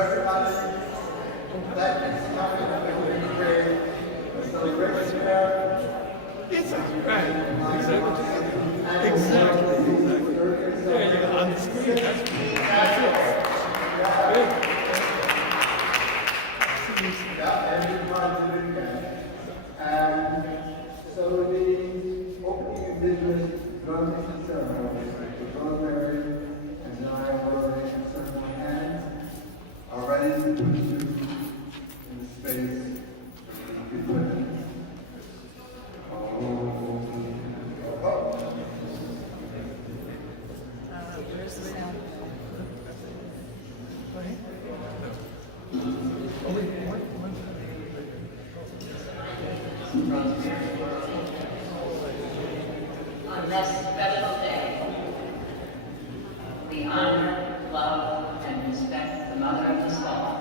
everybody that is coming to create a celebration there? Yes, right. Exactly. Exactly. There you go. On the screen. That's it. Good. Yeah, and we try to do that. And so the opening indigenous drum ceremony, the Rosemary and Nile Revelation ceremony hands are ready to put you in the space for you to put in. Where's the sound? Go ahead. On this special day, we honor, love, and respect the Mother of the Salt,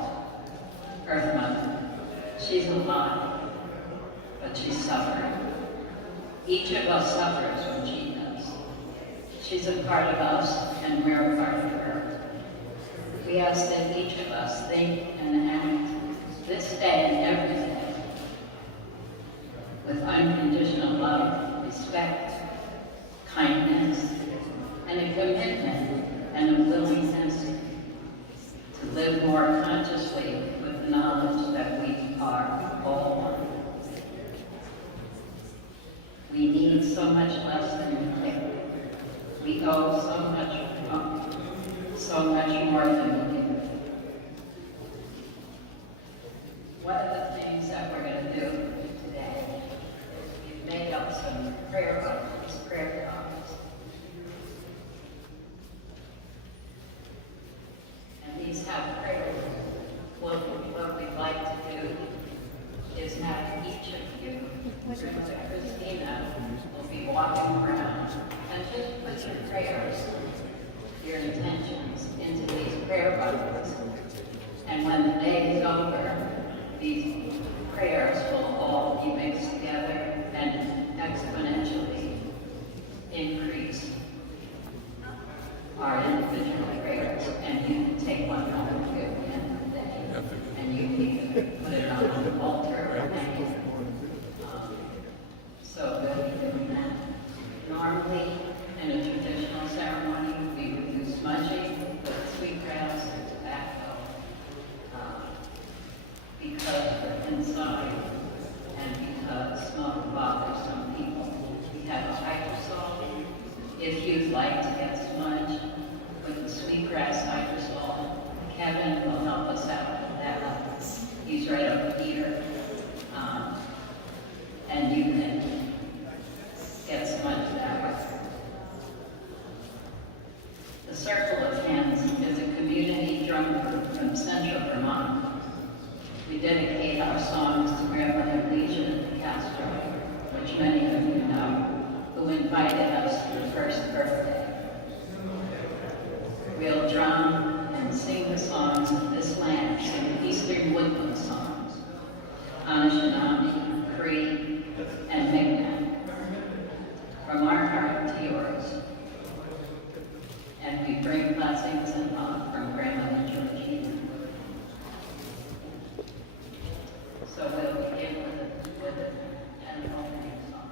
Earth Mother. She's alive, but she's suffering. Each of us suffers when she does. She's a part of us, and we're a part of her. We ask that each of us think and act this day and every day with unconditional love, respect, kindness, and a commitment and a willingness to live more consciously with the knowledge that we are all one. We need so much less than we think. We owe so much more than we give. One of the things that we're going to do today, we've made up some prayer cards, and these have prayers. What we'd like to do is have each of you, Christina, will be walking around and just put your prayers, your intentions into these prayer buckets. And when the day is over, these prayers will all be mixed together and exponentially increase our individual prayers. And you can take one home with you at the end of the day, and you can put it on the altar or hang it. So we'll be doing that. Normally, in a traditional ceremony, we would do smudging with sweetgrass and tobacco because we're inside and because smoke bothers some people. We have a hydrosol. If you'd like to get smudged with the sweetgrass hydrosol, Kevin will help us out with that. He's right over here. And you can get smudged that way. The Circle of Hands is a community drum group from central Vermont. We dedicate our songs to Grandmother Legion Castro, which many of you know, who invited us to her first birthday. We'll drum and sing the songs of this land, sing Eastern Woodland songs, Anishinaabe, Cree, and Mi'kmaq, from our heart to yours. And we bring blessings and love from Grandmother Georgina. So we'll begin with an opening song.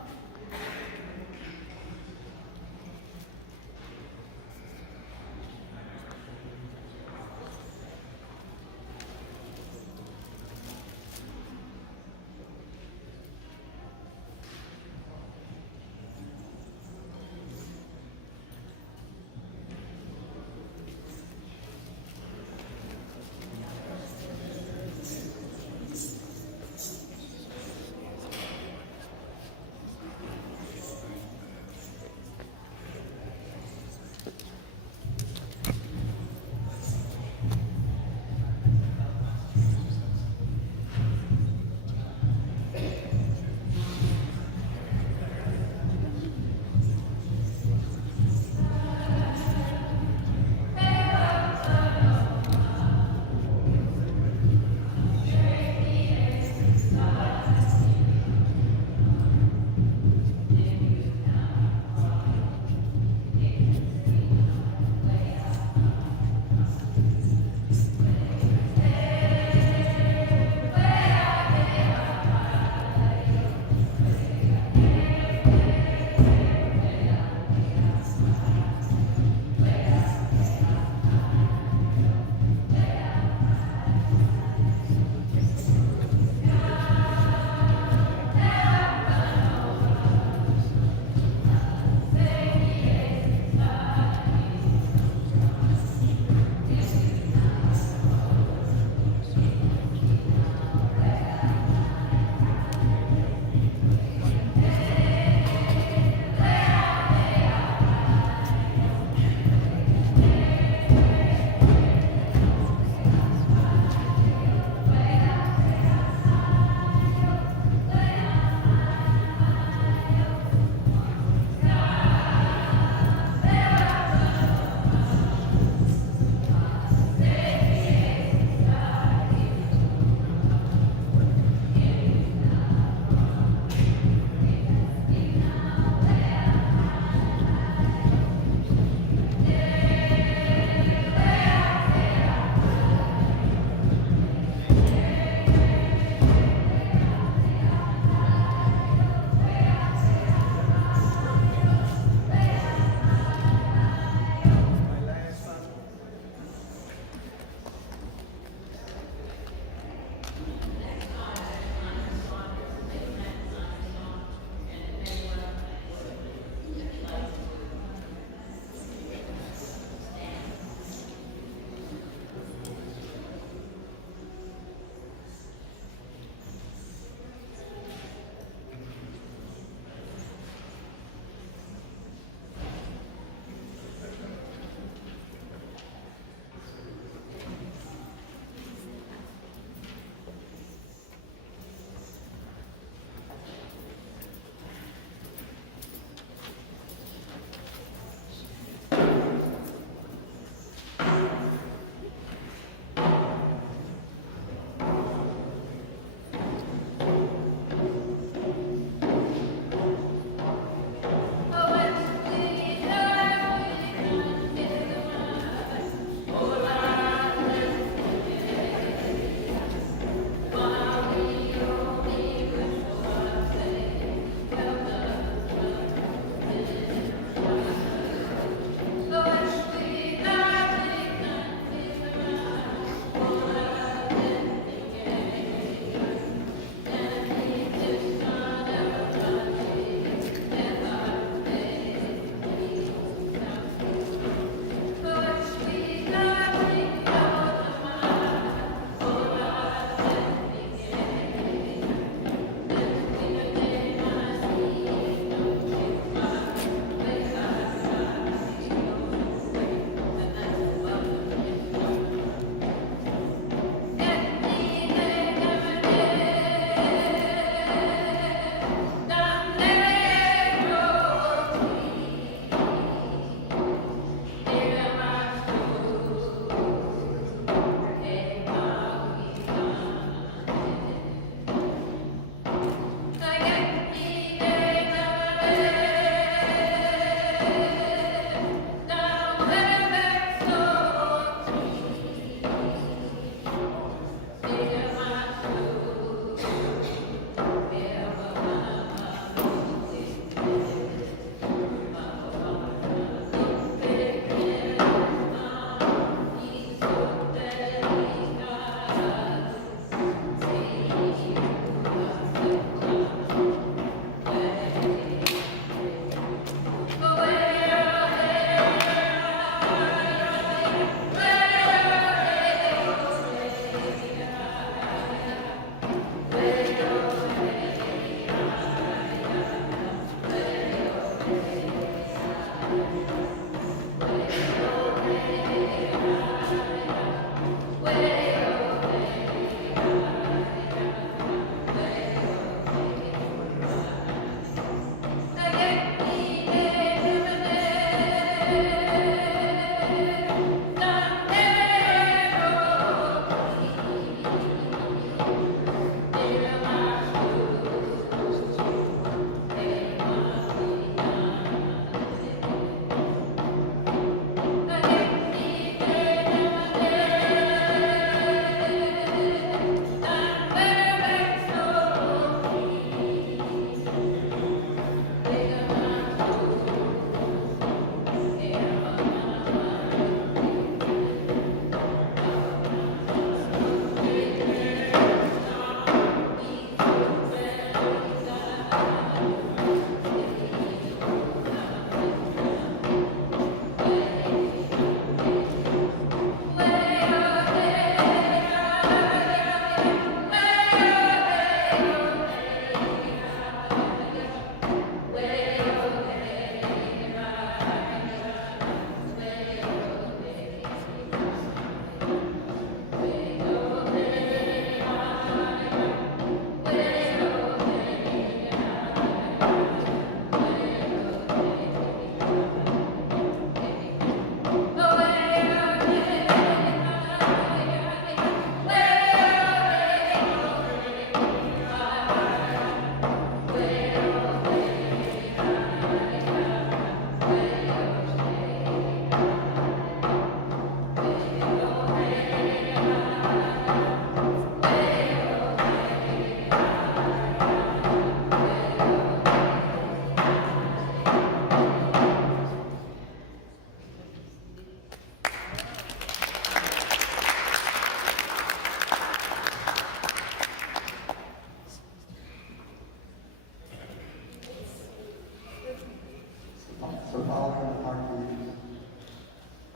So following the heartbeat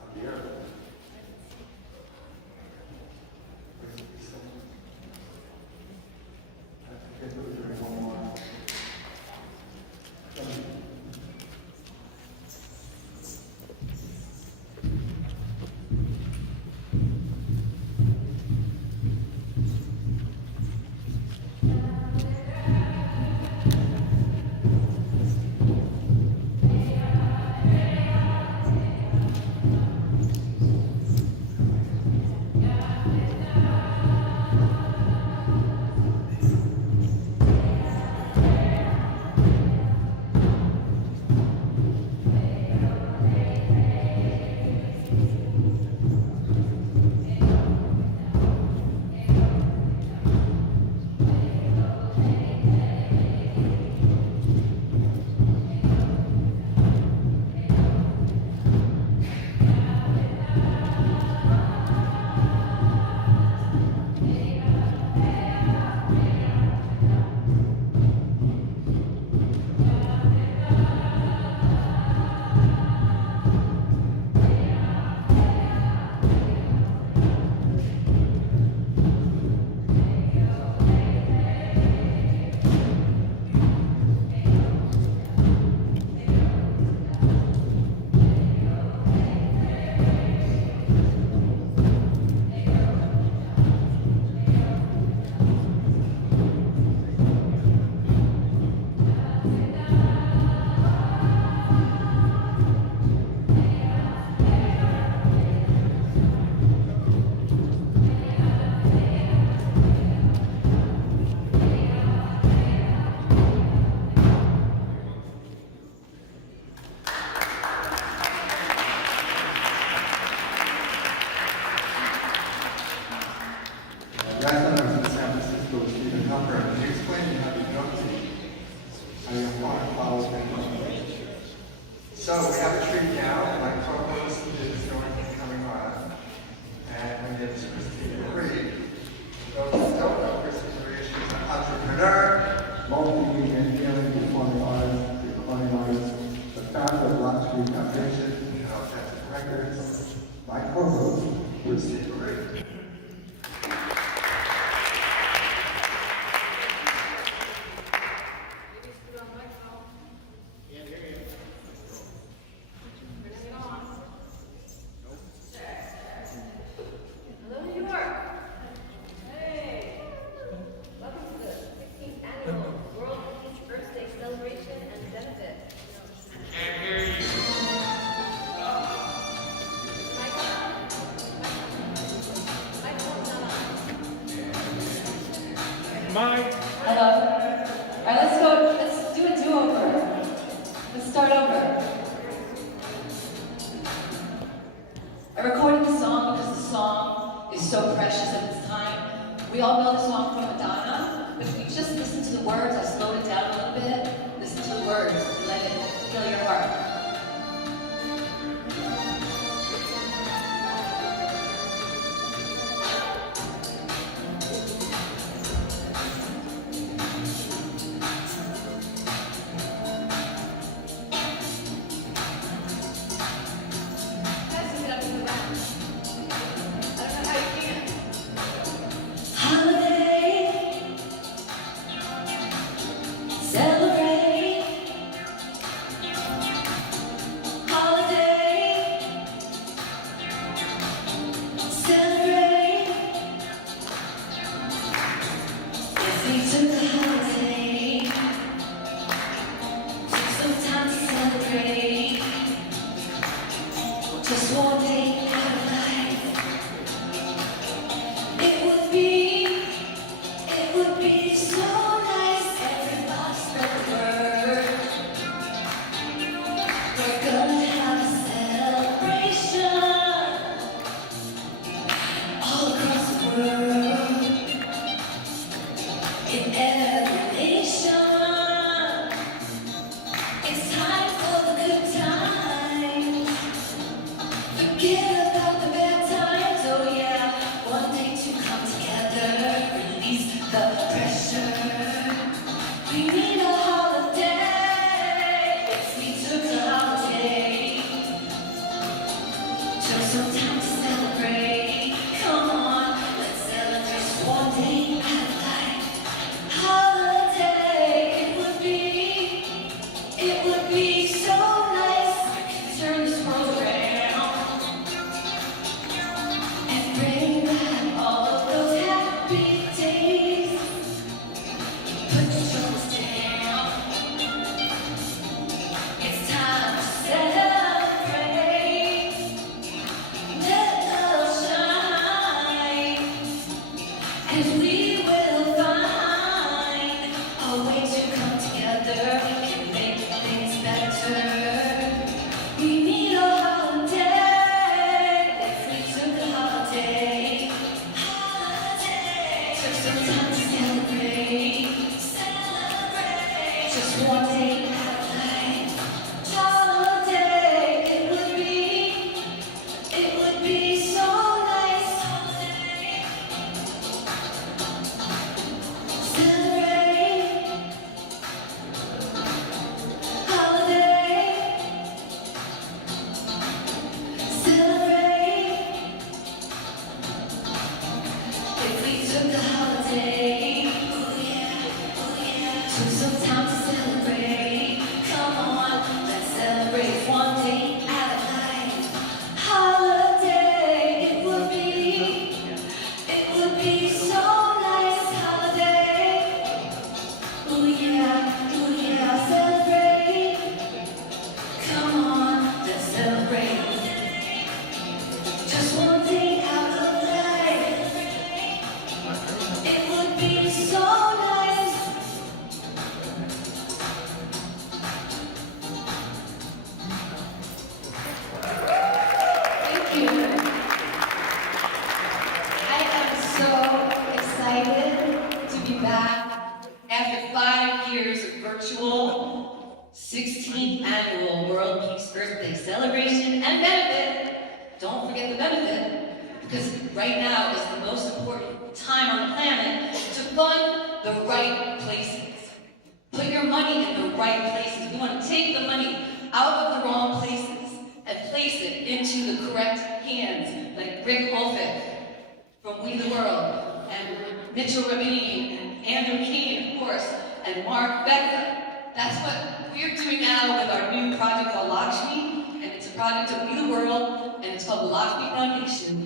of the earth. I think we're doing one more. So we have a treat now, and my co-host is going to be coming on, and my name is Christina Reed. Those who don't know Christina Reed, she's an entrepreneur, multimedia healing, performing artist, the founder of Audrey E Foundation, and Authentic Records. My co-host, Christina Reed. Hello. All right, let's go. Let's do a do-over. Let's start over. I recorded the song because the song is so precious at this time. We all know the song from Madonna, but if you just listen to the words, I slowed it down a little bit. Listen to the words and let it fill your heart. celebrate. Just one day out of life. It would be so nice. Everybody spread the word. We're gonna have a celebration all across the world. In every nation. It's time for the good times. Forget about the bad times, oh yeah. One day to come together, release the pressure. We need a holiday. Yes, we took a holiday. Took some time to celebrate. Come on, let's celebrate just one day at a time. Holiday, it would be so nice to turn this world around and bring back all of those happy days. Put your troubles down. It's time to celebrate. Let love shine, 'cause we will find a way to come together and make things better. We need a holiday. If we took a holiday, took some time to celebrate. Just one day at a time. Holiday, it would be so nice. Celebrate. Holiday. Celebrate. If we took a holiday, oh yeah, took some time to celebrate. Come on, let's celebrate one day at a time. Holiday, it would be so nice. Holiday, oh yeah, celebrate. Come on, let's celebrate. Just one day out of life. It would be so nice. Thank you. I am so excited to be back after 5 years of virtual 16th annual World Peace Birthday celebration and benefit. Don't forget the benefit, because right now is the most important time on the planet to fund the right places. Put your money in the right places. We want to take the money out of the wrong places and place it into the correct hands, like Rick Holfick from We the World, and Mitchell Rabini, and Andrew King, of course, and Mark Becker. That's what we're doing now with our new project called Lakshmi, and it's a project of We the World, and it's called the Lakshmi Foundation,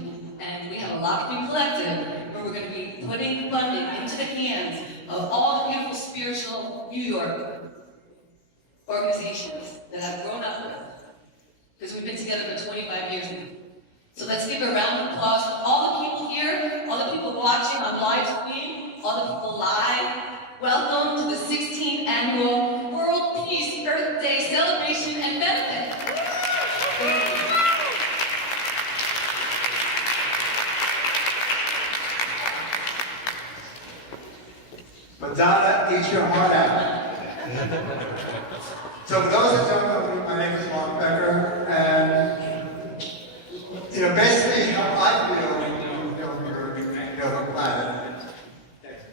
and we have a Lakshmi Collective, where we're going to be putting funding into the hands of all the beautiful spiritual New York organizations that I've grown up with, because we've been together for 25 years now. So let's give a round of applause for all the people here, all the people watching on live stream, all the people live. Welcome to the 16th annual World Peace Earth Day celebration and benefit. Madonna, eat your heart out. So for those that don't know me, my name is Mark Becker, and basically how I feel the planet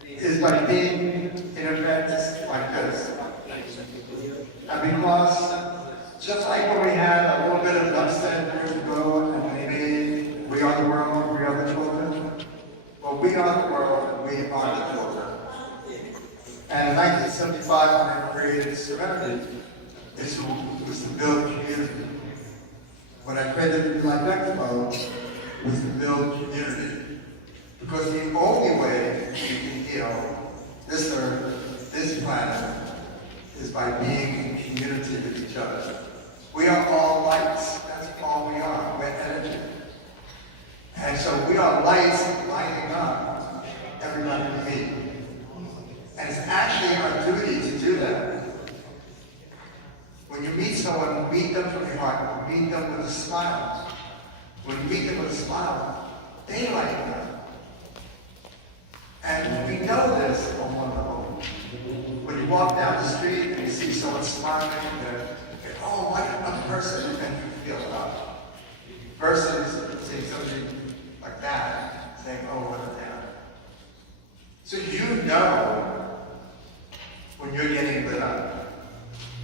is by being in events like this. And because just like when we had a little bit of upset years ago, and maybe we are the world, we are the children, well, we are the world, and we are the children. And in 1975, when I created Serenity, this was to build community. When I created the Life Expo, was to build community. Because the only way we can heal this earth, this planet, is by being in community with each other. we are lights lighting up everybody we meet. And it's actually our duty to do that. When you meet someone, meet them from your heart. Meet them with a smile. When you meet them with a smile, they light up. And we know this on one level. When you walk down the street and you see someone smiling, you're oh, what a person, and you feel up. Versus seeing somebody like that, saying, oh, what a damn. So you know when you're getting lit up.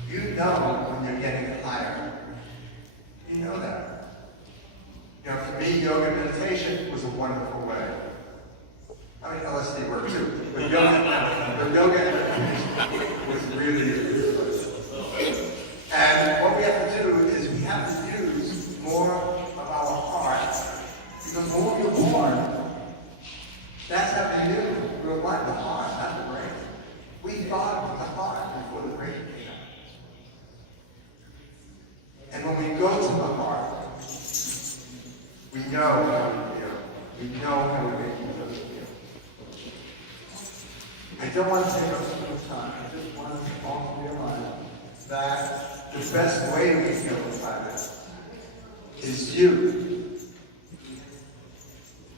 You know when you're getting higher. You know that. You know, for me, yoga meditation was a wonderful way. I mean, LSD worked too, but yoga meditation was really good. And what we have to do is we have to use more of our heart. Because when we were born, that's how we knew. We were like the heart, not the brain. We thought of the heart before the brain came. And when we go to the heart, we know how we feel. We know how we make each other feel. I don't want to take up too much time. I just want us all to realize that the best way we feel about it is you.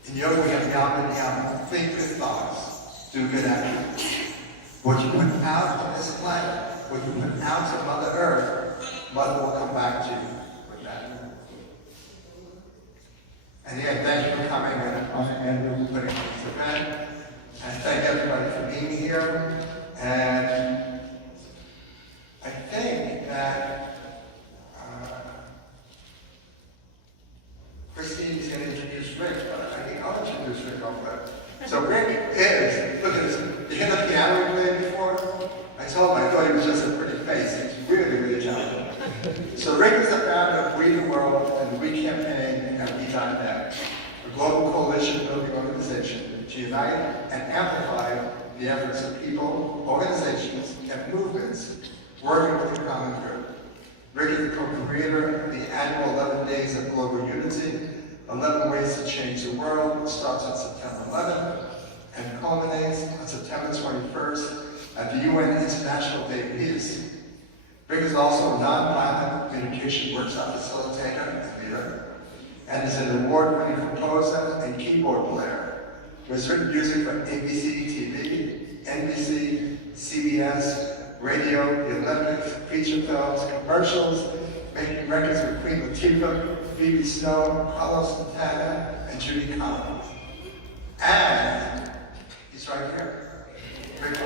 In yoga, we have yama and yama. Think good thoughts. Do good actions. What you put out on this planet, what you put out to Mother Earth, Mother will come back to you with that. And again, thank you for coming and putting on this event. And thank everybody for being here. And I think that Christine's going to introduce Rick, but I think I'll introduce Rick also. So Rick is, look at this, you hear the piano we played before? I told him I thought he was just a pretty face. He's really, really talented. So Rick is the founder of We the World and the We Campaign and We.net, a global coalition building organization to unite and amplify the efforts of people, organizations, and movements working with the common good. Rick is the co-creator of the annual 11 Days of Global Unity, 11 Ways to Change the World. It starts on September 11th and culminates on September 21st at the UN International Day of Peace. Rick is also a nonviolent communication workshop facilitator and leader, and is an award-winning composer and keyboard player who has written music for ABC TV, NBC, CBS, radio, the Olympics, feature films, commercials, making records with Queen Latifah, Phoebe Snow, Carlos Santana, and Judy Collins. And he's right here. Rick,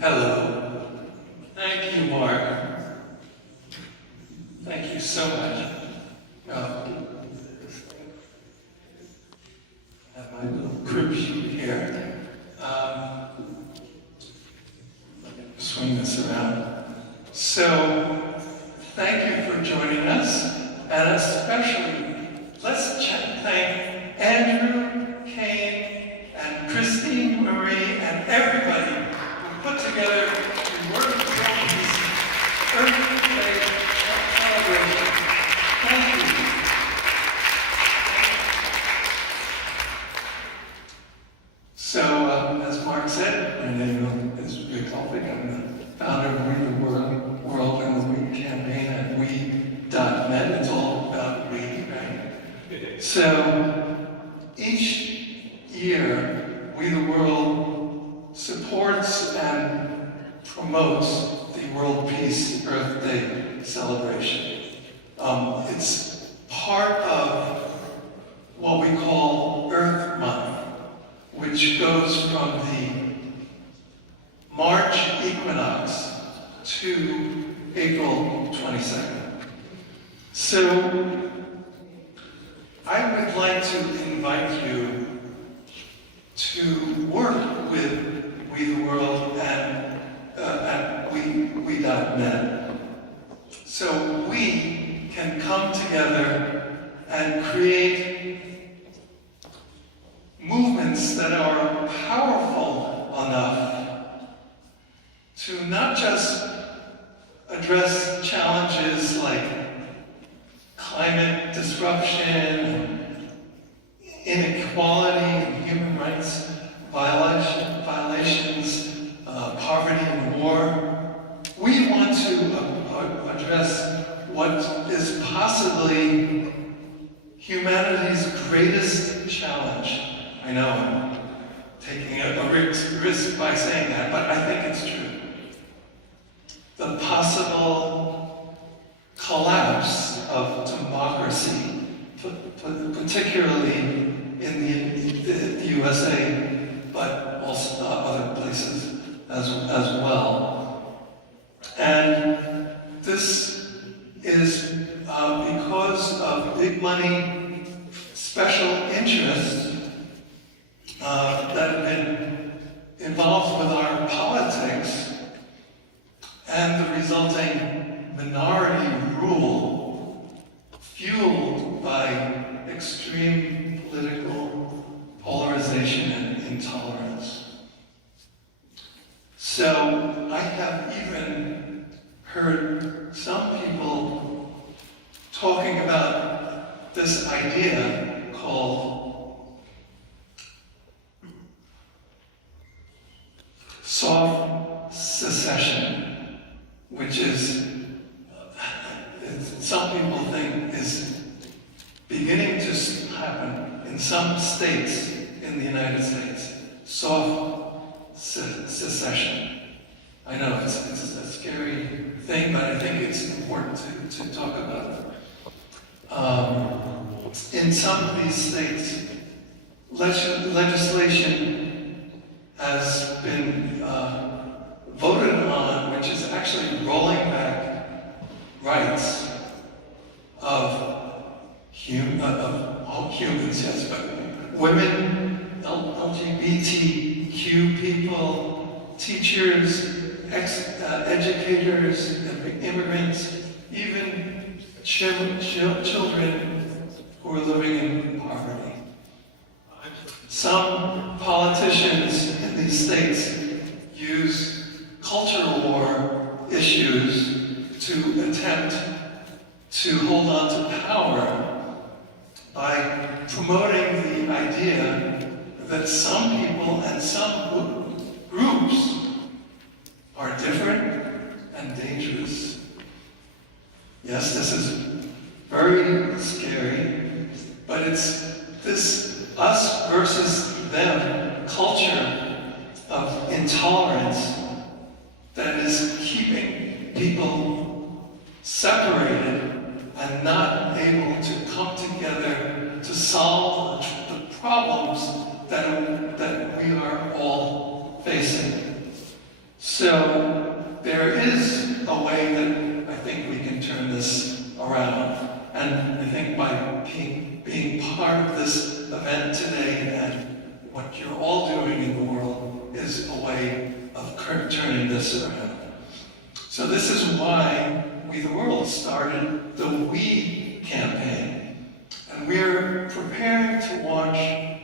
hello. Thank you, Mark. Thank you so much. I have my little crib sheet here. Swing this around. So, thank you for joining us, and especially let's thank Andrew, Kane, and Christine, Marie, and everybody who put together the work of this Earth Day celebration. Thank you. So, as Mark said, my name is Rick Ulvig. I'm the founder of We the World and the We Campaign at We.net. It's all about we, right? So, each year, We the World supports and promotes the World Peace Earth Day celebration. It's part of what we call Earth Month, which goes from the March equinox to April 22nd. So I would like to invite you to work with We the World and at We.net. So we can come together and create movements that are powerful enough not just address challenges like climate disruption, inequality, and human rights violations, poverty and war. We want to address what is possibly humanity's greatest challenge. I know I'm taking a risk by saying that, but I think it's true. The possible collapse of democracy, particularly in the USA, but also other places as well. And this is because of big money, special interests that have been involved with our politics, and the resulting minority rule fueled by extreme political polarization and intolerance. So I have even heard some people talking about this idea called soft secession, which is, some people think is beginning to happen in some states in the United States. Soft secession. I know it's a scary thing, but I think it's important to talk about it. In some of these states, legislation has been voted on, which is actually rolling back rights of humans, yes, but women, LGBTQ people, teachers, educators, immigrants, even children who are living in poverty. Some politicians in these states use culture war issues to attempt to hold on to power by promoting the idea that some people and some groups are different and dangerous. Yes, this is very scary, but it's this us versus them culture of intolerance that is keeping people separated and not able to come together to solve the problems that we are all facing. So there is a way that I think we can turn this around. And I think by being part of this event today and what you're all doing in the world is a way of turning this around. So this is why We the World started the We campaign. And we're preparing to launch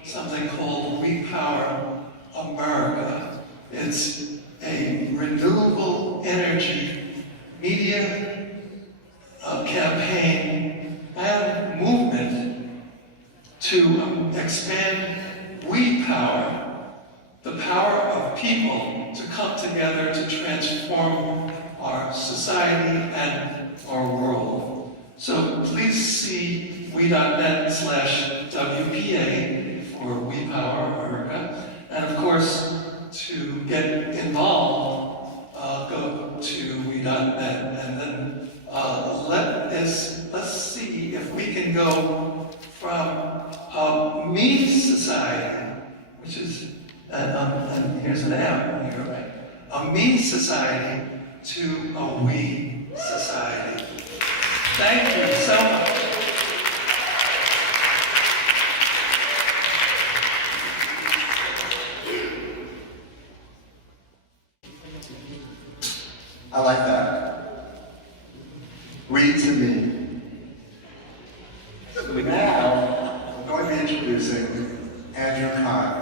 something called We Power America. It's a renewable energy media campaign and movement to expand We Power, the power of people to come together to transform our society and our world. So please see we.net/WPA for We Power America. And of course, to get involved, go to we.net, and then let's see if we can go from a me society, which is, and here's an M here, right? A me society to a we society. Thank you so much. I like that. We to me. Now, I'm going to be introducing Andrew Kahn,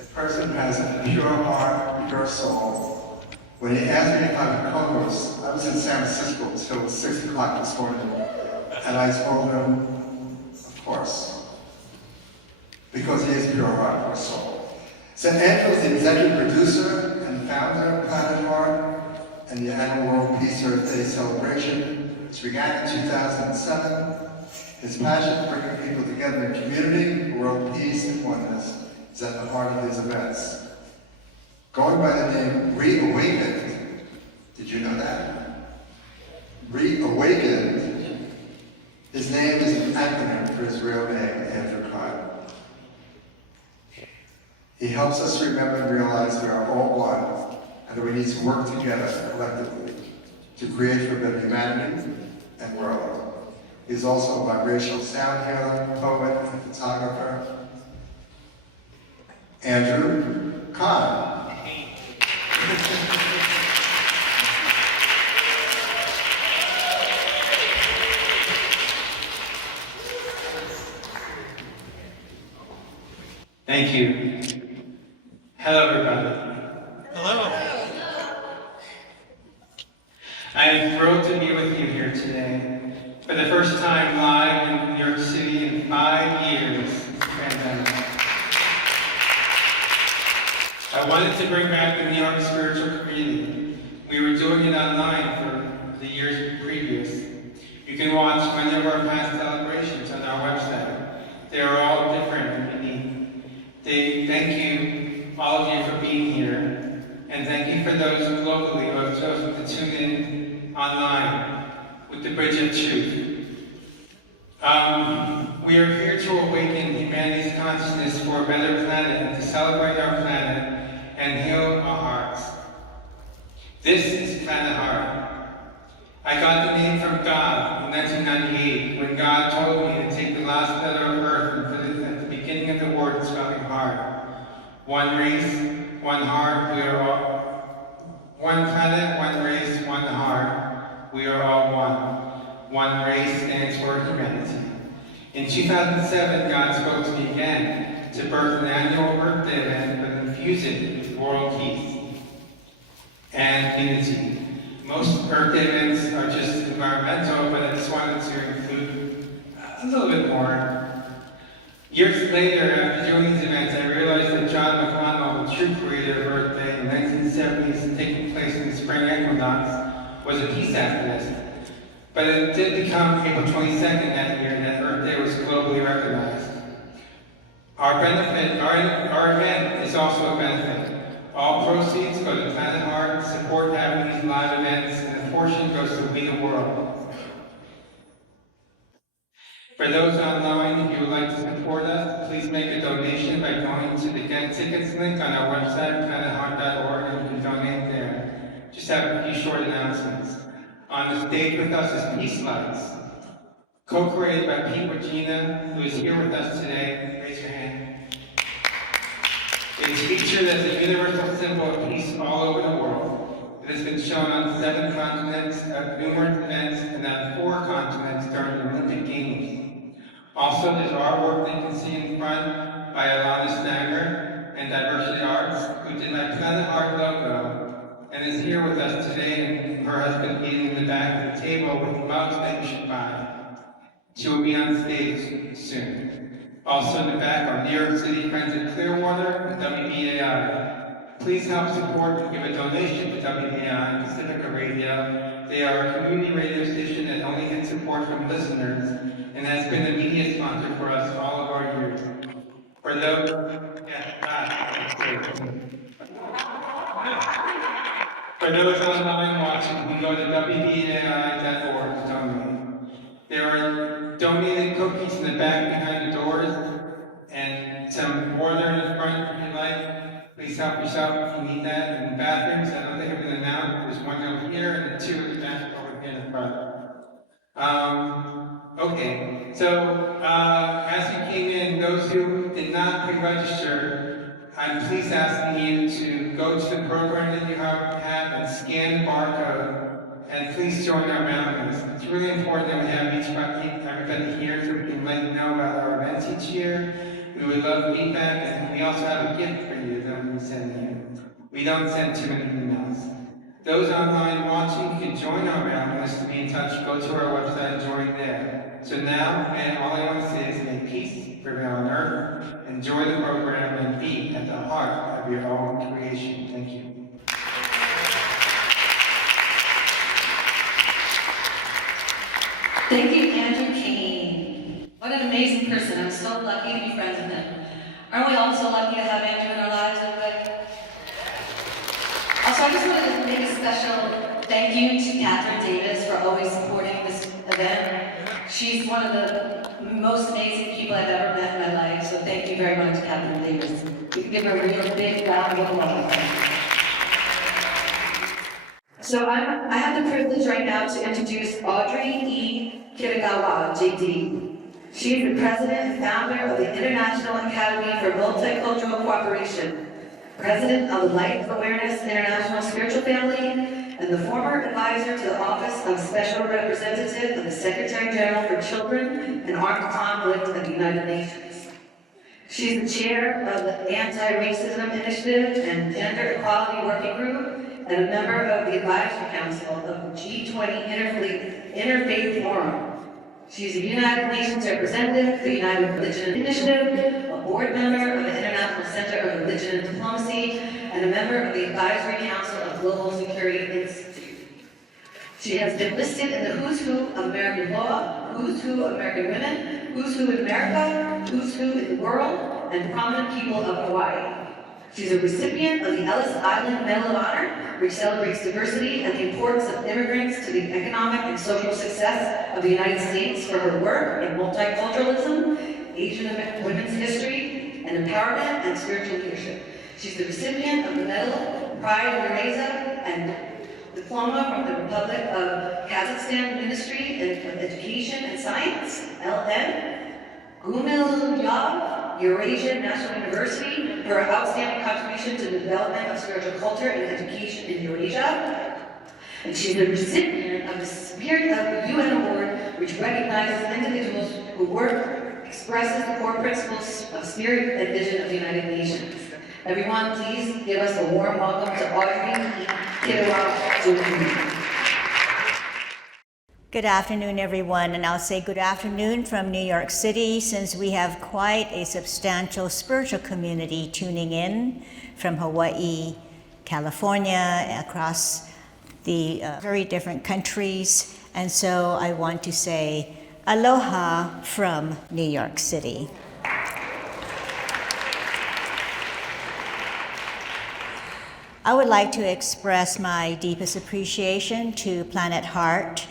a person who has a pure heart, pure soul. When he asked me if I would co-host, I was in San Francisco until 6 o'clock this morning, and I told him, of course, because he is pure heart, pure soul. So Int'l is the executive producer and founder of Planet Heart and the annual World Peace Earth Day celebration, which began in 2007. His passion for bringing people together in community, world peace, and oneness is at the heart of his events. Going by the name Reawakened, did you know that? Reawakened, his name is an acronym for his real name, Andrew Kahn. He helps us remember and realize we are all one, and that we need to work together collectively to create for a better humanity and world. He's also a vibrational sound healer, poet, and photographer. Andrew Kahn. Thank you. Hello, everybody. Hello. I am thrilled to be with you here today. For the first time live in New York City in 5 years since the pandemic. I wanted to bring back the New York spiritual community. We were doing it online for the years previous. You can watch many of our past celebrations on our website. They are all different and unique. Thank you, all of you, for being here. And thank you for those globally who have chosen to tune in online with the Bridge of Truth. We are here to awaken humanity's consciousness for a better planet and to celebrate our planet and heal our hearts. This is Planet Heart. I got the name from God in 1998 when God told me to take the last letter of Earth and put it at the beginning of the word spelling heart. One race, one heart, we are all one planet, one race, one heart. We are all one. One race stands for humanity. In 2007, God spoke to me again to birth an annual Earth Day event, but infuse it with world peace and unity. Most Earth Day events are just environmental, but I just wanted to include a little bit more. Years later, after doing these events, I realized that John McConnell, the true creator of Earth Day in the 1970s, taking place in the spring equinox, was a peace activist. But it did become April 22nd that year that Earth Day was globally recognized. Our event is also a benefit. All proceeds go to Planet Heart, support having these live events, and a portion goes to We the World. For those online, if you would like to support us, please make a donation by going to the Get Tickets link on our website, planetheart.org, and you can donate there. Just have a few short announcements. On the stage with us is Peace Lights, co-created by Pete Regina, who is here with us today. Raise your hand. It is featured as a universal symbol of peace all over the world. It has been shown on 7 continents, at numerous events, and at 4 continents during the Olympic Games. Also, there's artwork that you can see in front by Alana Stanger and Diversity Arts, who did my Planet Heart logo, and is here with us today, and her husband eating in the back of the table with mugs that you should buy. She will be on stage soon. Also in the back are New York City Friends of Clearwater and WBAI. Please help support and give a donation to WBAI and Pacifica Radio. They are a community radio station that only gets support from listeners and has been a media sponsor for us all of our years. For those, For those online watching, you can go to WBAI.org to donate. There are donated cookies in the back behind the doors and some water in the front if you like. Please help yourself if you need that. In the bathrooms, I don't think I've been announced. There's one over here and 2 in the back over here in the front. Okay, so as you came in, those who did not pre-register, I'm please asking you to go to the program that you have and scan the barcode, and please join our mailing list. It's really important that we have everybody here so we can let you know about our events each year. We would love feedback, and we also have a gift for you that we send you. We don't send too many emails. Those online watching can join our mailing list to be in touch. Go to our website and join there. So now, and all I want to say is may peace prevail on earth. Enjoy the program and be at the heart of your own creation. Thank you. Thank you, Andrew Kane. What an amazing person. I'm so lucky to be friends with him. Aren't we all so lucky to have Andrew in our lives, everybody? Also, I just wanted to make a special thank you to Catherine Davis for always supporting this event. She's one of the most amazing people I've ever met in my life, so thank you very much, Catherine Davis. You can give her a real big round of applause. So I have the privilege right now to introduce Audrey E. Kitagawa, JD. She is the president and founder of the International Academy for Multicultural Cooperation, president of the Life Awareness International Spiritual Family, and the former advisor to the Office of Special Representative of the Secretary General for Children and Armed Conflict of the United Nations. She's the chair of the Anti-Racism Initiative and Gender Equality Working Group, and a member of the Advisory Council of the G20 Interfaith Forum. She's a United Nations representative for the United Religion Initiative, a board member of the International Center of Religion and Diplomacy, and a member of the Advisory Council of Global Security Institute. She has been listed in the Who's Who of American Law, Who's Who of American Women, Who's Who in America, Who's Who in the World, and Prominent People of Hawaii. She's a recipient of the Ellis Island Medal of Honor, which celebrates diversity and the importance of immigrants to the economic and social success of the United States for her work in multiculturalism, Asian women's history, and empowerment and spiritual leadership. She's the recipient of the Medal Pride of Eureka and Diploma from the Republic of Kazakhstan Ministry of Education and Science, LN, Gumilyov Eurasian National University for her outstanding contribution to the development of spiritual culture and education in Eurasia. And she's the recipient of the Spirit of the UN Award, which recognizes individuals who work, expresses the core principles of spirit and vision of the United Nations. Everyone, please give us a warm welcome to Audrey E. Kitagawa. Good afternoon, everyone, and I'll say good afternoon from New York City, since we have quite a substantial spiritual community tuning in from Hawaii, California, across the very different countries. And so I want to say aloha from New York City. I would like to express my deepest appreciation to Planet Heart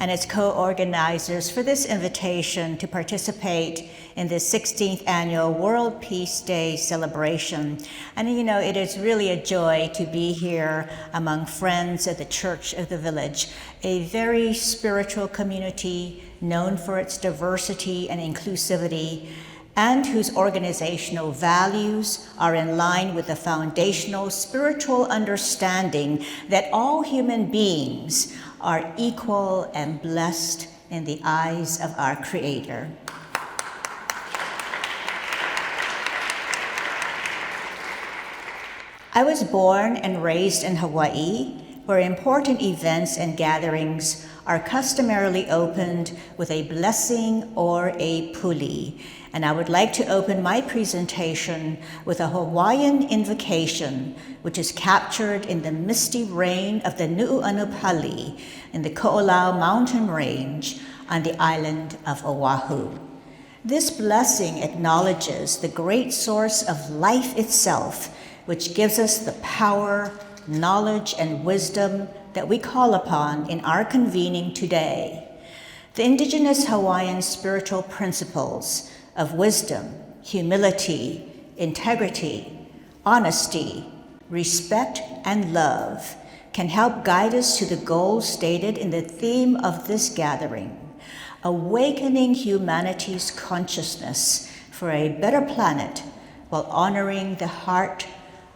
and its co-organizers for this invitation to participate in this 16th annual World Peace Day celebration. And you know, it is really a joy to be here among friends at the Church of the Village, a very spiritual community known for its diversity and inclusivity, and whose organizational values are in line with the foundational spiritual understanding that all human beings are equal and blessed in the eyes of our Creator. I was born and raised in Hawaii, where important events and gatherings are customarily opened with a blessing or a puli. And I would like to open my presentation with a Hawaiian invocation, which is captured in the misty rain of the Nu'uanupali in the Ko'olau mountain range on the island of Oahu. This blessing acknowledges the great source of life itself, which gives us the power, knowledge, and wisdom that we call upon in our convening today. The indigenous Hawaiian spiritual principles of wisdom, humility, integrity, honesty, respect, and love can help guide us to the goals stated in the theme of this gathering, awakening humanity's consciousness for a better planet while honoring the heart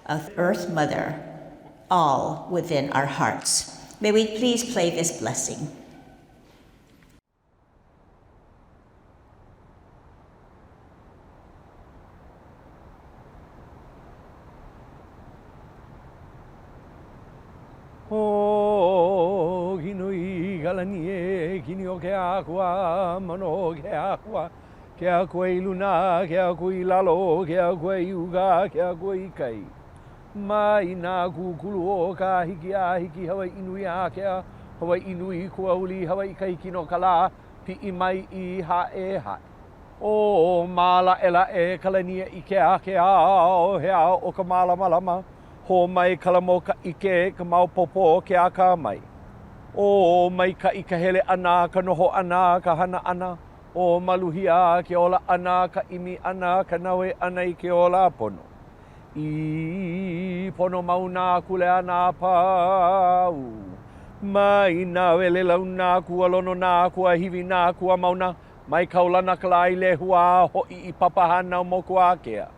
of Earth Mother, all within our hearts. May we please play this blessing. kalani e kini o ke akua mano ke akua ke akua I luna ke akua I lalo ke akua I uga ke akua I kai mai nā kukulu o ka hiki a hiki Hawaii inui a kea Hawaii inui kua uli Hawaii ka hiki no kala pi I mai I hae hae o mala ela e kalania I ke a ke ao he ao o ka malama ho mai kalamo ka ike ka mau popo ke a ka mai o mai ka ika hele ana ka noho ana ka hana ana o maluhia ke ola ana ka imi ana ka nawe ana I ke ola pono I pono mauna kule ana pau mai na wele launa kua lono na kua hivi na kua mauna mai kaulana kalai le hua hoi I papahana o moku a kea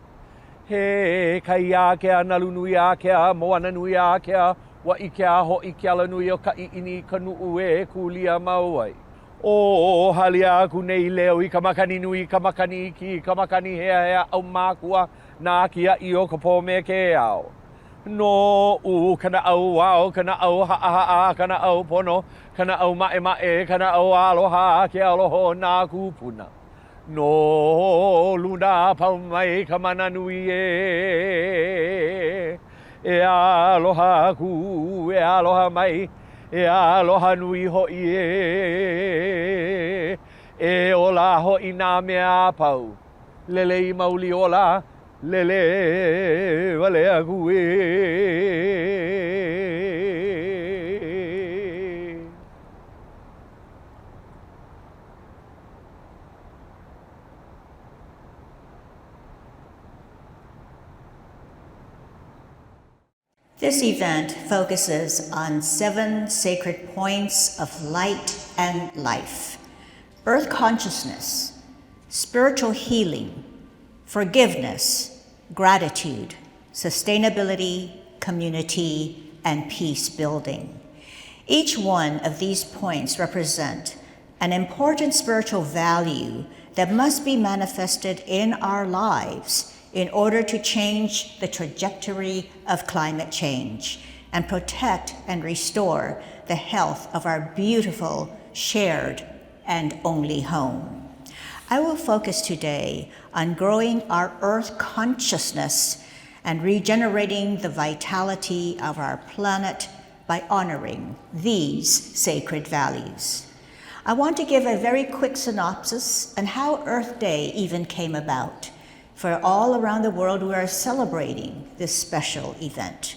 he kai a kea nalu nui a kea moana nui a kea wa I kea hoi ke ala nui o ka I ini ka nuu e kulia mauai o halia ku nei leo I ka makani nui ka makani ki ka makani hea au mākua nā kia I o ka pō me ke ao no kana au wao kana au haa kana au pono kana au mae kana au aloha ke aloho nā kupuna no luna pau mai ka mana nui e aloha ku e aloha mai e aloha nui hoi e ola hoi nā mea pau lele I mauli ola lele wale aku e This event focuses on 7 sacred points of light and life: earth consciousness, spiritual healing, forgiveness, gratitude, sustainability, community, and peace building. Each one of these points represent an important spiritual value that must be manifested in our lives in order to change the trajectory of climate change and protect and restore the health of our beautiful, shared, and only home. I will focus today on growing our earth consciousness and regenerating the vitality of our planet by honoring these sacred values. I want to give a very quick synopsis on how Earth Day even came about. For all around the world, we are celebrating this special event.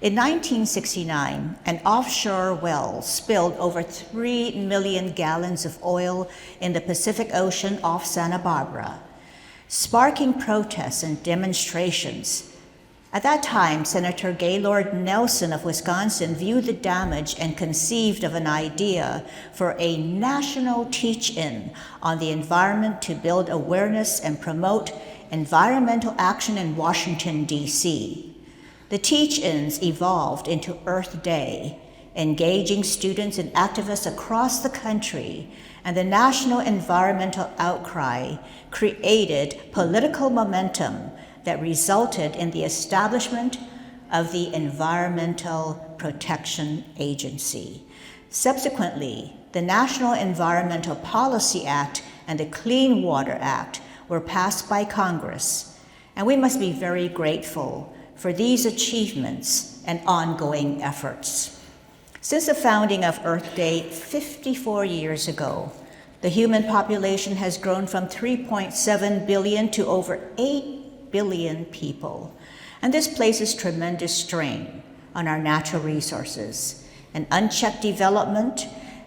In 1969, an offshore well spilled over 3 million gallons of oil in the Pacific Ocean off Santa Barbara, sparking protests and demonstrations. At that time, Senator Gaylord Nelson of Wisconsin viewed the damage and conceived of an idea for a national teach-in on the environment to build awareness and promote environmental action in Washington, D.C. The teach-ins evolved into Earth Day, engaging students and activists across the country, and the national environmental outcry created political momentum that resulted in the establishment of the Environmental Protection Agency. Subsequently, the National Environmental Policy Act and the Clean Water Act were passed by Congress, and we must be very grateful for these achievements and ongoing efforts. Since the founding of Earth Day 54 years ago, the human population has grown from 3.7 billion to over 8 billion people. And this places tremendous strain on our natural resources. An unchecked development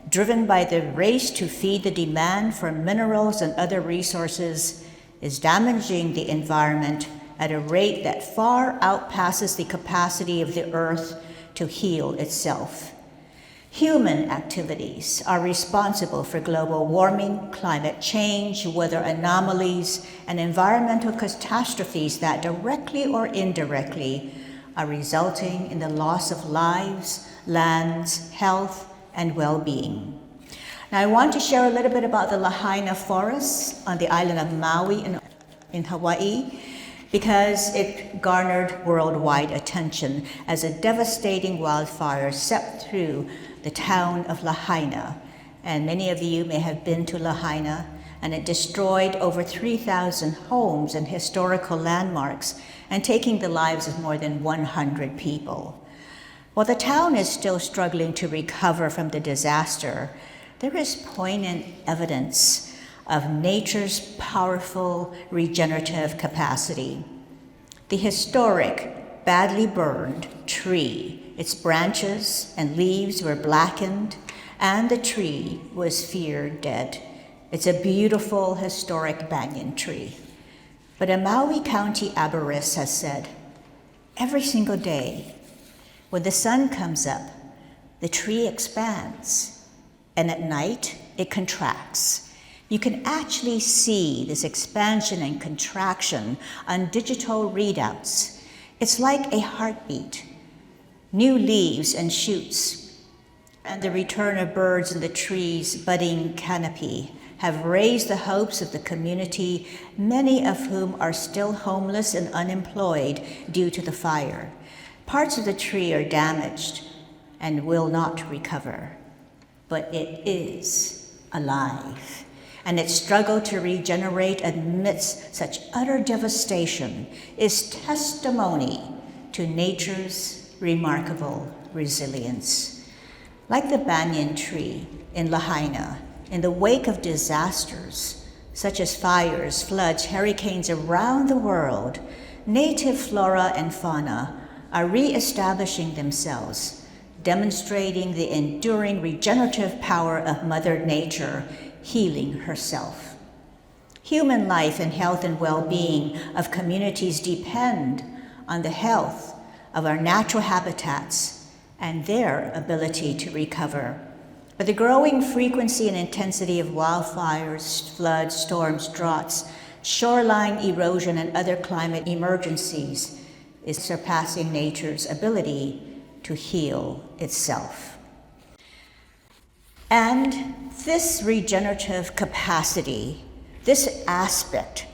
driven by the race to feed the demand for minerals and other resources is damaging the environment at a rate that far outpasses the capacity of the earth to heal itself. Human activities are responsible for global warming, climate change, weather anomalies, and environmental catastrophes that directly or indirectly are resulting in the loss of lives, lands, health, and well-being. Now, I want to share a little bit about the Lahaina forests on the island of Maui in Hawaii, because it garnered worldwide attention as a devastating wildfire swept through the town of Lahaina, and many of you may have been to Lahaina, and it destroyed over 3,000 homes and historical landmarks, and taking the lives of more than 100 people. While the town is still struggling to recover from the disaster, there is poignant evidence of nature's powerful regenerative capacity. The historic, badly burned tree, its branches and leaves were blackened, and the tree was feared dead. It's a beautiful, historic banyan tree. But a Maui County arborist has said, every single day, when the sun comes up, the tree expands, and at night, it contracts. You can actually see this expansion and contraction on digital readouts. It's like a heartbeat. New leaves and shoots, and the return of birds in the tree's budding canopy have raised the hopes of the community, many of whom are still homeless and unemployed due to the fire. Parts of the tree are damaged and will not recover, but it is alive. And its struggle to regenerate amidst such utter devastation is testimony to nature's remarkable resilience. Like the banyan tree in Lahaina, in the wake of disasters such as fires, floods, hurricanes around the world, native flora and fauna are re-establishing themselves, demonstrating the enduring regenerative power of Mother Nature healing herself. Human life and health and well-being of communities depend on the health of our natural habitats and their ability to recover. But the growing frequency and intensity of wildfires, floods, storms, droughts, shoreline erosion, and other climate emergencies is surpassing nature's ability to heal itself. And this regenerative capacity, this aspect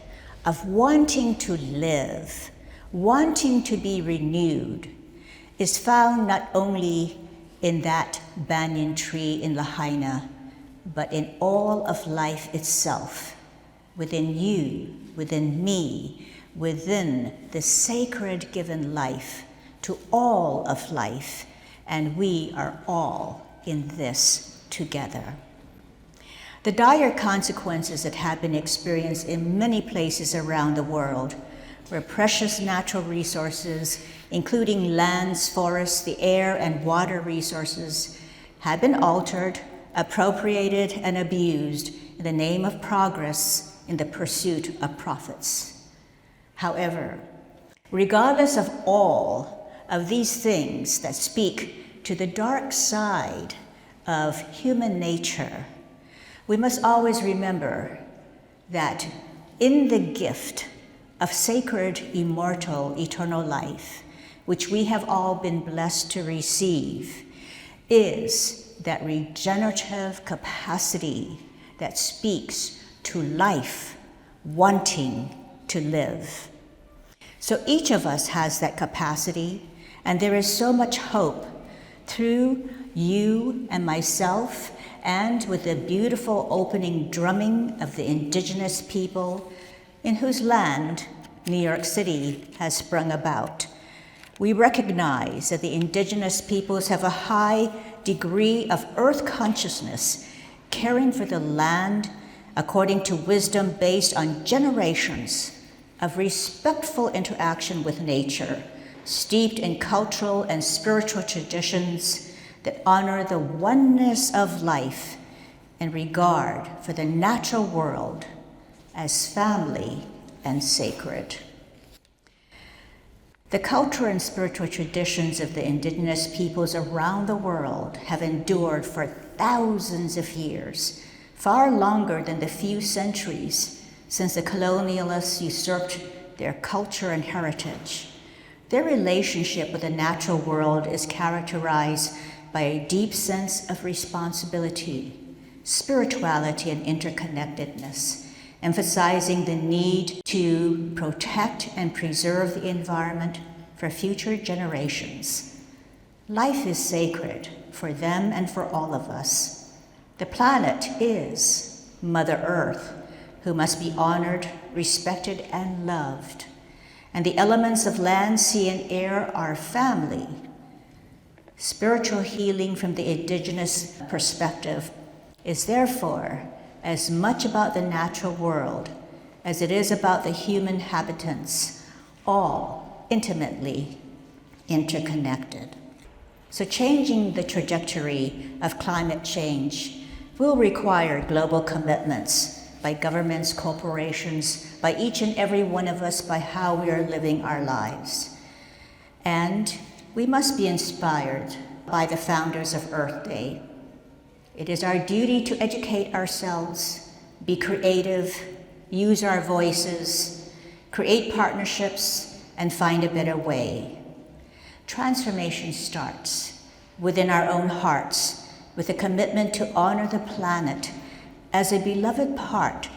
of wanting to live, wanting to be renewed, is found not only in that banyan tree in Lahaina, but in all of life itself, within you, within me, within the sacred given life to all of life, and we are all in this together. The dire consequences that have been experienced in many places around the world, where precious natural resources, including lands, forests, the air, and water resources, have been altered, appropriated, and abused in the name of progress in the pursuit of profits. However, regardless of all of these things that speak to the dark side of human nature, we must always remember that in the gift of sacred, immortal, eternal life, which we have all been blessed to receive, is that regenerative capacity that speaks to life wanting to live. So each of us has that capacity, and there is so much hope through you and myself, and with the beautiful opening drumming of the indigenous people in whose land New York City has sprung about. We recognize that the indigenous peoples have a high degree of earth consciousness, caring for the land according to wisdom based on generations of respectful interaction with nature, steeped in cultural and spiritual traditions that honor the oneness of life and regard for the natural world as family and sacred. The culture and spiritual traditions of the indigenous peoples around the world have endured for thousands of years, far longer than the few centuries since the colonialists usurped their culture and heritage. Their relationship with the natural world is characterized by a deep sense of responsibility, spirituality, and interconnectedness, emphasizing the need to protect and preserve the environment for future generations. Life is sacred for them and for all of us. The planet is Mother Earth, who must be honored, respected, and loved. And the elements of land, sea, and air are family. Spiritual healing from the indigenous perspective is therefore as much about the natural world as it is about the human habitants, all intimately interconnected. So changing the trajectory of climate change will require global commitments by governments, corporations, by each and every one of us, by how we are living our lives. And we must be inspired by the founders of Earth Day. It is our duty to educate ourselves, be creative, use our voices, create partnerships, and find a better way. Transformation starts within our own hearts with a commitment to honor the planet as a beloved part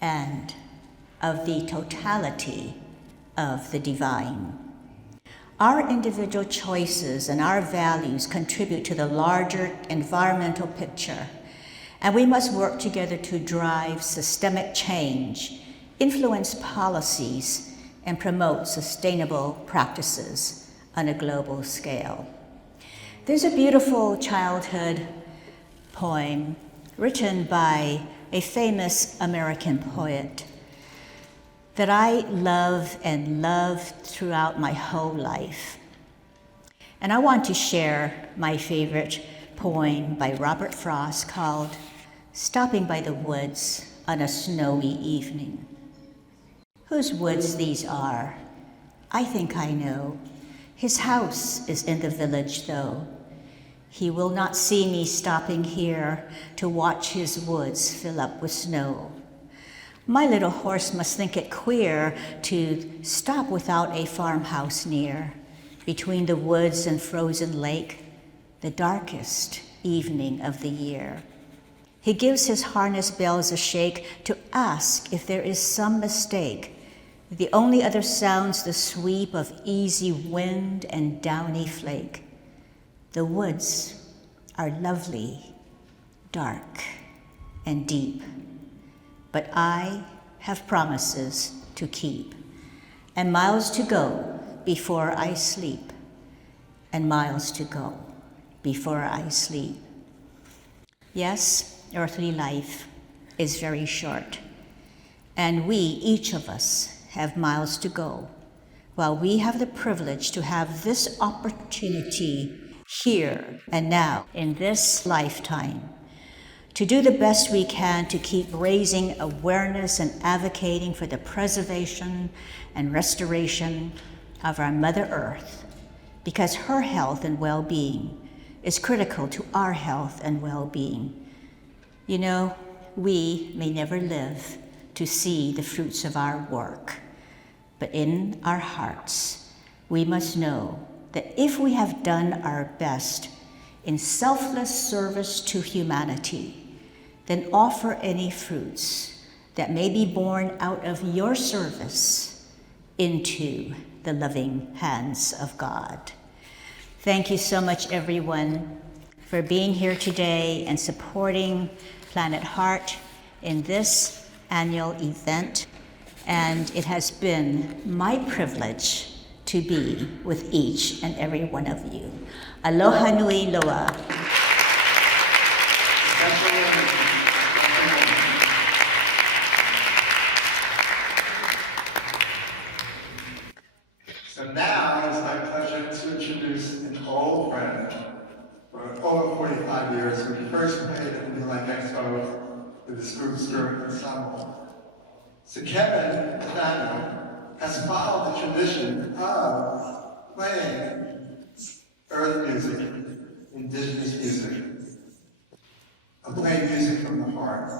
and of the totality of the divine. Our individual choices and our values contribute to the larger environmental picture, and we must work together to drive systemic change, influence policies, and promote sustainable practices on a global scale. There's a beautiful childhood poem written by a famous American poet that I love and loved throughout my whole life. And I want to share my favorite poem by Robert Frost called Stopping by the Woods on a Snowy Evening. Whose woods these are, I think I know. His house is in the village though. He will not see me stopping here to watch his woods fill up with snow. My little horse must think it queer to stop without a farmhouse near, between the woods and frozen lake, the darkest evening of the year. He gives his harness bells a shake to ask if there is some mistake. The only other sounds the sweep of easy wind and downy flake. The woods are lovely, dark, and deep, but I have promises to keep, and miles to go before I sleep, and miles to go before I sleep. Yes, earthly life is very short, and we, each of us, have miles to go, while we have the privilege to have this opportunity here and now in this lifetime to do the best we can to keep raising awareness and advocating for the preservation and restoration of our Mother Earth, because her health and well-being is critical to our health and well-being. You know, we may never live to see the fruits of our work, but in our hearts, we must know that if we have done our best in selfless service to humanity, then offer any fruits that may be born out of your service into the loving hands of God. Thank you so much, everyone, for being here today and supporting Planet Heart in this annual event. And it has been my privilege to be with each and every one of you. Aloha nui loa. So now it's my pleasure to introduce an old friend for over 45 years who first played at the New Life Expo with his group Spirit Ensemble. So Kevin Nathaniel has followed the tradition of playing earth music, indigenous music, of playing music from the heart.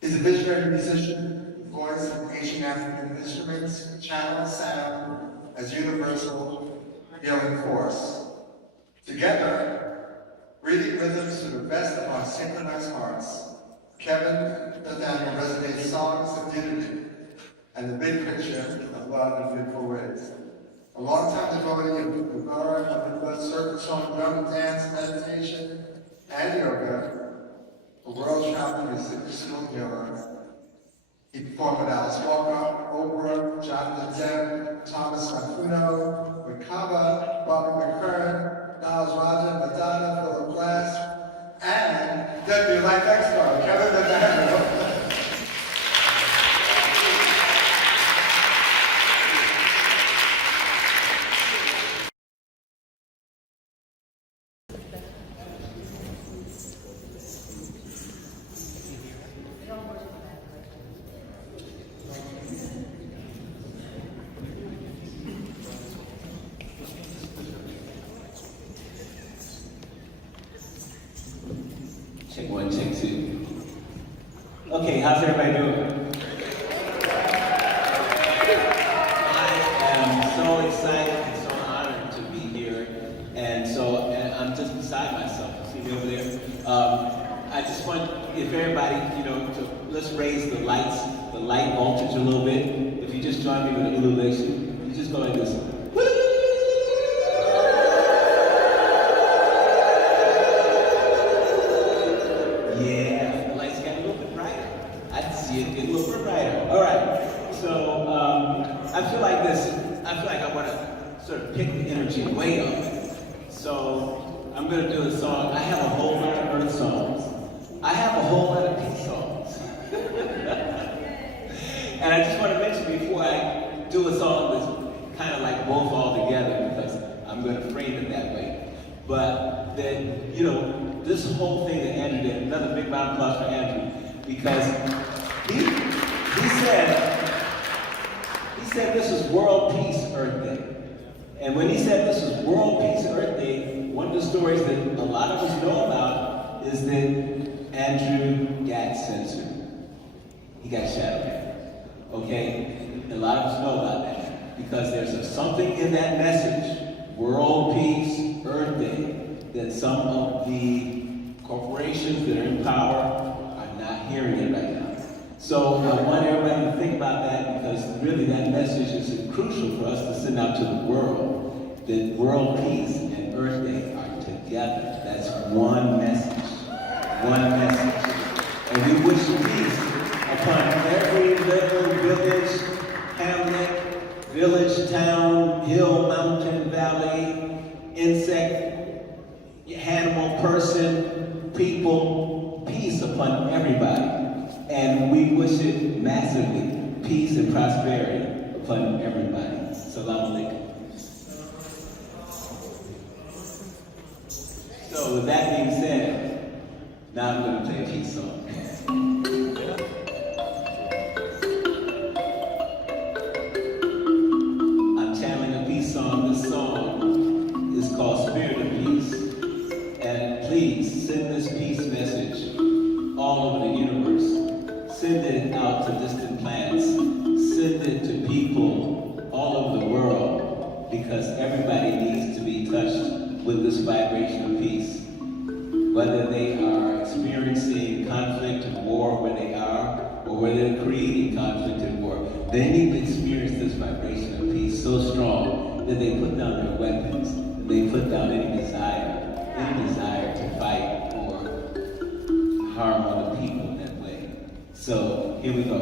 He's a visionary musician, voice of ancient African instruments, channels sound as universal healing force. Together, reading rhythms to the best of our synchronized hearts, Kevin Nathaniel resonates songs of unity and the big picture of love in beautiful ways. A long-time devotee of the Guru of the blood circle, song, drum, dance, meditation, and yoga, a world traveling institutional healer. He performed with Alice Walker, Oprah, Jonathan Demme, Thomas Mafuno, Wakaba, Bobby McCurran, Niles Roger, Madonna, Philip Glass, and Deputy Life Expert, Kevin McDaniel. Check one, check two. Okay, how's everybody doing? I am so excited and so honored to be here, and I'm just beside myself. See me over there? I just want if everybody, let's raise the light voltage a little bit. If you just join me with an ululation, you just go like this. Yeah, the lights got a little bit brighter. I see it get a little bit brighter. All right. So I feel like this. I feel like I want to sort of pick the energy way up. So I'm going to do a song. I have a whole lot of earth songs. I have a whole lot of peace songs. And I just want to mention before I do a song that's kind of like both all together, because I'm going to frame it that way. But then, this whole thing that Andrew did, another big round of applause for Andrew, because he said this is World Peace Earth Day. And when he said this is World Peace Earth Day, one of the stories that a lot of us know about is that Andrew got censored. He got shadowed. Okay? A lot of us know about that. Because there's something in that message, World Peace Earth Day, that some of the corporations that are in power are not hearing it right now. So I want everybody to think about that, because really that message is crucial for us to send out to the world, that world peace and Earth Day are together. That's one message. One message. And we wish peace upon every little village, hamlet, village, town, hill, mountain, valley, insect, animal, person, people, peace upon everybody. And we wish it massively, peace and prosperity upon everybody. Salam alaikum. So with that being said, now I'm going to play a peace song. I'm channeling a peace song. This song is called Spirit of Peace. And please send this peace message all over the universe. Send it out to distant planets. Send it to people all over the world, because everybody needs to be touched with this vibration of peace. Whether they are experiencing conflict and war where they are, or whether they're creating conflict and war, they need to experience this vibration of peace so strong that they put down their weapons, and they put down any desire to fight or harm other people in that way. So here we go.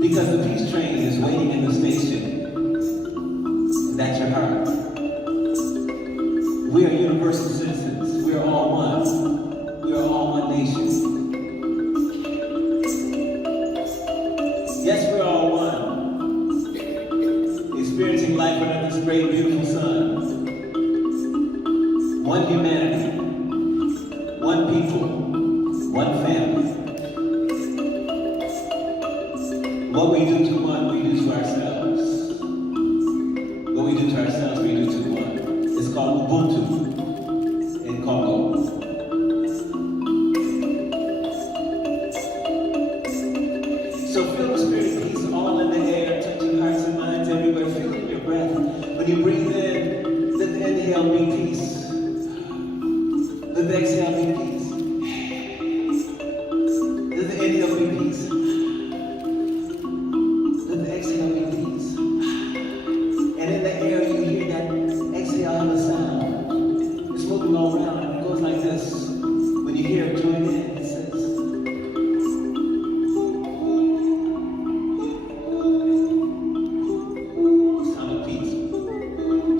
Because the peace train is waiting in the station. That's your heart. one people, one family. What we do to one, we do to ourselves. What we do to ourselves, we do to one. It's called Ubuntu in Congo. So feel the spirit of peace all in the air, touching hearts and minds everywhere. Feel it in your breath. When you breathe in, let the inhale be peace. Let the exhale be peace. Let the inhale be peace. Let the exhale be peace. And in the air, you hear that exhale have a sound. It's moving all around, and it goes like this. When you hear it, join in. It says, sound of peace.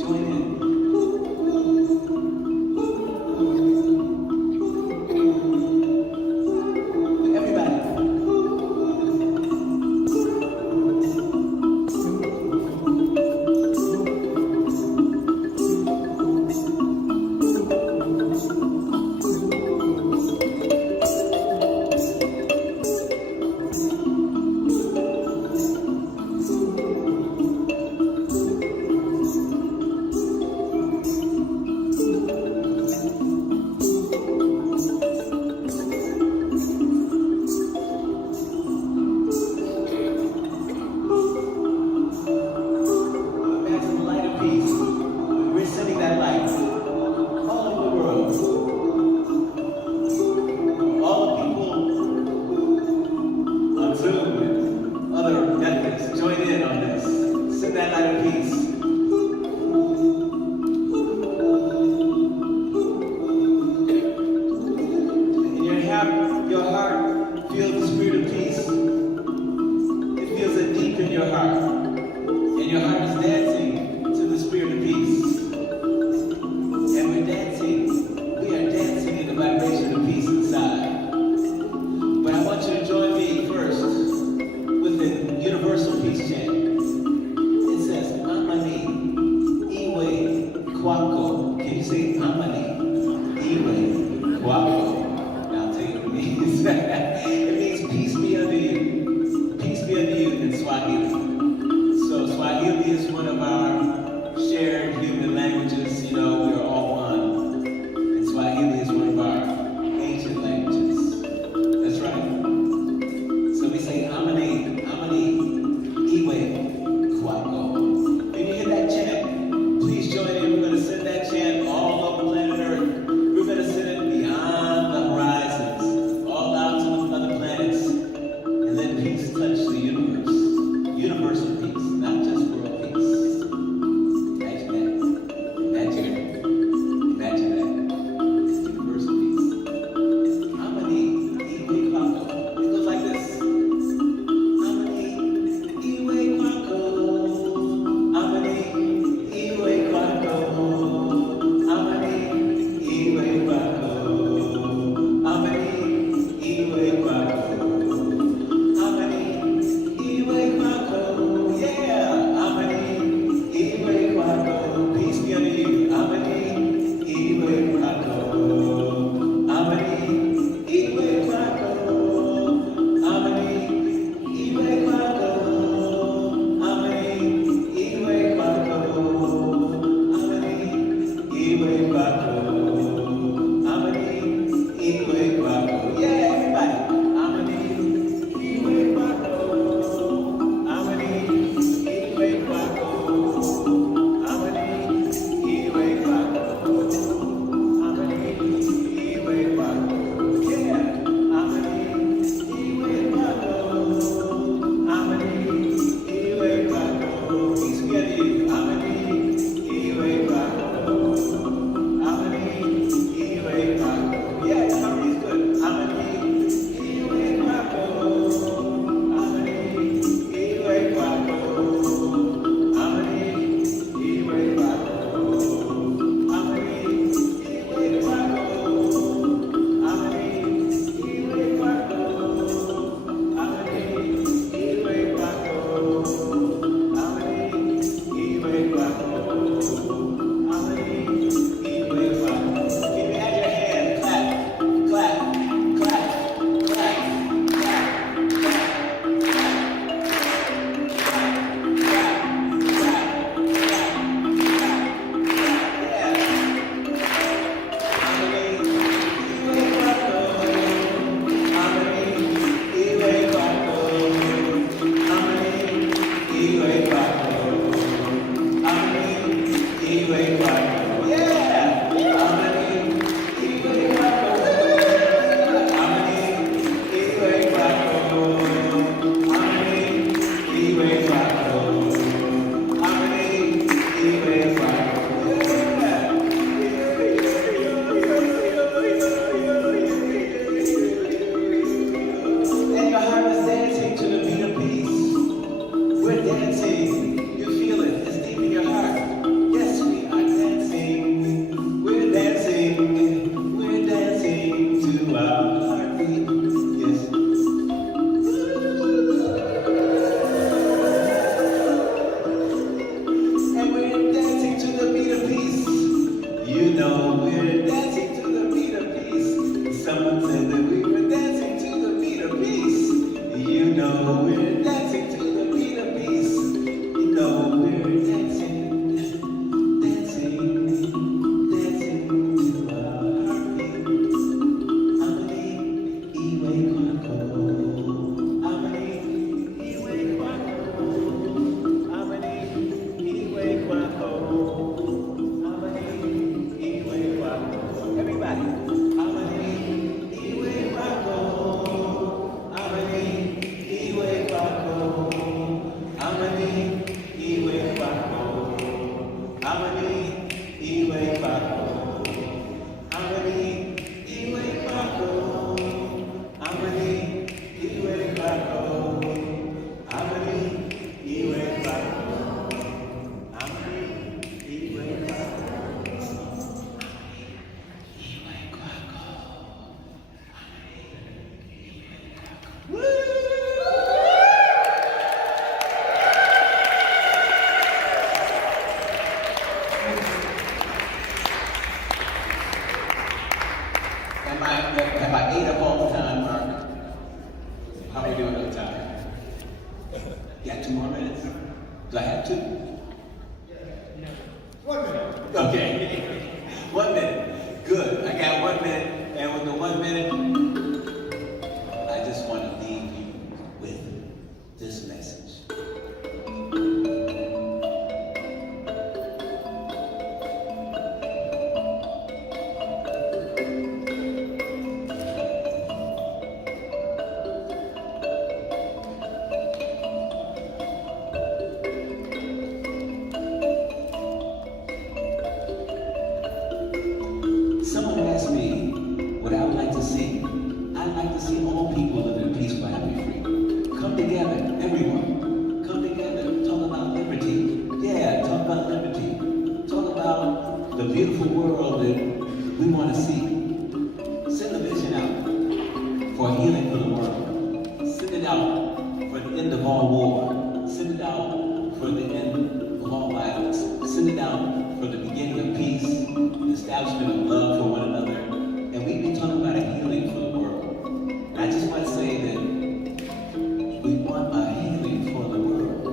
Join in. Everybody. Imagine the light of peace. We're sending that light all over the world. All the people on Zoom and other Netflix, join in on this. Send that light of peace. And your heart feels the spirit of peace. It feels it deep in your heart. And your heart is dancing to the spirit of peace. And we're dancing. We are dancing in the vibration of peace inside. But I want you to join me first with the universal peace chant. It says, Amani, Iwe, Kwako. Can you say Amani, Iwe, Kwako? Now I'll tell you what it means. It means peace be unto you. Peace be unto you in Swahili. for healing for the world. Send it out for the end of all war. Send it out for the end of all violence. Send it out for the beginning of peace, the establishment of love for one another. And we've been talking about a healing for the world. And I just want to say that we want a healing for the world.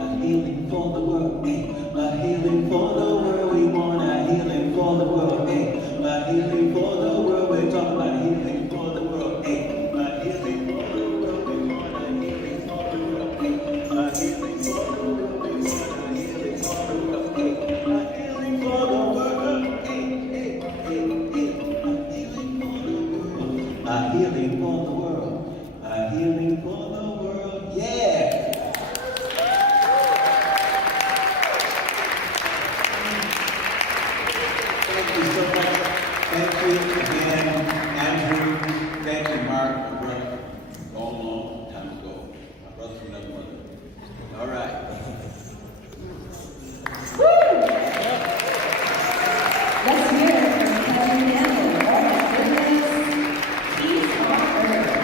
A healing for the world. Hey. A healing for the world. We want a healing for the world. Hey. A healing for the world. We're talking about healing for the world. Hey. A healing for the world. We want a healing for the world. Hey. A healing for the world. We want a healing for the world. Hey. A healing for the world. Hey. Hey. Hey. Hey. A healing for the world. A healing for the world. A healing for the world. Yeah. Thank you so much. Thank you again, Andrew. Thank you, Mark, my brother. Long time ago. My brother from another mother. All right. Let's hear it from Kevin Campbell. Oh my goodness. Peace on earth.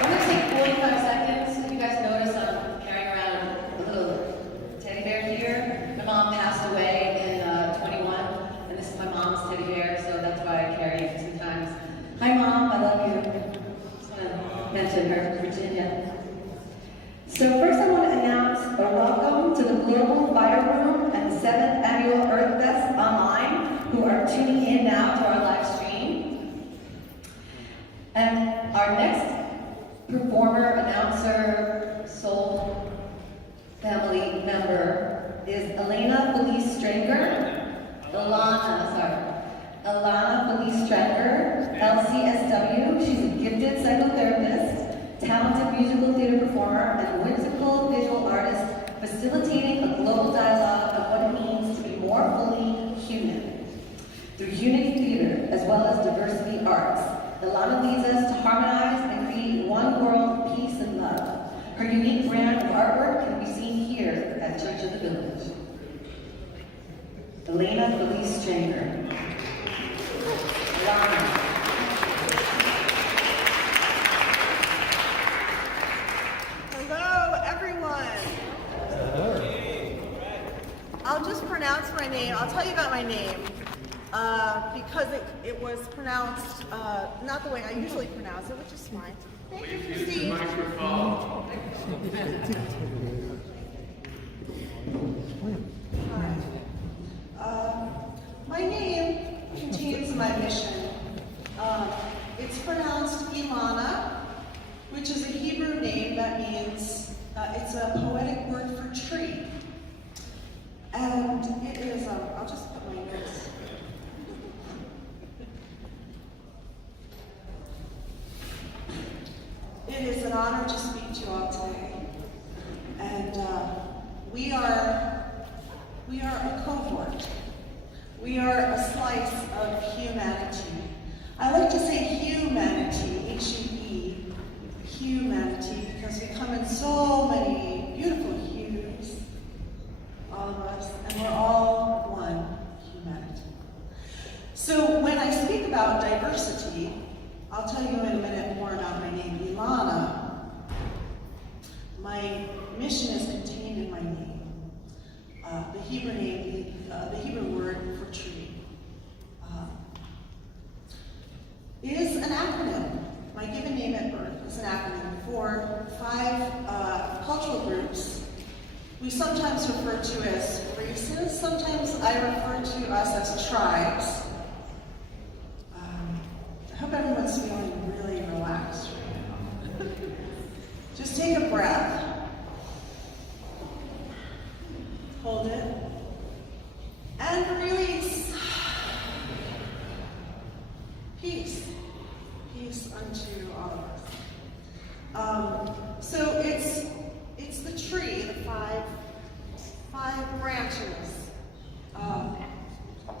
I'm going to take 45 seconds. You guys notice I'm carrying around a little teddy bear here. My mom passed away in 21, and this is my mom's teddy bear, so that's why I carry it sometimes. Hi Mom, I love you. Just want to mention her, Virginia. So first I want to announce a welcome to the Global Fire Room and 7th Annual Earth Fest Online, who are tuning in now to our live stream. And our next performer, announcer, soul family member is Elena Felice Stranger. Alana Felice Stranger, LCSW. She's a gifted psychotherapist, talented musical theater performer, and whimsical visual artist, facilitating a global dialogue of what it means to be more fully human. Through Unity Theater, as well as diversity arts, Ilana leads us to harmonize and create one world of peace and love. Her unique brand of artwork can be seen here at Church of the Village. Elena Felice Stranger. Ilana. Hello, everyone. I'll just pronounce my name. I'll tell you about my name because it was pronounced not the way I usually pronounce it, which is fine. Thank you, Christine. My name contains my mission. It's pronounced Ilana, which is a Hebrew name that means, it's a poetic word for tree. And it is, I'll just put my notes. It is an honor to speak to you all today. And we are a cohort. We are a slice of humanity. I like to say humanity, H-U-E, humanity, because we come in so many beautiful hues, all of us, and we're all one humanity. So when I speak about diversity, I'll tell you in a minute more about my name, Ilana. My mission is contained in my name. The Hebrew name, the Hebrew word for tree, is an acronym. My given name at birth is an acronym for 5 cultural groups. We sometimes refer to as races. Sometimes I refer to us as tribes. I hope everyone's feeling really relaxed right now. Just take a breath. Hold it. And release. Peace. Peace unto all of us. So it's the tree, the five branches. I'll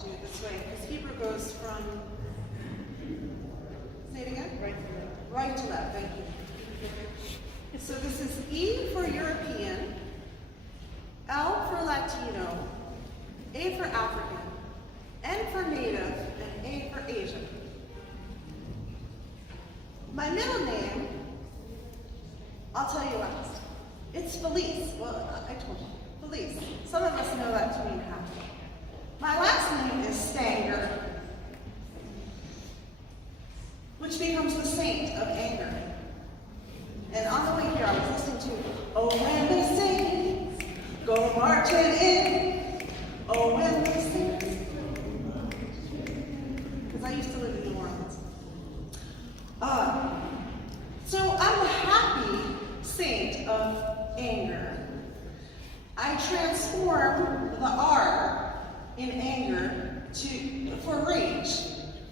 do it this way, because Hebrew goes from, say it again? Right to left, thank you. So this is E for European, L for Latino, A for African, N for Native, and A for Asian. My middle name, I'll tell you last. It's Felice. Well, I told you. Felice. Some of us know that to mean happy. My last name is Stanger, which becomes the saint of anger. And on the way here, I was listening to, oh, when the saints go marching in, oh, when the saints, because I used to live in New Orleans. So I'm a happy saint of anger. I transform the R in anger for rage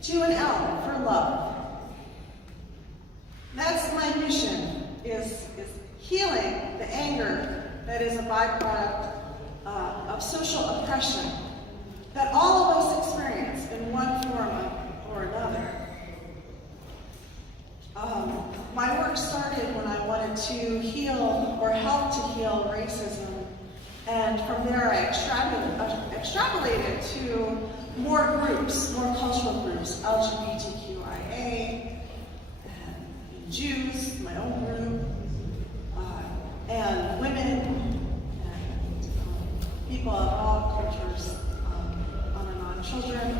to an L for love. That's my mission, is healing the anger that is a byproduct of social oppression that all of us experience in one form or another. My work started when I wanted to heal or help to heal racism, and from there I extrapolated to more groups, more cultural groups, LGBTQIA, and Jews, my own group, and women, and people of all cultures, on and on, children.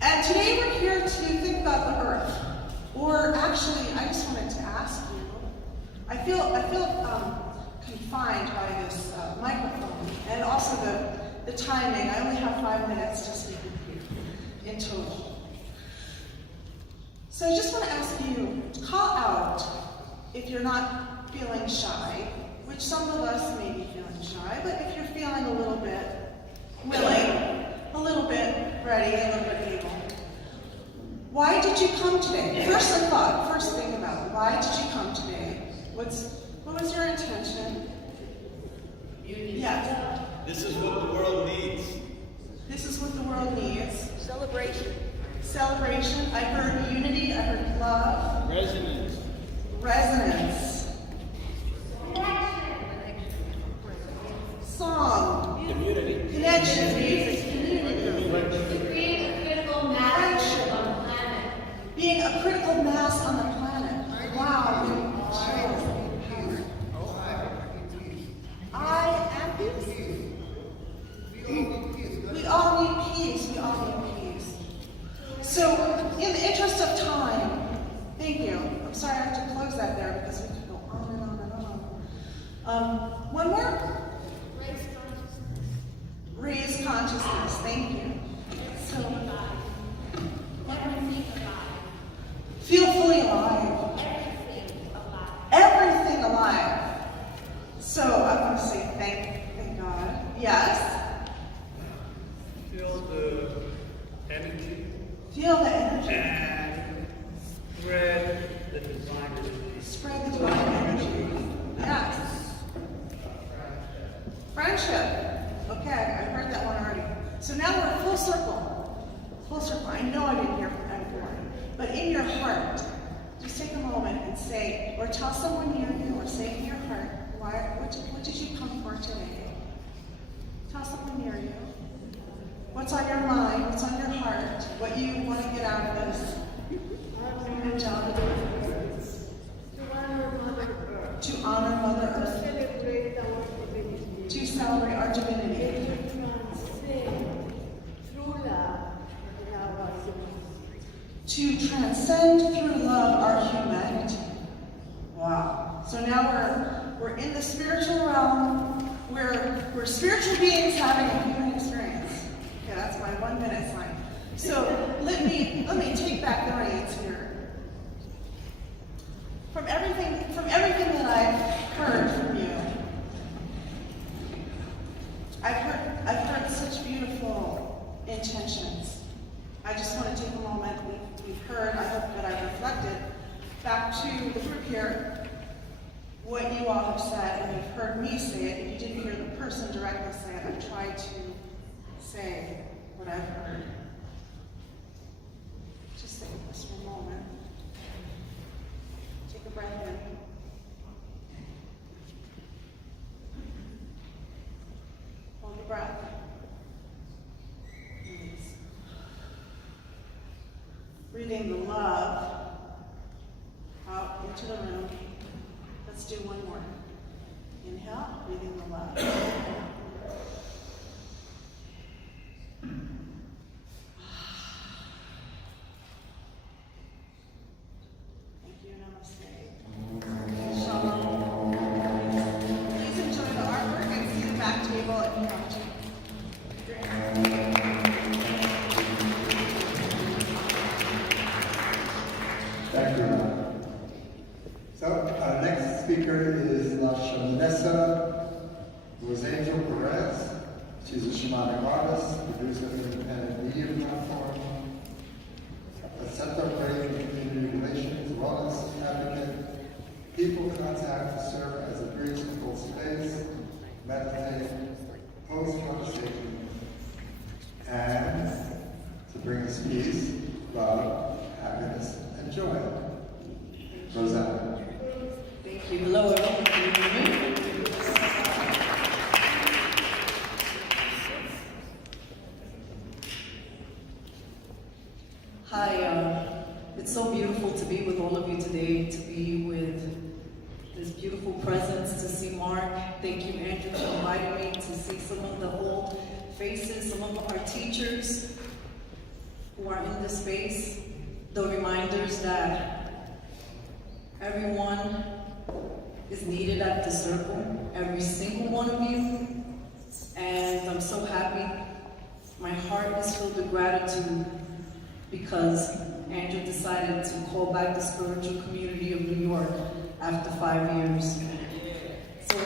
And today we're here to think about the earth. Or actually, I just wanted to ask you, I feel confined by this microphone and also the timing. I only have 5 minutes to speak with you in total. So I just want to ask you to call out if you're not feeling shy, which some of us may be feeling shy, but if you're feeling a little bit willing, a little bit ready, a little bit able. Why did you come today? First think about it. Why did you come today? What was your intention? Unity. Yes. This is what the world needs. This is what the world needs. Celebration. Celebration. I heard unity. I heard love. Resonance. Resonance. Song. Community. Connection. Music. To create a critical mass on the planet. Being a critical mass on the planet. Wow. I am peace. We all need peace. We all need peace. So, in the interest of time, thank you. I'm sorry I have to close that there because we could go on and on and on. One more? Raise consciousness. Thank you. So, feel fully alive. Everything alive. So I want to say thank God. Yes. Feel the energy Feel the energy. and spread the divine energy. Spread the divine energy. Yes. Friendship. Okay, I heard that one already. So now we're full circle. Full circle. I know I didn't hear from everyone, but in your heart, just take a moment and say, or tell someone near you, or say in your heart, what did you come for today? Tell someone near you. What's on your mind? What's on your heart? What you want to get out of this? And John. To honor Mother Earth. To celebrate our divinity. To transcend through love our humanity. Wow. So now we're in the spiritual realm. We're spiritual beings having a human experience. Okay, that's my 1 minute sign. So let me take back the reins here. From everything that I've heard from you, I've heard such beautiful intentions. I just want to take a moment. We've heard, I hope that I've reflected back to the group here what you all have said, and you've heard me say it. If you didn't hear the person directly say it, I've tried to say what I've heard. Just think this for a moment. Take a breath in. Hold the breath. Release. Breathing the love to the room. Let's do one more. Inhale, breathing the love. Thank you, namaste. Shalom. Please enjoy the artwork and see the back table at your option. Thank you. So, our next speaker is La Shamanessa Rosangel Perez. She's a shamanic artist, producer of an independent media platform, a center-brain community relations, wellness advocate, people contact to serve as a bridge to hold space, meditate, host conversation, and to bring us peace, love, happiness, and joy. Rosanna. Thank you. Hello, everyone. Can you hear me? Hi. It's so beautiful to be with all of you today, to be with this beautiful presence, to see Mark. Thank you, Andrew, for inviting me to see some of the old faces, some of our teachers who are in this space. The reminders that everyone is needed at the circle, every single one of you, and I'm so happy. My heart is filled with gratitude because Andrew decided to call back the spiritual community of New York after 5 years. So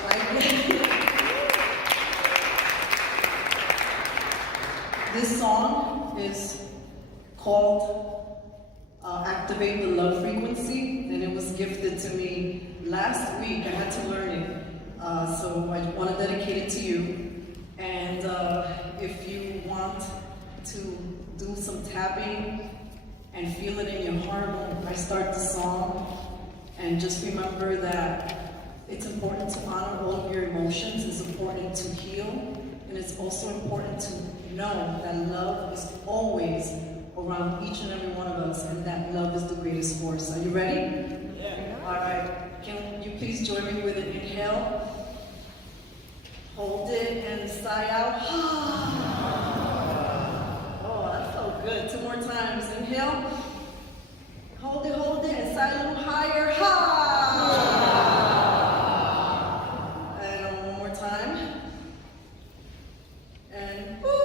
this song is called Activate the Love Frequency, and it was gifted to me last week. I had to learn it, so I want to dedicate it to you. And if you want to do some tapping and feel it in your heart when I start the song, and just remember that it's important to honor all of your emotions, it's important to heal, and it's also important to know that love is always around each and every one of us, and that love is the greatest force. Are you ready? Yeah. All right. Can you please join me with an inhale? Hold it and sigh out. Oh, that felt good. 2 more times. Inhale. Hold it, and sigh a little higher. And one more time. And woo!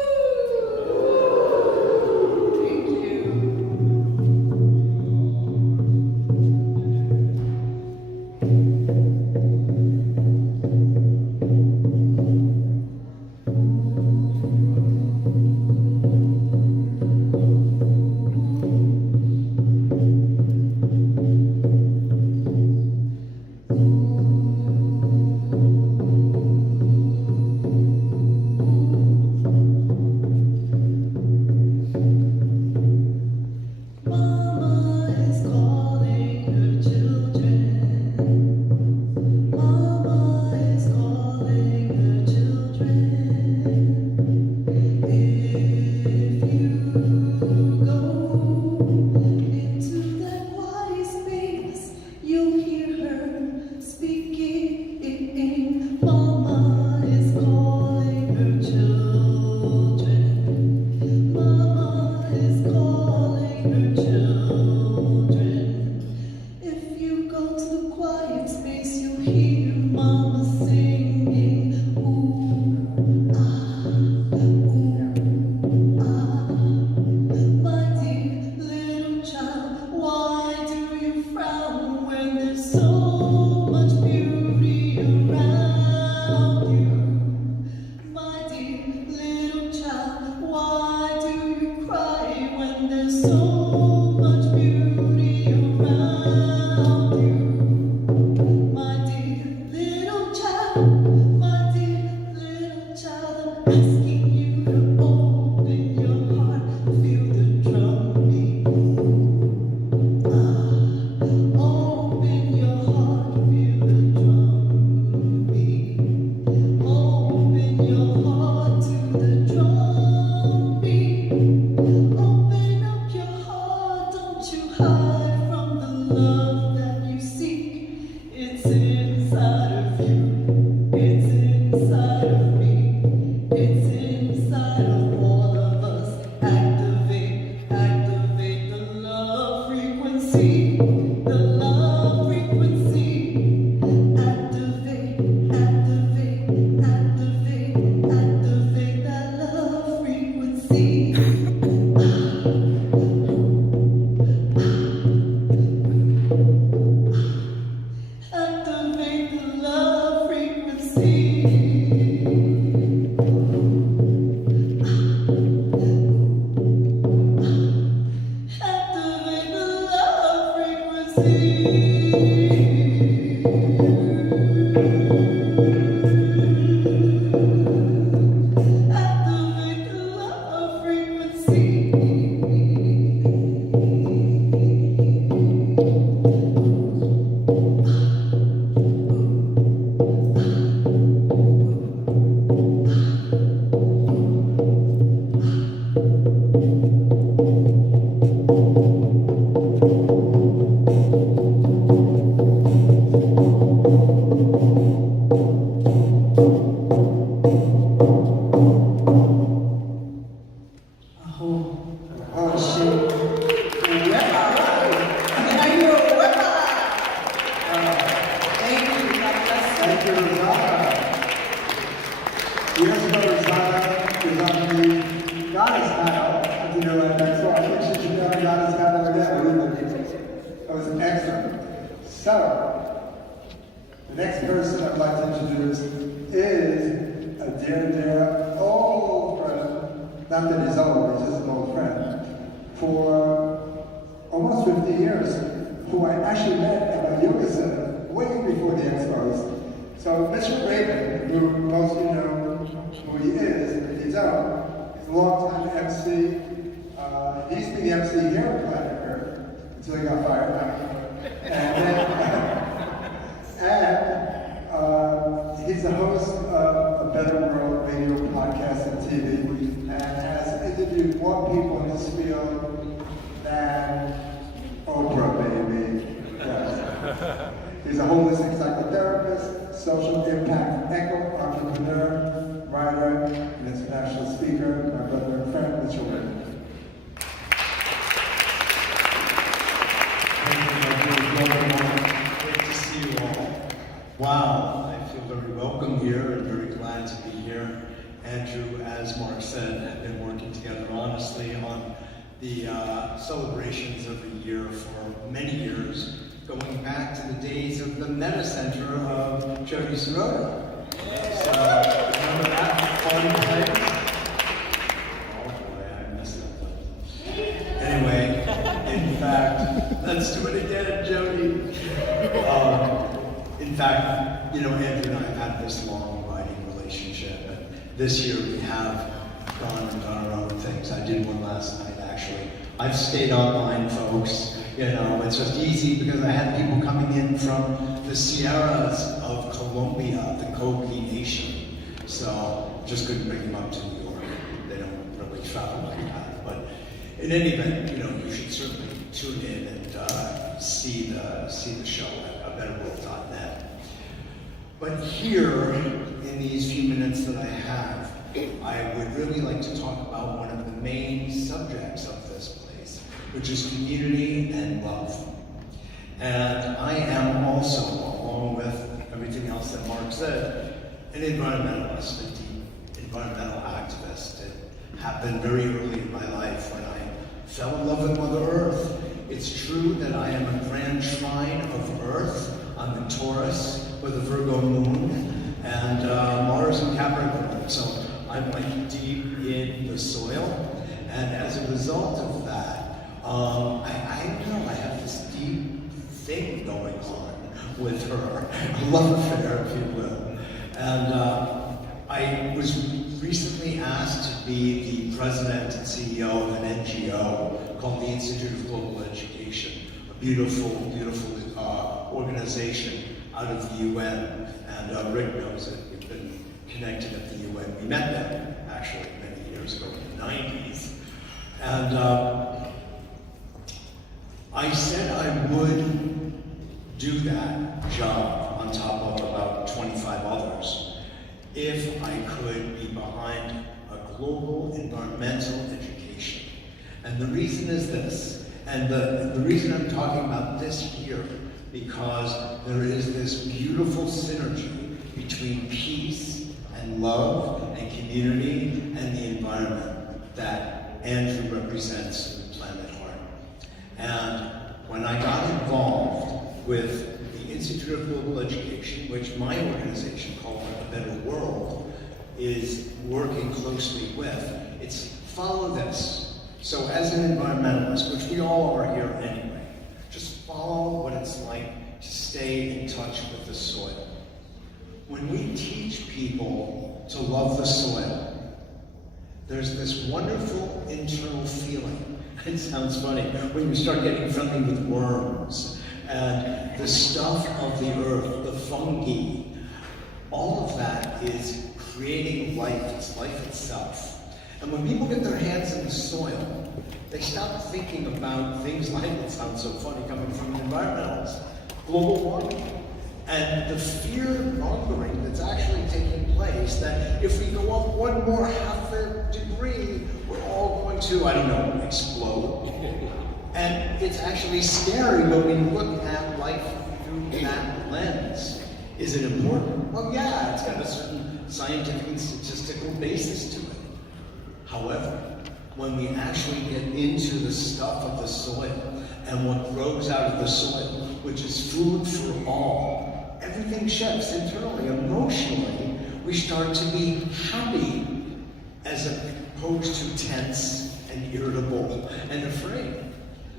Celebrations of the year for many years, going back to the days of the Meta Center of Jody Sirota. So, remember that party place? Oh boy, I messed up. Anyway, in fact, let's do it again, Jody. In fact, you know, Andrew and I have had this long riding relationship, and this year we have gone and done our own things. I did one last night, actually. I've stayed online, folks. You know, it's just easy because I had people coming in from the Sierras of Colombia, the Kogi Nation. So just couldn't bring them up to New York. They don't really travel like that. But in any event, you know, you should certainly tune in and see the show at betterworld.net. But here, in these few minutes that I have, I would really like to talk about one of the main subjects of this place, which is community and love. And I am also, along with everything else that Mark said, an environmentalist, a deep environmental activist. It happened very early in my life when I fell in love with Mother Earth. It's true that I am a grand shrine of Earth. I'm in Taurus with a Virgo moon and Mars in Capricorn. So I'm like deep in the soil. And as a result of that, I know I have this deep thing going on with her, a love affair, if you will. And I was recently asked to be the president and CEO of an NGO called the Institute of Global Education, a beautiful, beautiful organization out of the UN. And Rick knows it. We've been connected at the UN. We met them, actually, many years ago in the 90s. And I said I would do that job on top of about 25 others if I could be behind a global environmental education. And the reason is this, and the reason I'm talking about this here, because there is this beautiful synergy between peace and love and community and the environment that Andrew represents in Planet Heart. And when I got involved with the Institute of Global Education, which my organization called A Better World is working closely with, it's follow this. So as an environmentalist, which we all are here anyway, just follow what it's like to stay in touch with the soil. When we teach people to love the soil, there's this wonderful internal feeling. It sounds funny when you start getting friendly with worms and the stuff of the earth, the fungi. All of that is creating life. It's life itself. And when people get their hands in the soil, they stop thinking about things like, it sounds so funny coming from environmentalists, global warming, and the fear-mongering that's actually taking place, that if we go up one more half a degree, we're all going to, I don't know, explode. And it's actually scary when we look at life through that lens. Is it important? Well, yeah, it's got a certain scientific and statistical basis to it. However, when we actually get into the stuff of the soil and what grows out of the soil, which is food for all, everything shifts internally, emotionally. We start to be happy as opposed to tense and irritable and afraid.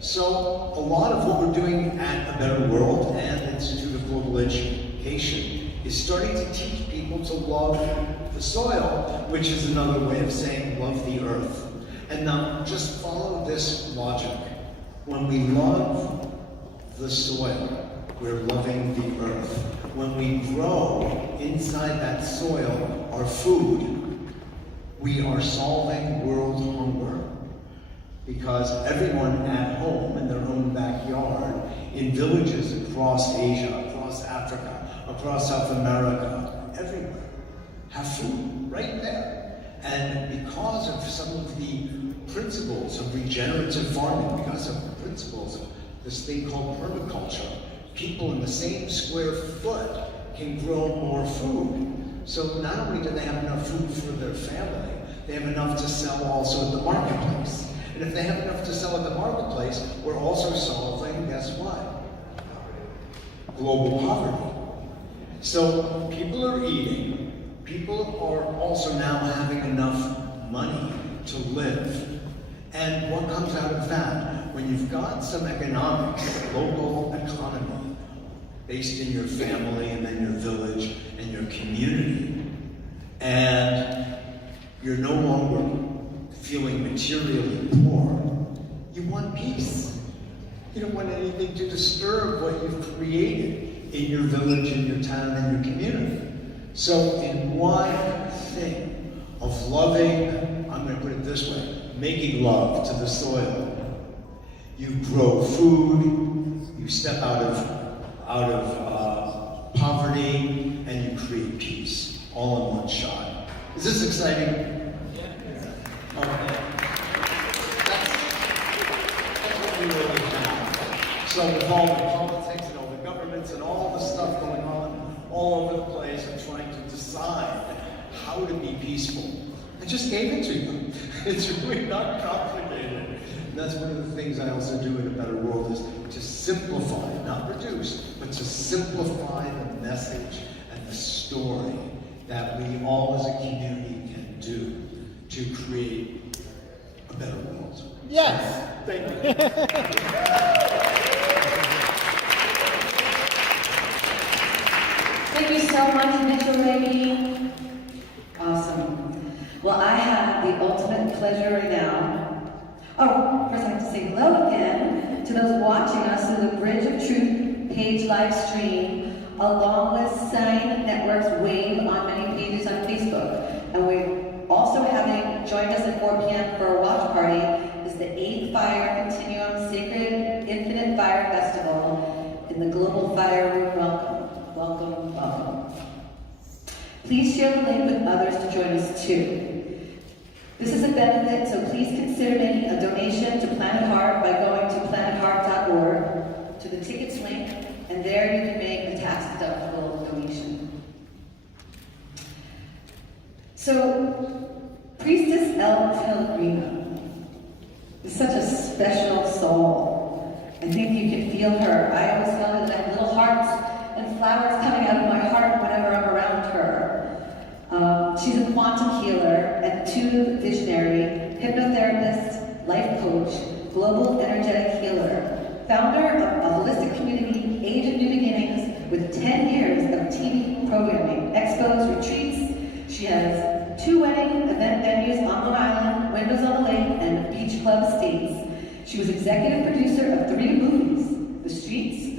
So a lot of what we're doing at A Better World and Institute of Global Education is starting to teach people to love the soil, which is another way of saying love the earth. And now just follow this logic. When we love the soil, we're loving the earth. When we grow inside that soil our food, we are solving world hunger. Because everyone at home in their own backyard, in villages across Asia, across Africa, across South America, everywhere, have food right there. And because of some of the principles of regenerative farming, because of the principles of this thing called permaculture, people in the same square foot can grow more food. So not only do they have enough food for their family, they have enough to sell also at the marketplace. And if they have enough to sell at the marketplace, we're also solving, guess what? Global poverty. So people are eating, people are also now having enough money to live. And what comes out of that? When you've got some economics, local economy, based in your family and then your village and your community, and you're no longer feeling materially poor, you want peace. You don't want anything to disturb what you've created in your village, in your town, and your community. So in one thing of loving, I'm going to put it this way, making love to the soil, you grow food, you step out of poverty, and you create peace, all in one shot. Is this exciting? Okay. That's what we really have. So with all the politics and all the governments and all the stuff going on all over the place and trying to decide how to be peaceful, I just gave it to you. It's really not complicated. And that's one of the things I also do in A Better World, is to simplify, not reduce, but to simplify the message and the story that we all as a community can do to create a better world. Yes. Thank you. Thank you so much, Mitchell Lady. Awesome. Well, I have the ultimate pleasure right now. Oh, first I have to say hello again to those watching us through the Bridge of Truth page live stream, along with Sign Network's Wave on many pages on Facebook. And we're also having joined us at 4 p.m. for a watch party is the 8 Fire Continuum Sacred Infinite Fire Festival in the Global Fire Room. Welcome, welcome, welcome. Please share the link with others to join us too. This is a benefit, so please consider making a donation to Planet Heart by going to planetheart.org to the tickets link, and there you can make a tax-deductible donation. So, Priestess El Pellegrino is such a special soul. I think you can feel her. I always feel that little hearts and flowers coming out of my heart whenever I'm around her. She's a quantum healer, intuitive visionary, hypnotherapist, life coach, global energetic healer, founder of a holistic community, was executive producer of 3 movies, The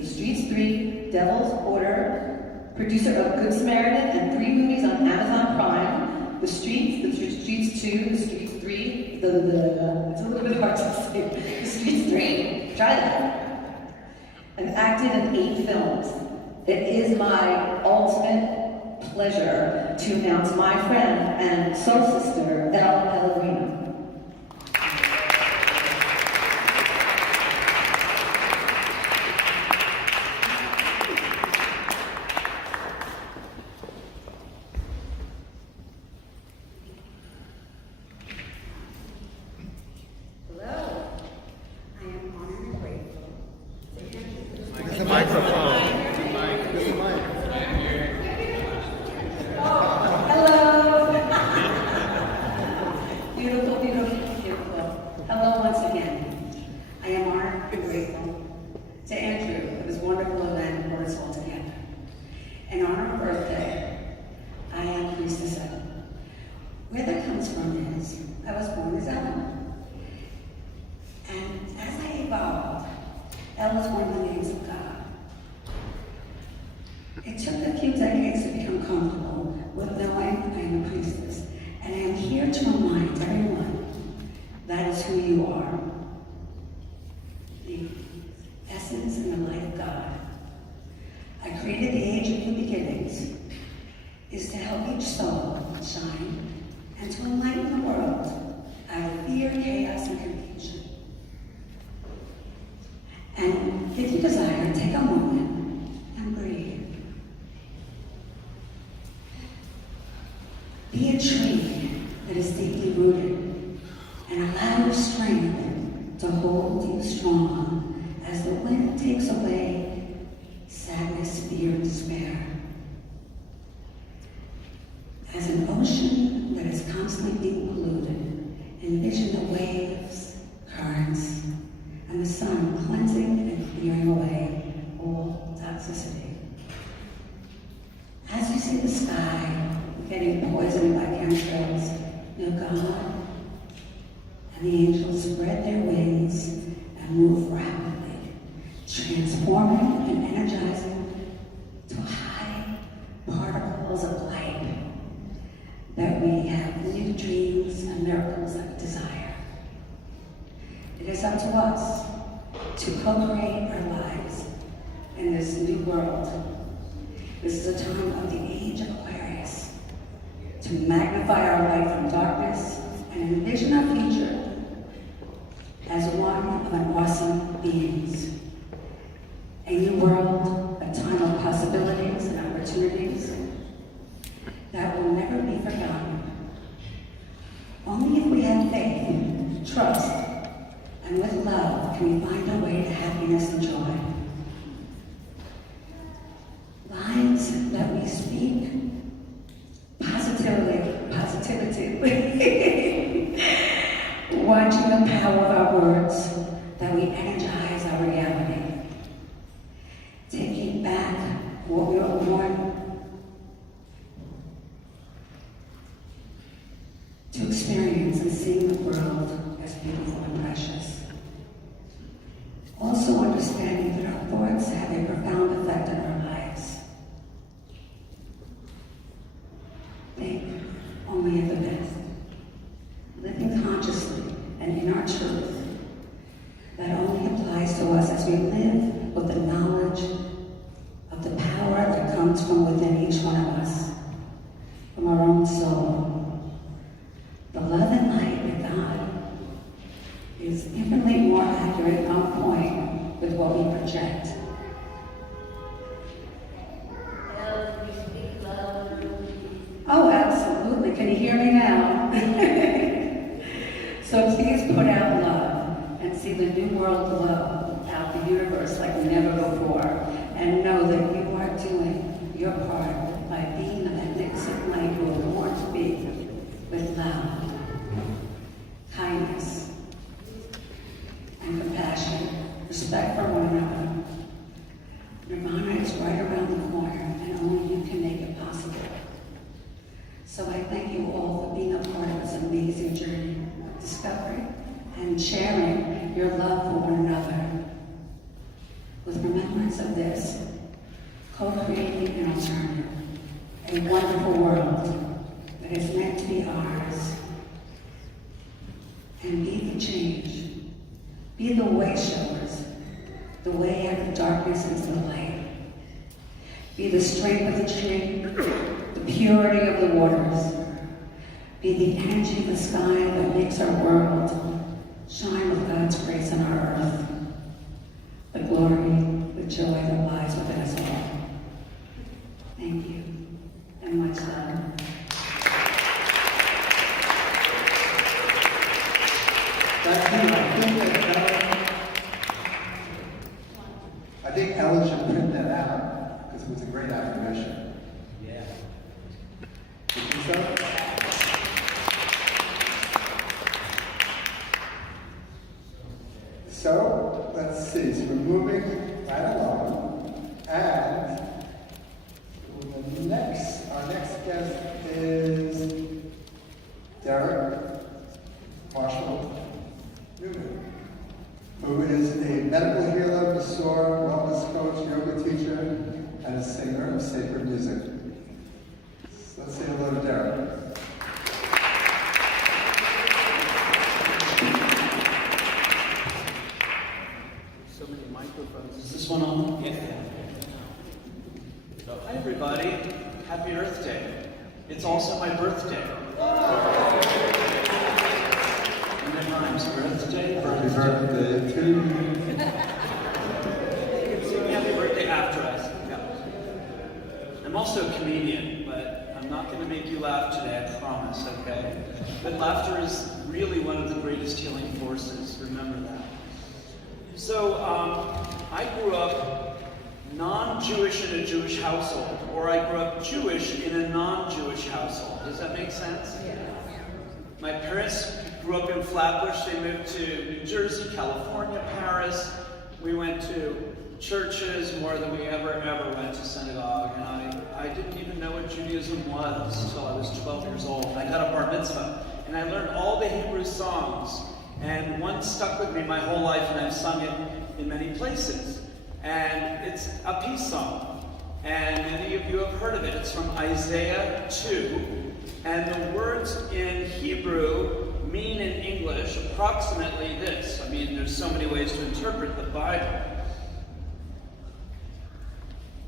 Streets 3, Devil's Order, producer of Good Samaritan, and 3 movies on Amazon Prime, The Streets 2, The Streets 3, it's a little bit hard to say, The Streets 3, try that, and acted in 8 films. It is my ultimate pleasure to announce my friend and soul sister, Elle Pellegrino. Respect for one another, sense of this, co-creating an alternative, a wonderful world that is meant to be ours. And be the change. Be the way showers, the way out of darkness into the light. Be the strength of the tree, the purity of the waters. Be the energy of the sky that makes our world shine with God's grace on our earth. The glory, the joy that lies within us all. Thank you, and much love. I think Ellen should print that out because it was a great affirmation. Yeah. You think so? So let's see. So we're moving right along, and our next guest is Derek Marshall Newman, who is a medical healer, masseur, wellness coach, yoga teacher, and a singer of sacred music. So let's say hello to Derek. So many microphones. Is this one on? Yeah. So, hi everybody. Happy Earth Day. It's also my birthday. And it rhymes. Birthday, Happy birthday to you. Sing happy birthday after us. Yeah. I'm also a comedian, but I'm not going to make you laugh today, I promise, okay? But laughter is really one of the greatest healing forces. Remember that. So, I grew up non-Jewish in a Jewish household, or I grew up Jewish in a non-Jewish household. Does that make sense? Yeah. My parents grew up in Flatbush. They moved to New Jersey, California, Paris. We went to churches more than we ever went to synagogue, and I didn't even know what Judaism was until I was 12 years old. I got a bar mitzvah, and I learned all the Hebrew songs, and one stuck with me my whole life, and I've sung it in many places. And it's a peace song, and many of you have heard of it. It's from Isaiah 2, and the words in Hebrew mean in English approximately this. I mean, there's so many ways to interpret the Bible.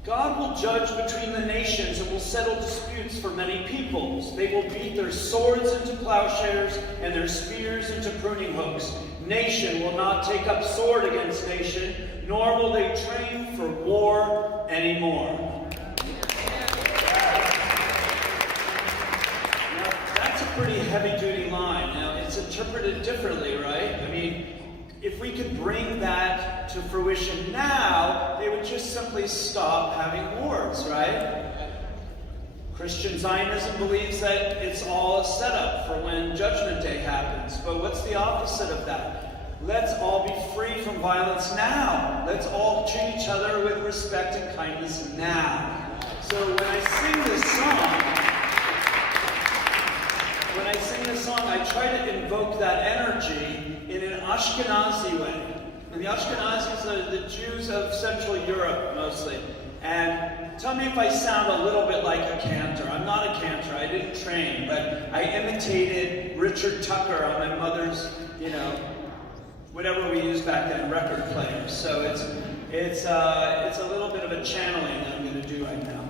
God will judge between the nations and will settle disputes for many peoples. They will beat their swords into plowshares and their spears into pruning hooks. Nation will not take up sword against nation, nor will they train for war anymore. Now, that's a pretty heavy-duty line. Now, it's interpreted differently, right? I mean, if we could bring that to fruition now, they would just simply stop having wars, right? Christian Zionism believes that it's all a setup for when Judgment Day happens. But what's the opposite of that? Let's all be free from violence now. Let's all treat each other with respect and kindness now. So when I sing this song, I try to invoke that energy in an Ashkenazi way. And the Ashkenazis are the Jews of Central Europe, mostly. And tell me if I sound a little bit like a cantor. I'm not a cantor, I didn't train, but I imitated Richard Tucker on my mother's, whatever we used back then, record players. So it's a little bit of a channeling that I'm going to do right now.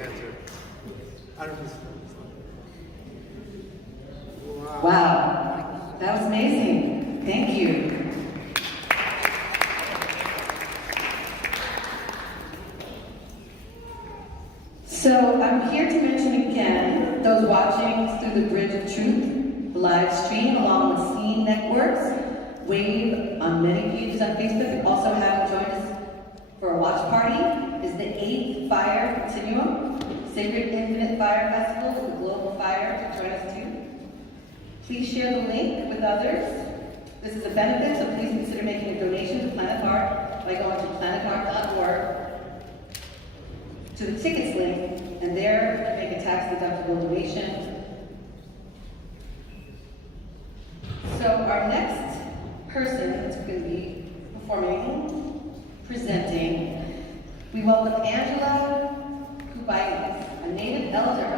answer. I don't know. Wow, that was amazing. Thank you. So I'm here to mention again, those watching through the Bridge of Truth live stream along with Scene Networks, Wave on many pages on Facebook, and also have joined us for a watch party, is the 8th Fire Continuum, Sacred Infinite Fire Festival with the Global Fire to join us too. Please share the link with others. This is a benefit, so please consider making a donation to Planet Heart by going to planetheart.org to the tickets link, and there you can make a tax-deductible donation. So our next person that's going to be performing, presenting, we welcome Angela Kubitis, a native elder.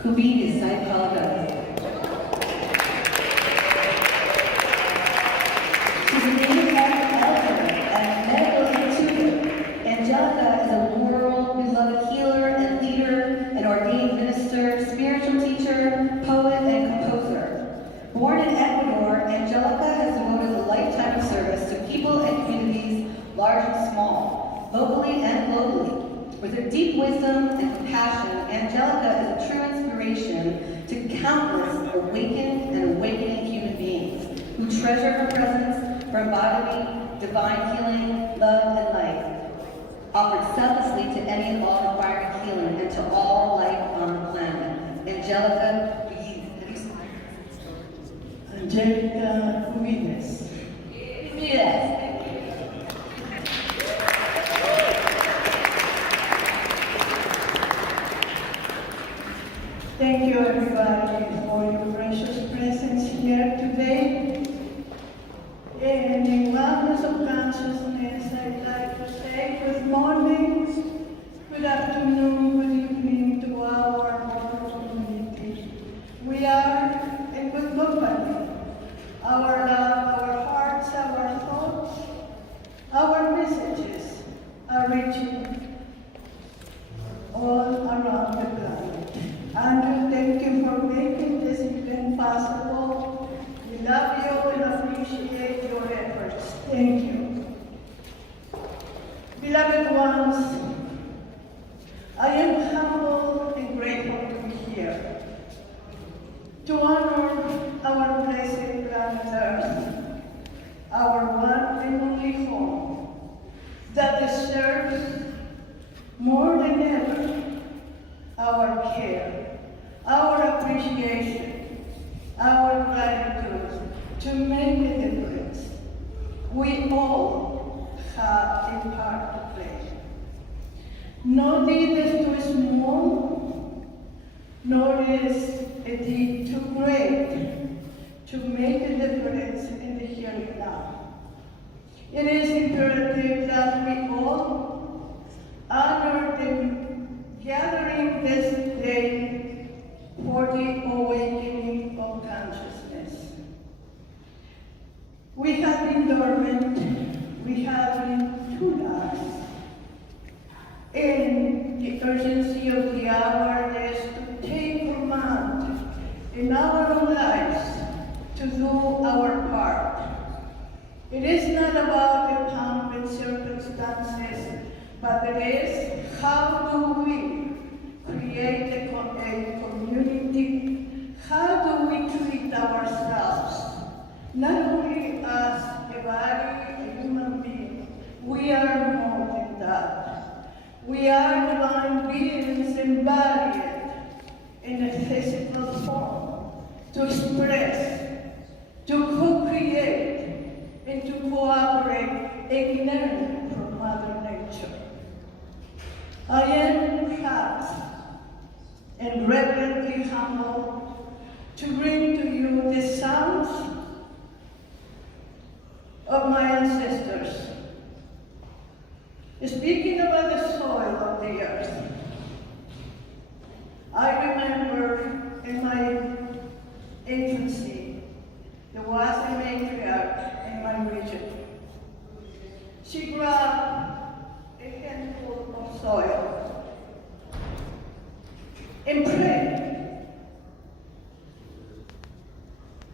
Kubitis, I apologize. She's a native elder and medical intuitive. Angelica is a world-beloved healer and leader, an ordained minister, spiritual teacher, poet, and composer. Born in Ecuador, Angelica has devoted a lifetime of service to people and communities, large and small, locally and globally. With her deep wisdom and compassion, Angelica is a true inspiration to countless awakened and awakening human beings who treasure her presence for embodying divine healing, love, and life, offered selflessly to any and all requiring healing and to all life on the planet. Angelica Kubitis. Yes. Thank you, everybody, for your precious presence here today. And in oneness of consciousness, I'd like to say good morning, good afternoon, good evening to our wonderful community. We are in good company. Our love, our hearts, our thoughts, our messages are reaching all around the planet. Andrew, thank you for making this event possible. We love you and appreciate your efforts. Thank you. Beloved ones, I am humble and grateful to be here to honor our blessed planet Earth, our one and only home that deserves more than ever our care, our appreciation, our gratitude to make a difference. We all have a part to play. No deed is too small, nor is a deed too great to make a difference in the here and now. It is imperative that we all honor the gathering this day for the awakening of consciousness. We have been dormant, we have been too lax, and the urgency of the hour is to take command in our own lives to do our part. It is not about the pomp and circumstances, but it is how do we create a community, how do we treat ourselves, not only as a body, a human being, we are more than that. We are divine beings embodied in a physical form to express, to co-create, and to cooperate and learn from Mother Nature. I am proud and reverently humbled to bring to you the sounds of my ancestors. Speaking about the soil of the earth, I remember in my infancy, there was a matriarch in my region. She grabbed a handful of soil and pray.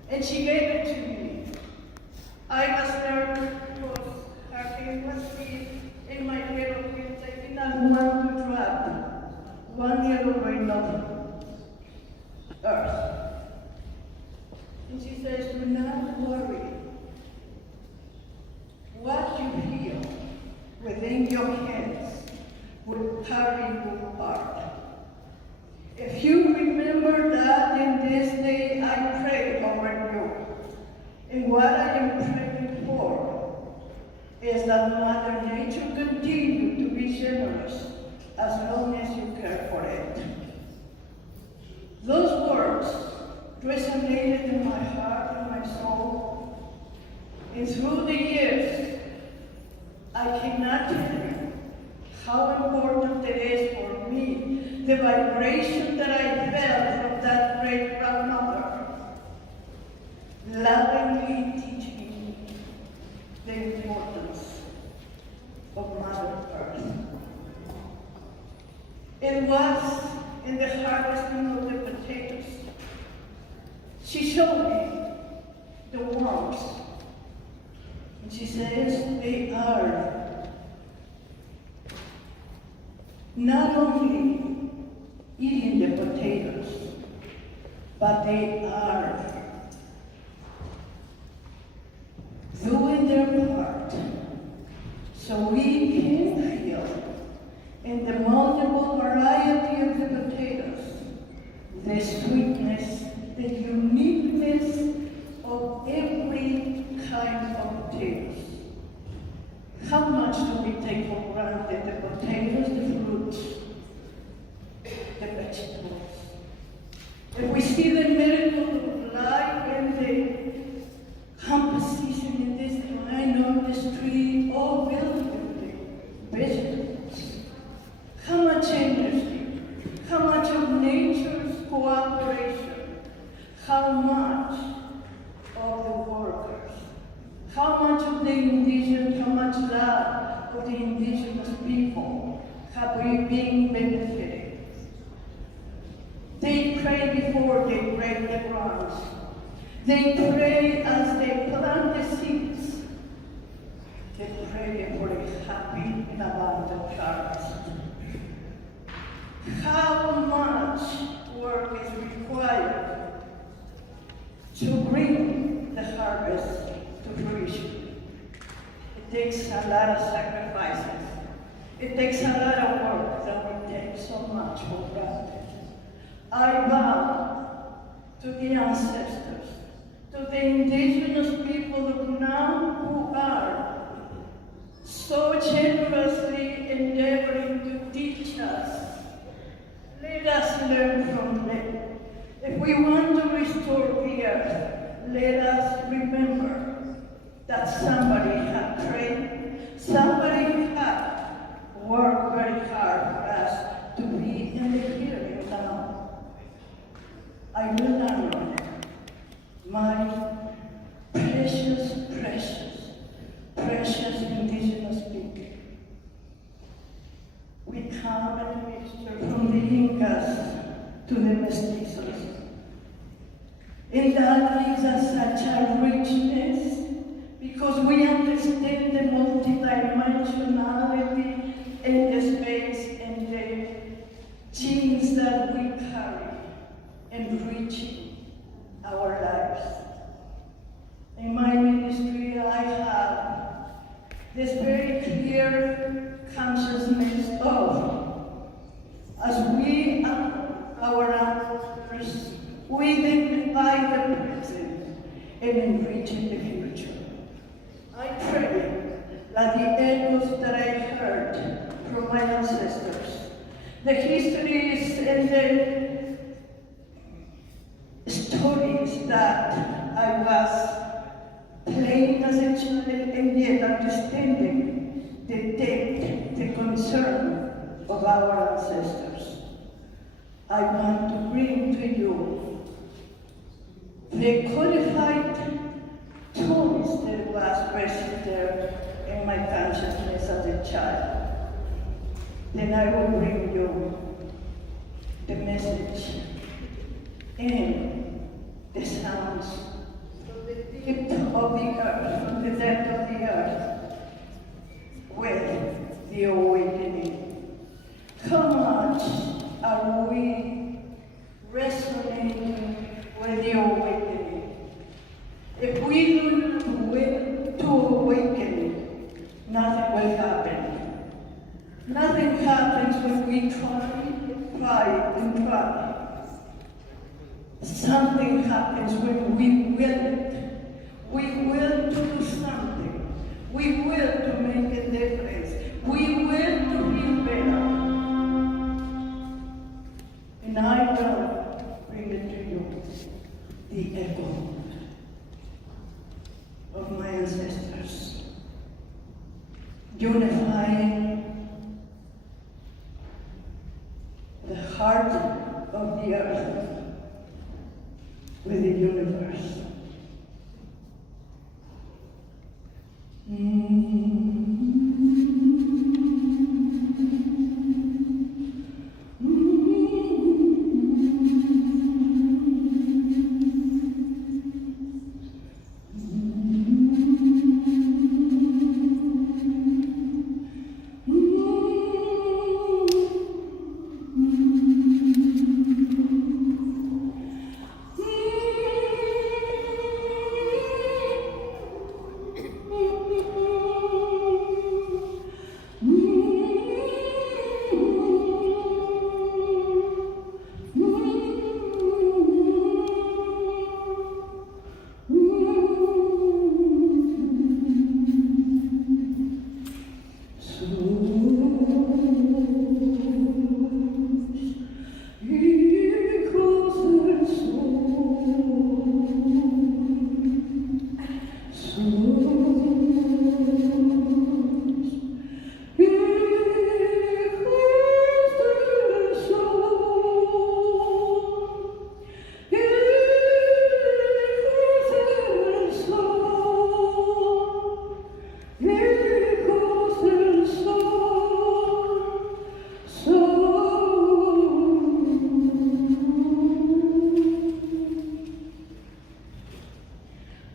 And she gave it to me. I was nervous because her hand was in my little kids. I did not want to drop 1 little grain of earth. And she says, do not worry. What you feel within your hands will carry your heart. If you remember that in this day I pray over you, and what I am praying for is that Mother Nature continue to be generous as long as you care for it. Those words resonated in my heart and my soul, and through the years, I cannot tell you how important it is for me, the vibration that I felt from that great grandmother, lovingly teaching me the importance of Mother Earth. It was in the harvesting of the potatoes. She showed me the worms. And she says they are not only eating the potatoes, but they are doing their part so we can feel in the multiple variety of the potatoes the sweetness, the uniqueness of every kind of potatoes. How much do we take for granted the potatoes, the fruits, the vegetables? If we see the miracle of life and the composition in this line of this tree, all built with the vegetables, how much energy, how much of nature's cooperation, how much of the workers, how much of the indigenous, how much love of the indigenous people have we been benefiting. They pray before they break the ground. They pray as they plant the seeds. They pray for a happy and abundant harvest. How much work is required to bring the harvest to fruition? It takes a lot of sacrifices. It takes a lot of work that we take so much for granted. I bow to the ancestors, to the indigenous people of now who are so generously endeavoring to teach us. Let us learn from them. If we want to restore the earth, let us remember that somebody had prayed, somebody had worked very hard for us to be in the here and now. I will honor my precious, precious, precious indigenous people. We come in a mixture from the Incas to the mestizos. And that gives us such a richness because we understand the multidimensionality in the space and the genes that we carry enriching our lives. In my ministry, I have this very clear consciousness of, as we honor our ancestors, we dignify the present and enrich in the future. I pray that the echoes that I heard from my ancestors, the histories and the stories that I was playing as a child and yet understanding the depth, the concern of our ancestors. I want to bring to you the codified tools that was registered in my consciousness as a child. Then I will bring you the message in the sounds from the deep of the earth, from the depth of the earth, with the awakening. How much are we resonating with the awakening? If we do not wait to awaken, nothing will happen. Nothing happens when we try. Something happens when we will it. We will do something. We will to make a difference. We will to feel better. And I will bring it to you, the echo of my ancestors, unifying the heart of the earth with the universe.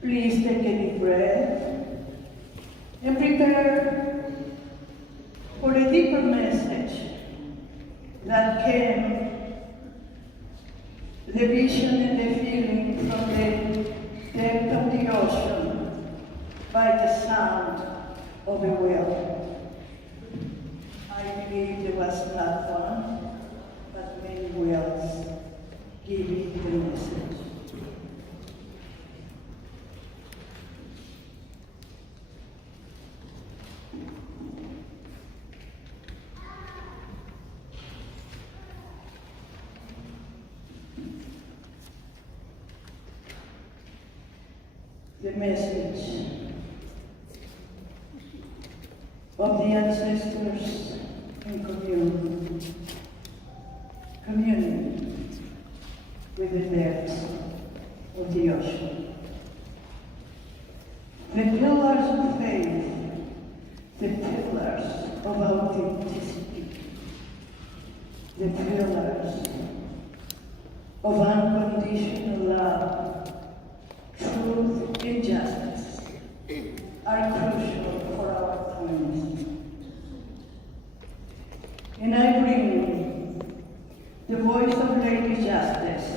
Please take a deep breath and prepare for a deeper message that came, the vision and the feeling from the depth of the ocean by the sound of a whale. I believe there was not one, but many whales giving the message. The message of the ancestors in communion with the depths of the ocean. The pillars of faith, the pillars of authenticity, the pillars of unconditional love, truth and justice are crucial for our times. And I bring the voice of Lady Justice.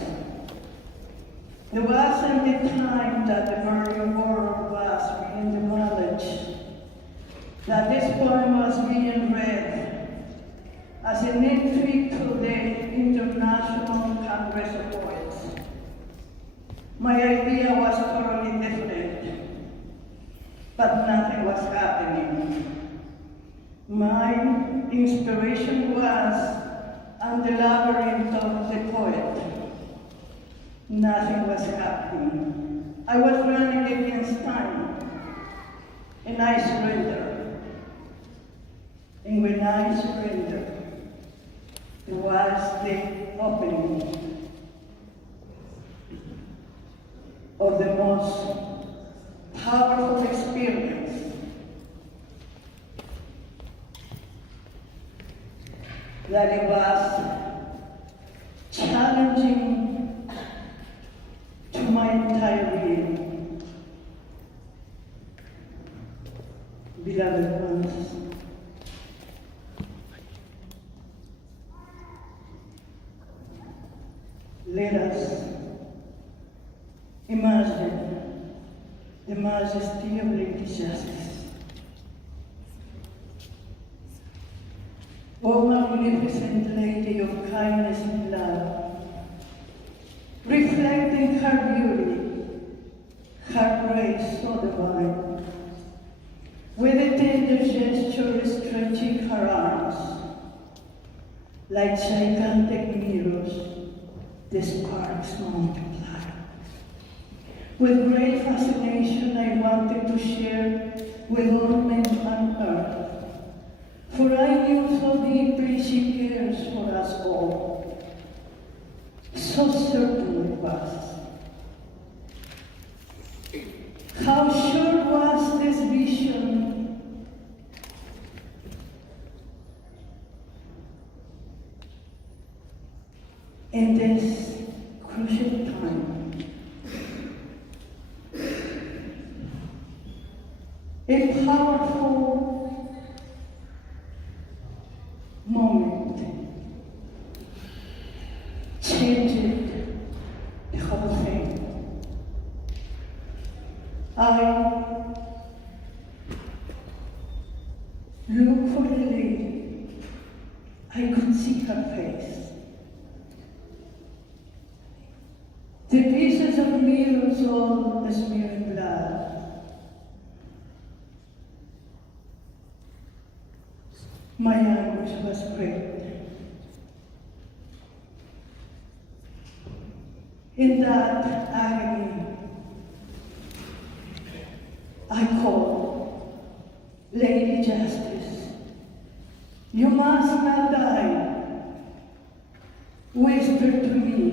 There wasn't the time that the very world was being demolished, that this poem was being read as an entry to the International Congress of Poets. My idea was totally different, but nothing was happening. My inspiration was on the labyrinth of the poet. Nothing was happening. I was running against time, and I surrendered. And when I surrendered, it was the opening of the most powerful experience that it was challenging to my entire being. Beloved ones, let us imagine the majesty of Lady Justice. O magnificent Lady of kindness and love, reflecting her beauty, her grace so divine, with a tender gesture stretching her arms, like gigantic mirrors, the sparks multiply. With great fascination, I wanted to share with all men on earth, for I knew so deeply she cares for us all. So certain it was. How sure was this vision? In this crucial time, a powerful moment changed the whole thing. I looked for the lady. I could see her face. The pieces of mirrors all smeared blood. My anguish was great. In that agony, I called, Lady Justice, you must not die. Whisper to me,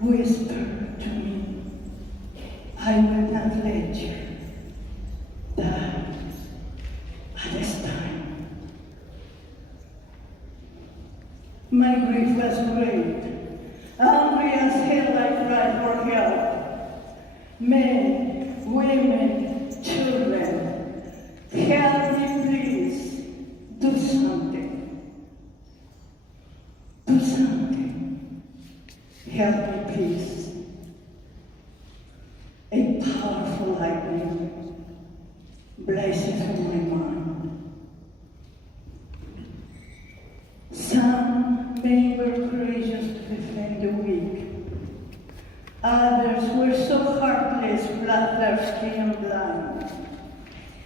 whisper to me, I will not let you die at this time. My grief was great. Angry as hell, I cried for help. Men, women, children, help me please. Do something. Do something. Help me please. A powerful lightning blazes through my mind. Some men were courageous to defend the weak. Others were so heartless, bloodthirsty and blind.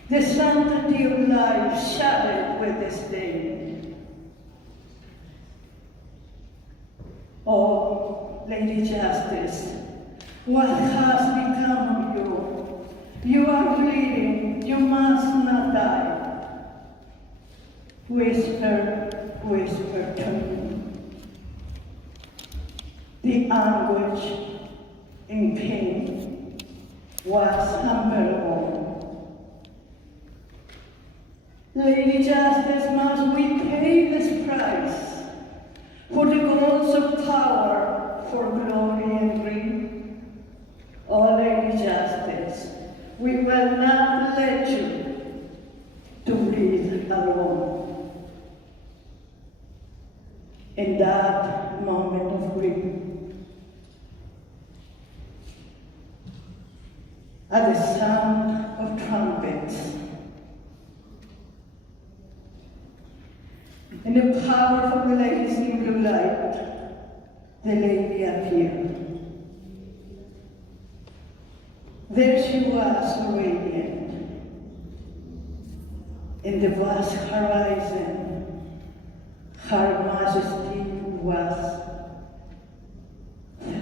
The sanctity of life shattered with disdain. Oh, Lady Justice, what has become of you? You are bleeding, you must not die. Whisper, whisper to me. The anguish in pain was unbearable. Lady Justice, must we pay this price for the goals of power, for glory and greed? Oh, Lady Justice, we will not let you to breathe alone. In that moment of grief, at the sound of trumpets, in the powerful blazing blue light, the lady appeared. There she was, radiant. In the vast horizon, her majesty was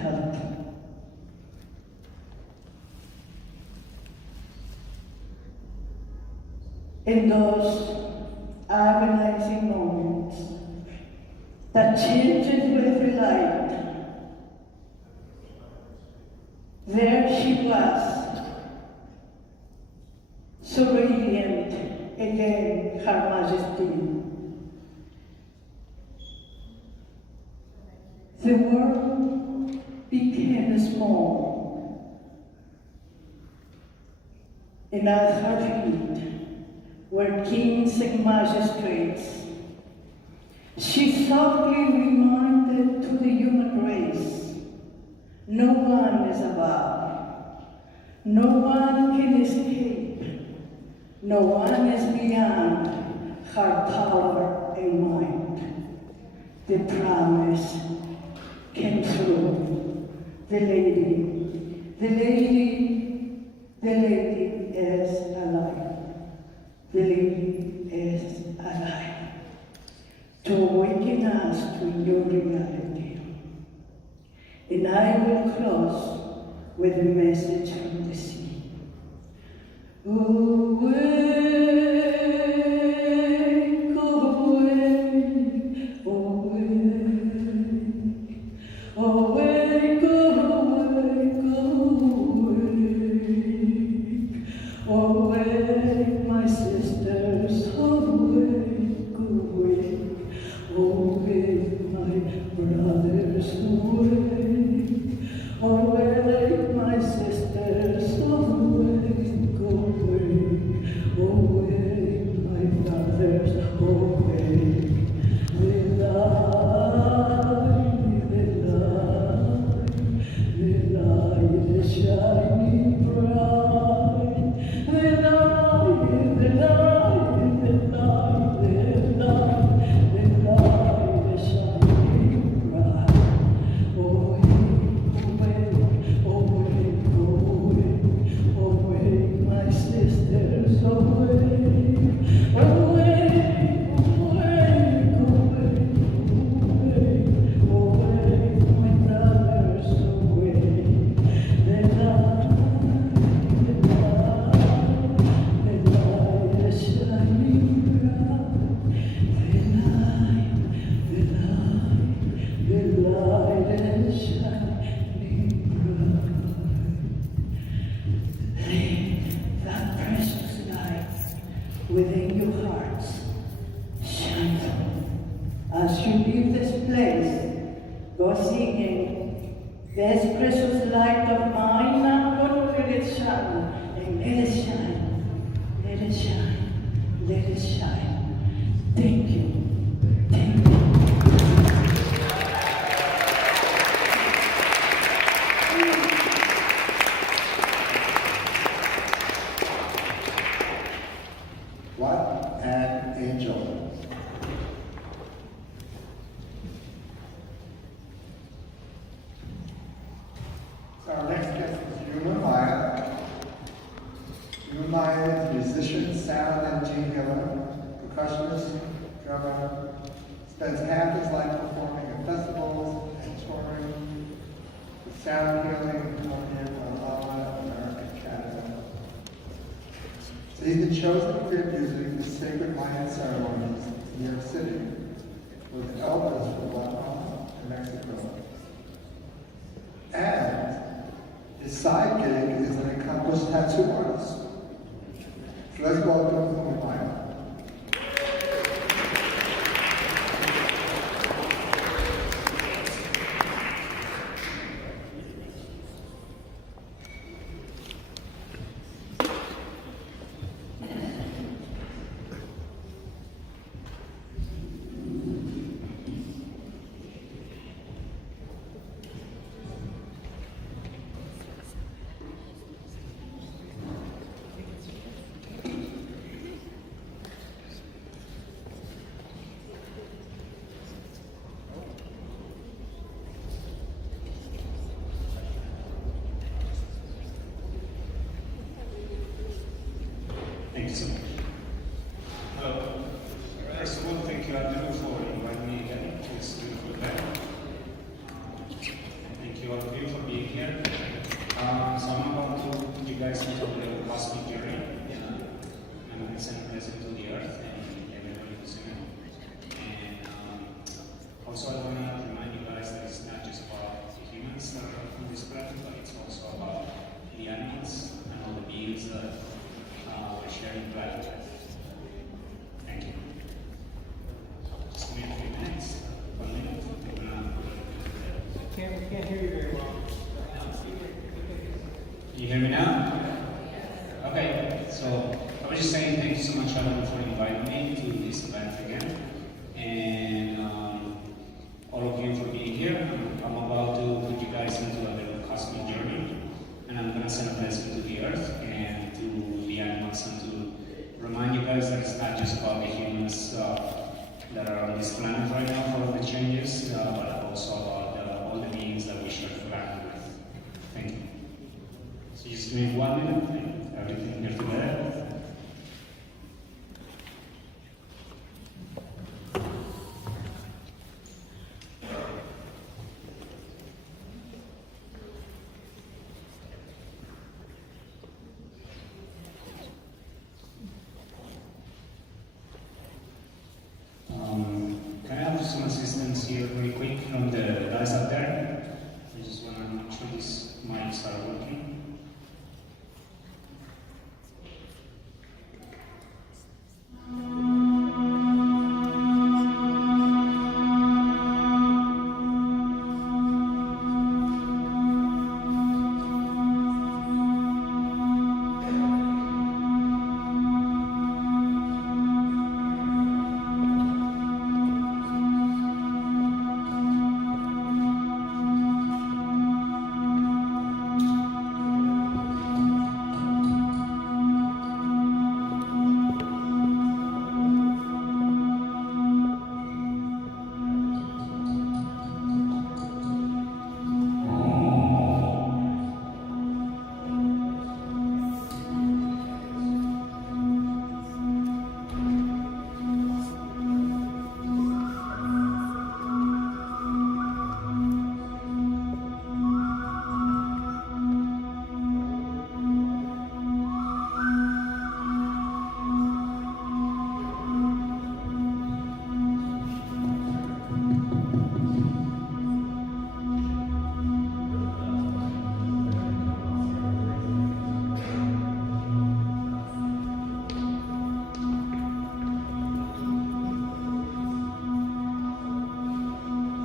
felt. In those agonizing moments that changed into every light, there she was, so radiant again, her majesty. the world became small. And at her feet were kings and magistrates. She softly reminded to the human race, no one is above, no one can escape, no one is beyond her power and mind. The promise came through. The lady is alive. The lady is alive. To awaken us to your reality. And I will close with a message from the sea. Awake, awake, awake, awake, awake, awake, my sisters, awake, awake. Awake, my brothers, awake, awake, my sisters, awake, awake, awake, my brothers, awake. The light is shining bright, the light, the light, the light, the light. Within your hearts, shine through. As you leave this place, go singing, this precious light of mine, I'm going to let it shine, and let it shine, let it shine, let it shine. Thank you, thank you. What an angel. So our next guest is Yuma Maya. Yuma Maya is a musician, sound and gene healer, percussionist, drummer, spends half his life performing at festivals and touring with sound healing in California, Guatemala, America, and Canada. So he's been chosen to create music for sacred Mayan ceremonies in New York City with elders from Guatemala and Mexico. And his side gig is an accomplished tattoo artist. So let's welcome Maya. hear you very well. Can you hear me now? Okay, so I was just saying thank you so much, Alan, for inviting me to this event again. And all of you for being here. I'm about to put you guys into a little cosmic journey. And I'm going to send a blessing to the earth and to the animals and to remind you guys that it's not just about the humans that are on this planet right now for all the changes, but also about all the beings that we share the planet with. Thank you. So just give me 1 minute and everything here together. Can I have some assistance here really quick from the guys up there? I just want to make sure these mics are working.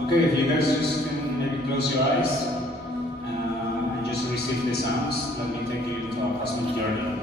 Okay, if you guys just can maybe close your eyes and just receive the sounds, let me take you into a cosmic journey.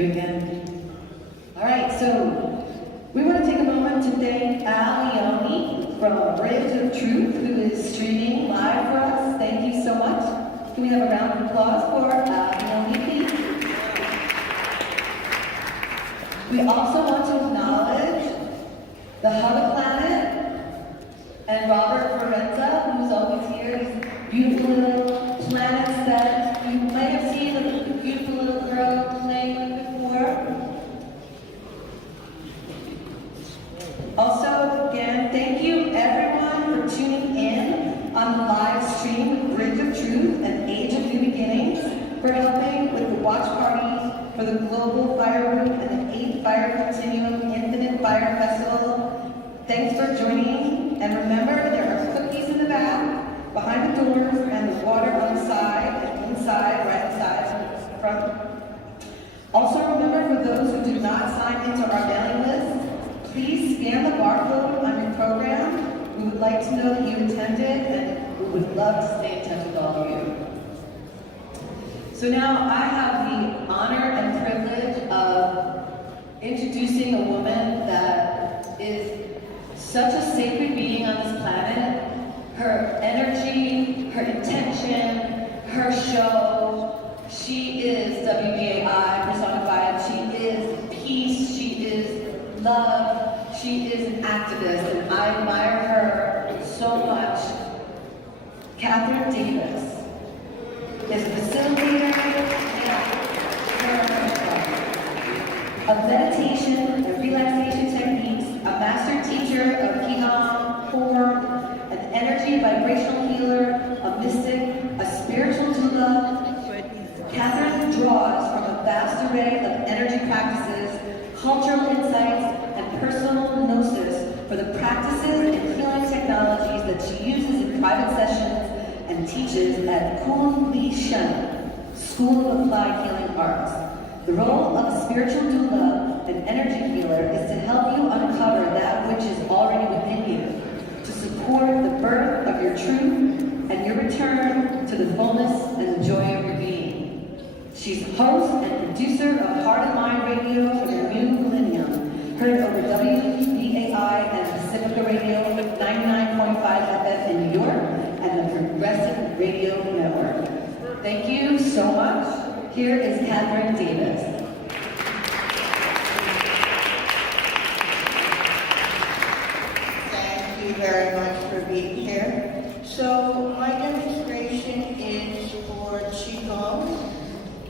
you again. All right, so we want to take a moment to thank Leone from Bridge of Truth, who is streaming live for us. Thank you so much. Can we have a round of applause for Leone, please? We also want to acknowledge the Hub Planet and Robert Forenza, who's always here. These beautiful little planets that you might have seen the beautiful little girl playing with before. Also, again, thank you everyone for tuning in on the live stream with Bridge of Truth and Age of New Beginnings, for helping with the watch party for the Global Fire Room and the 8th Fire Continuum Infinite Fire Festival. Thanks for joining, and remember there are cookies in the back, behind the doors, and the water on the side and inside, right inside the front. Also remember, for those who did not sign into our mailing list, please scan the barcode on your program. We would like to know that you attended, and we would love to stay in touch with all of you. So now I have the honor and privilege of introducing a woman that is such a sacred being on this planet. Her energy, her intention, her show, she is WBAI personified. She is peace, she is love, she is an activist, and I admire her so much. Catherine Davis is a facilitator of meditation and relaxation techniques, a master teacher of Qigong, form, an energy vibrational healer, a mystic, a spiritual doula. Catherine draws from a vast array of energy practices, cultural insights, and personal gnosis for the practices and healing technologies that she uses in private sessions and teaches at Kun Li Shen, School of Applied Healing Arts. The role of a spiritual doula and energy healer is to help you uncover that which is already within you, to support the birth of your truth and your return to the fullness and the joy of your being. She's host and producer of Heart and Mind Radio for the new millennium, heard over WBAI and Pacifica Radio 99.5 FM in New York and the Progressive Radio Network. Thank you so much. Here is Catherine Davis. Thank you very much for being here. So my demonstration is for Qigong,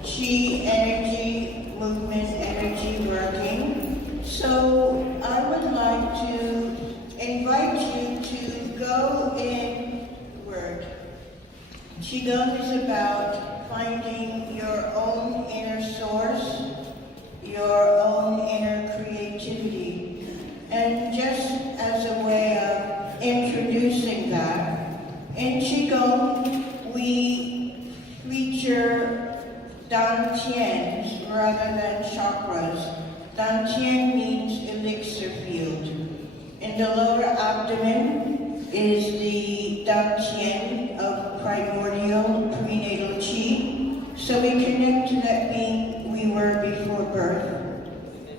Qi energy, movement energy working. So I would like to invite you to go inward. Qigong is about finding your own inner source, your own inner creativity. And just as a way of introducing that, in Qigong, we feature dantians rather than chakras. Dantian means elixir field. In the lower abdomen is the dantian of primordial prenatal qi. So we connect to that being we were before birth.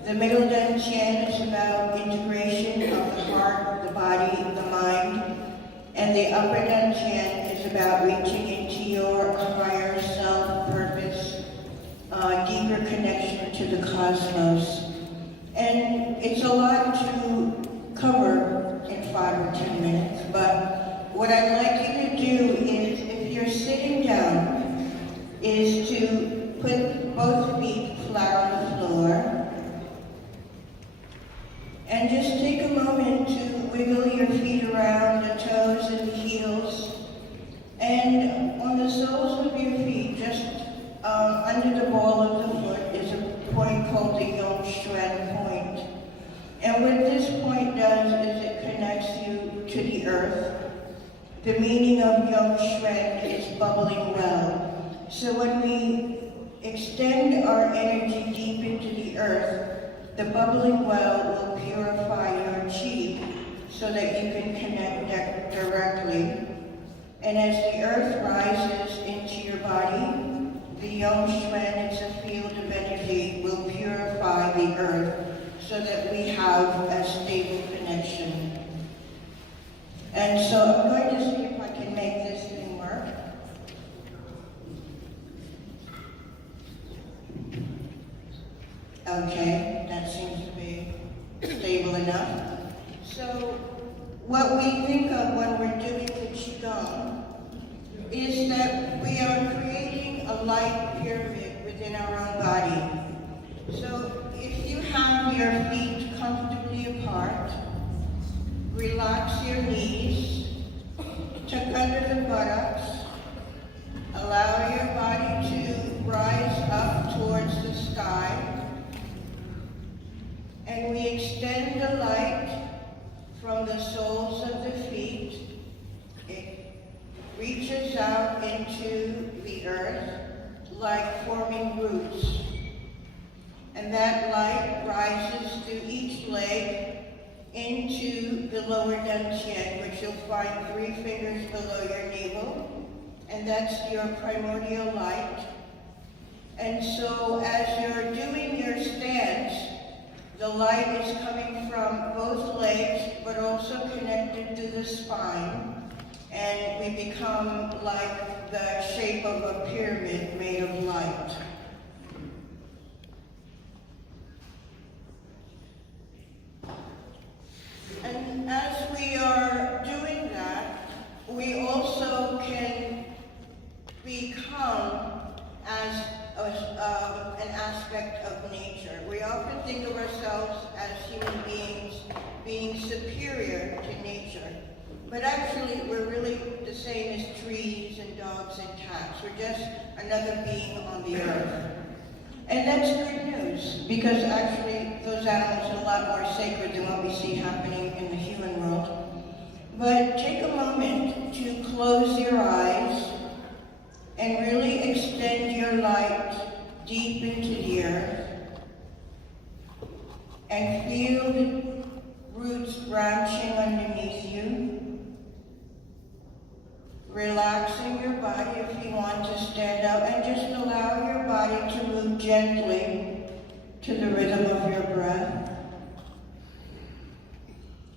The middle dantian is about integration of the heart, the body, the mind. And the upper dantian is about reaching into your higher self purpose, deeper connection to the cosmos. And it's a lot to cover in 5 or 10 minutes, but what I'd like you to do is, if you're sitting down, is to put both feet flat on the floor, and just take a moment to wiggle your feet around the toes and the heels, and on the soles of your feet, just under the ball of the foot, is a point called the Yong Shren point. And what this point does is it connects you to the earth. The meaning of Yong Shren is bubbling well. So when we extend our energy deep into the earth, the bubbling well will purify your chi so that you can connect directly. And as the earth rises into your body, the Yongxuan, it's a field of energy, will purify the earth so that we have a stable connection. And so I'm going to see if I can make this thing work. Okay, that seems to be stable enough. So what we think of when we're doing the Qigong is that we are creating a light pyramid within our own body. So if you have your feet comfortably apart, relax your knees, tuck under the buttocks, allow your body to rise up towards the sky, and we extend the light from the soles of the feet. It reaches out into the earth like forming roots. And that light rises through each leg into the lower dantian, which you'll find 3 fingers below your navel. And that's your primordial light. And so as you're doing your stance, the light is coming from both legs, but also connected to the spine. And we become like the shape of a pyramid made of light. And as we are doing that, we also can become as an aspect of nature. We often think of ourselves as human beings being superior to nature. But actually, we're really the same as trees and dogs and cats. We're just another being on the earth. And that's good news, because actually those animals are a lot more sacred than what we see happening in the human world. But take a moment to close your eyes and really extend your light deep into the earth and feel the roots branching underneath you. Relaxing your body if you want to stand up, and just allow your body to move gently to the rhythm of your breath,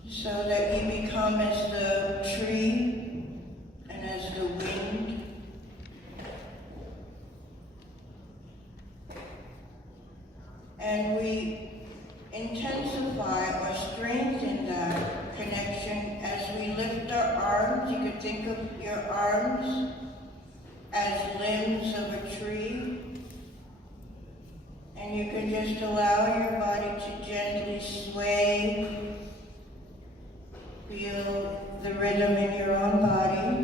so that you become as the tree and as the wind. And we intensify or strengthen that connection as we lift our arms. You could think of your arms as limbs of a tree. And you can just allow your body to gently sway. Feel the rhythm in your own body.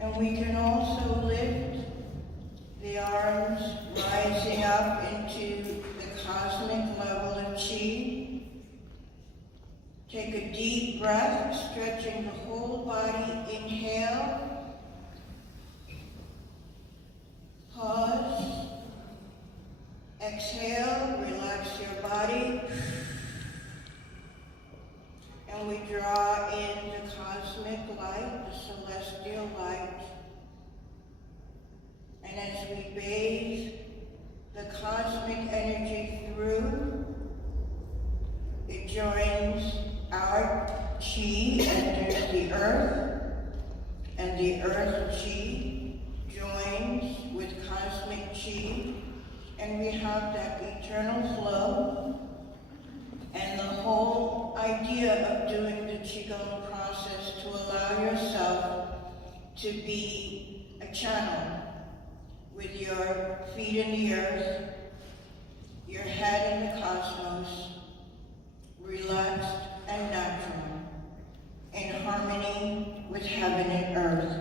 And we can also lift the arms rising up into the cosmic level of Qi. Take a deep breath, stretching the whole body. Inhale. Pause. Exhale, relax your body. And we draw in the cosmic light, the celestial light. And as we bathe the cosmic energy through, it joins our Qi, enters the earth, and the earth Qi joins with cosmic Qi, and we have that eternal flow. And the whole idea of doing the Qigong process to allow yourself to be a channel with your feet in the earth, your head in the cosmos, relaxed and natural, in harmony with heaven and earth.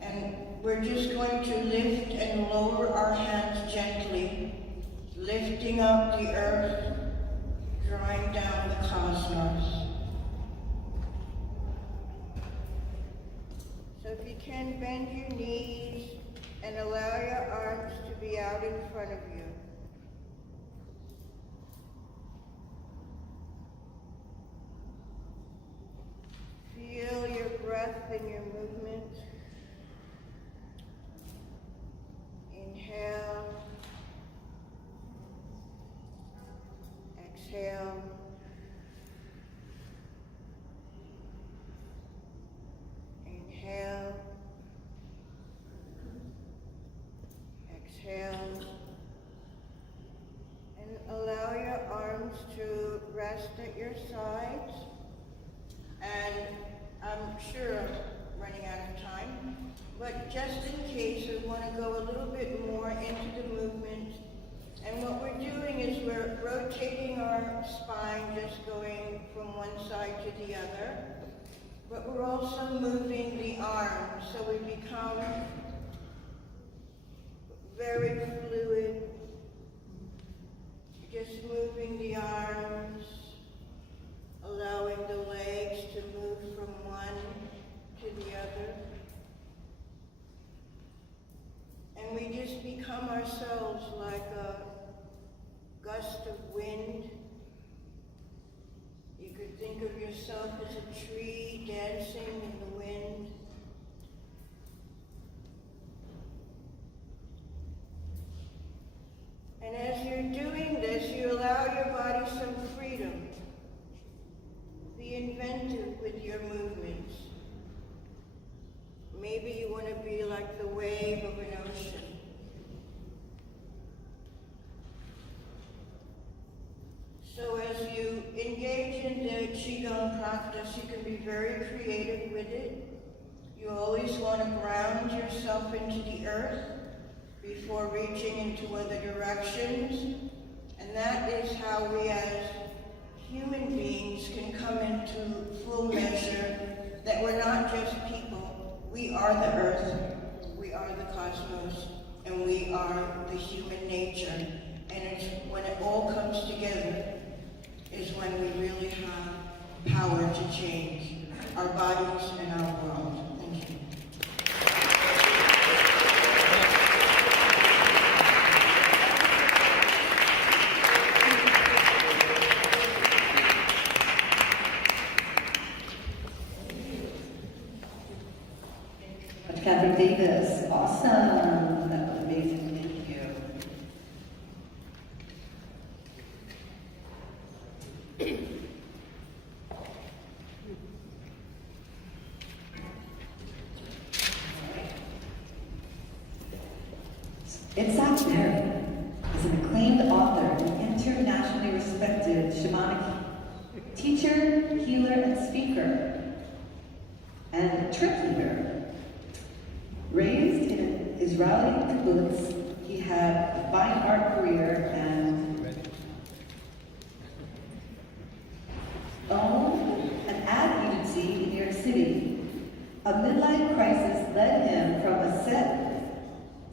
And we're just going to lift and lower our hands gently, lifting up the earth, drawing down the cosmos. So if you can, bend your knees and allow your arms to be out in front of you. Feel your breath and your movement. slides. And I'm sure I'm running out of time, but just in case, we want to go a little bit more into the movement. And what we're doing is we're rotating our spine, just going from one side to the other, but we're also moving the arms, so we become very fluid, just moving the arms, allowing the legs to move from one to the other. And we just become ourselves like a gust of wind. You could think of yourself as a tree dancing in the wind. And as you're doing this, you allow your body some freedom. Be inventive with your movements. Maybe you want to be like the wave of an ocean. So as you engage in the Qigong practice, you can be very creative with it. You always want to ground yourself into the earth before reaching into other directions. And that is how we as human beings can come into full measure that we're not just people. We are the earth, we are the cosmos, and we are the human nature. And it's when it all comes together is when we really have power to change our bodies and our world. Thank you. Catherine Davis, awesome. That was amazing. Thank you. Int'l is an acclaimed author and internationally respected shamanic teacher, healer, and speaker, and trip leader. Raised in an Israeli kibbutz, he had a fine art career and owned an ad agency in New York City. A midlife crisis led him from a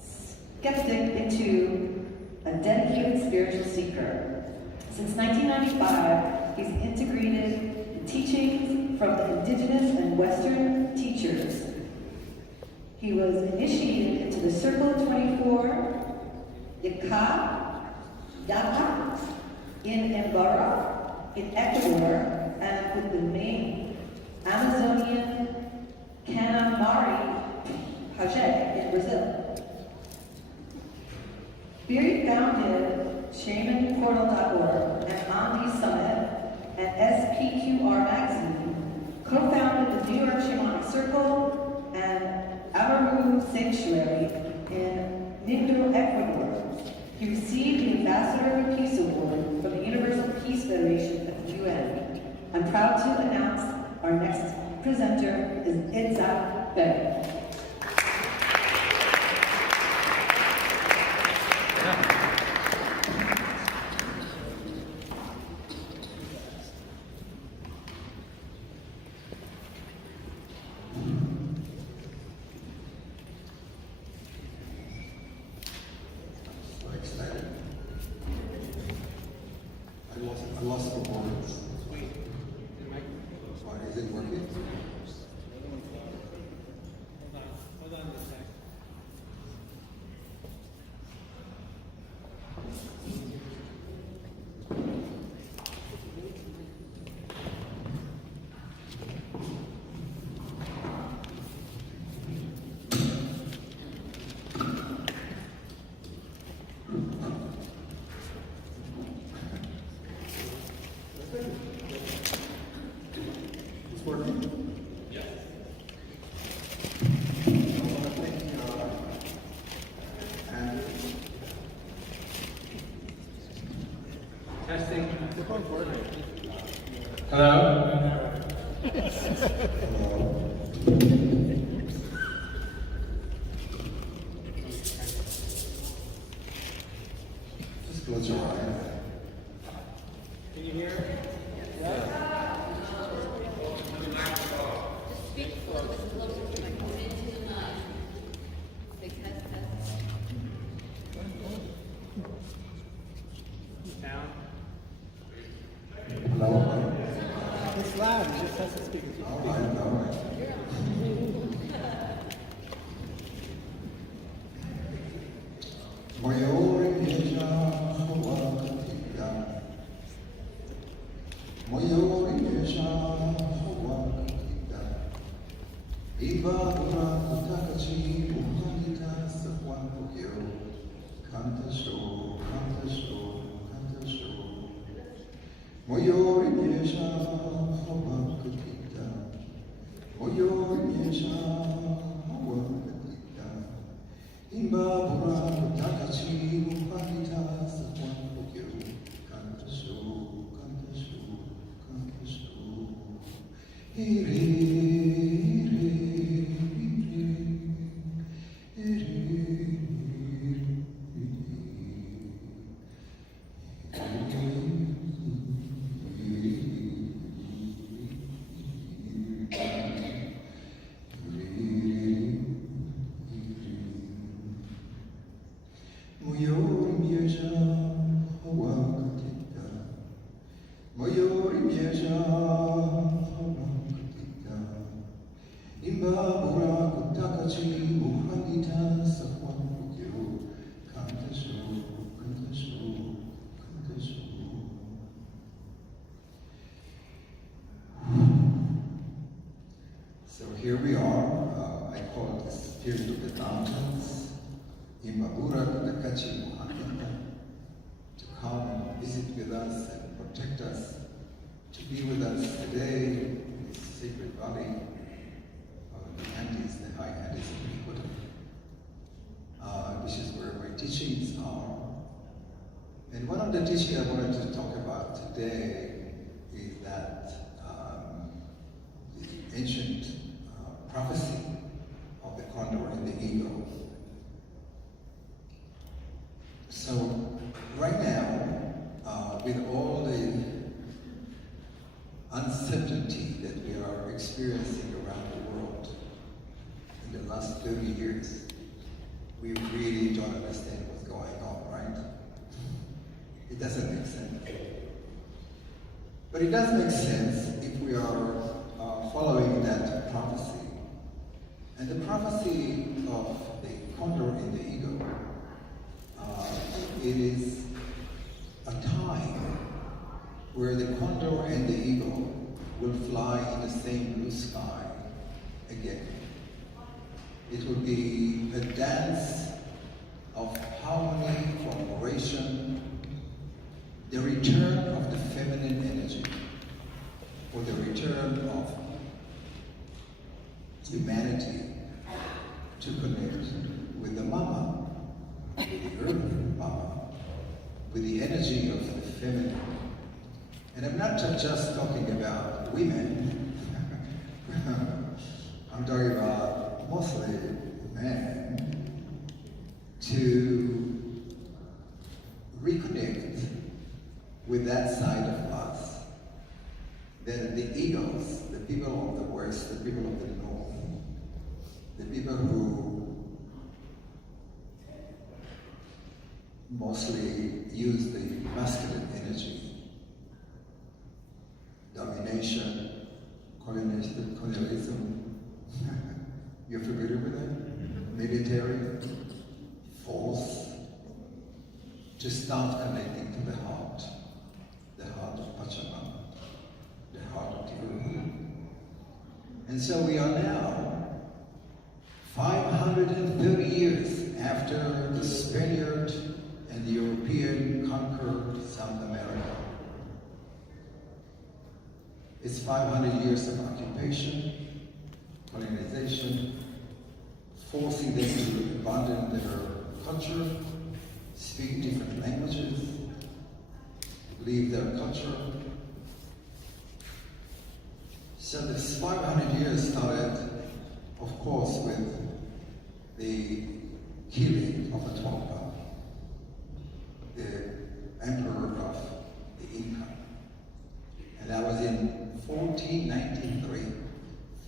skeptic into a dedicated spiritual seeker. Since 1995, he's integrated the teachings from the indigenous and Western teachers. He was initiated into the Circle 24, Yaka, in Imbara, in Ecuador, and with the main Amazonian Canamari Project in Brazil. Beery founded ShamanPortal.org and Andi Summit and SPQR Magazine, co-founded the New York Shamanic Circle and Amaru Sanctuary in Ningdo, Ecuador. He received the Ambassador of Peace Award from the Universal Peace Federation of the UN. I'm proud to announce our next presenter is Int'l. I lost the words. Why is it working? Hold on a sec. It's working? Yeah. I want to thank Andrew. Testing. The phone working. Hello? Just close your eyes. Can you hear? Down. Hello? It's loud, it just has to speak. All right. Moyori Meja Hawakatika. Moyori Meja Hawakatika. Iba Ura Kutakachi Muhamita Sakwapukyo. Kanta Show, Kanta Show, Kanta Show. Moyori Meja Hawakatika. Moyori Meja Hawakatika. Imba Bura Kutakachi Muhamita Sakwapukyo. Kanta Show, Kanta Show, Kanta Show. Iri. Moyori Mieja Hawakatika. Imba Bura Kutakachi Muhamita Sakwapukyo. Kanta Show, Kanta Show, Kanta Show. So here we are. I call it the spirit of the mountains. Imba Bura Kutakachi Muhamita. To come and visit with us and protect us, to be with us today in this sacred valley of the Andes, the high Andes of Ecuador. This is where my teachings are. And one of the teachings I wanted to talk about today is that the ancient prophecy of the condor and the eagle. So right now, with all the uncertainty that we are experiencing around the world in the last 30 years, we really don't understand what's going on, right? It doesn't make sense. But it does make sense if we are following that prophecy. And the prophecy of the condor and the eagle, it is a time where the condor and the eagle will fly in the same blue sky again. It will be a dance of harmony, cooperation, the return of the feminine energy, or the return of humanity to connect with the mama, with the earth mama, with the energy of the feminine. And I'm not just talking about women. I'm talking about mostly men, to reconnect with that side of us. Then the eagles, the people of the West, the people of the North, the people who mostly use the masculine energy, domination, colonialism. You're familiar with that? Military, force, to start connecting to the heart of Pachamama, the heart of the earth. And so we are now 530 years after the Spaniard and the European conquered South America. It's 500 years of occupation, colonization, forcing them to abandon their culture, speak different languages, leave their culture. So this 500 years started, of course, with the killing of the Int'l, the emperor of the Inca. And that was in 1493.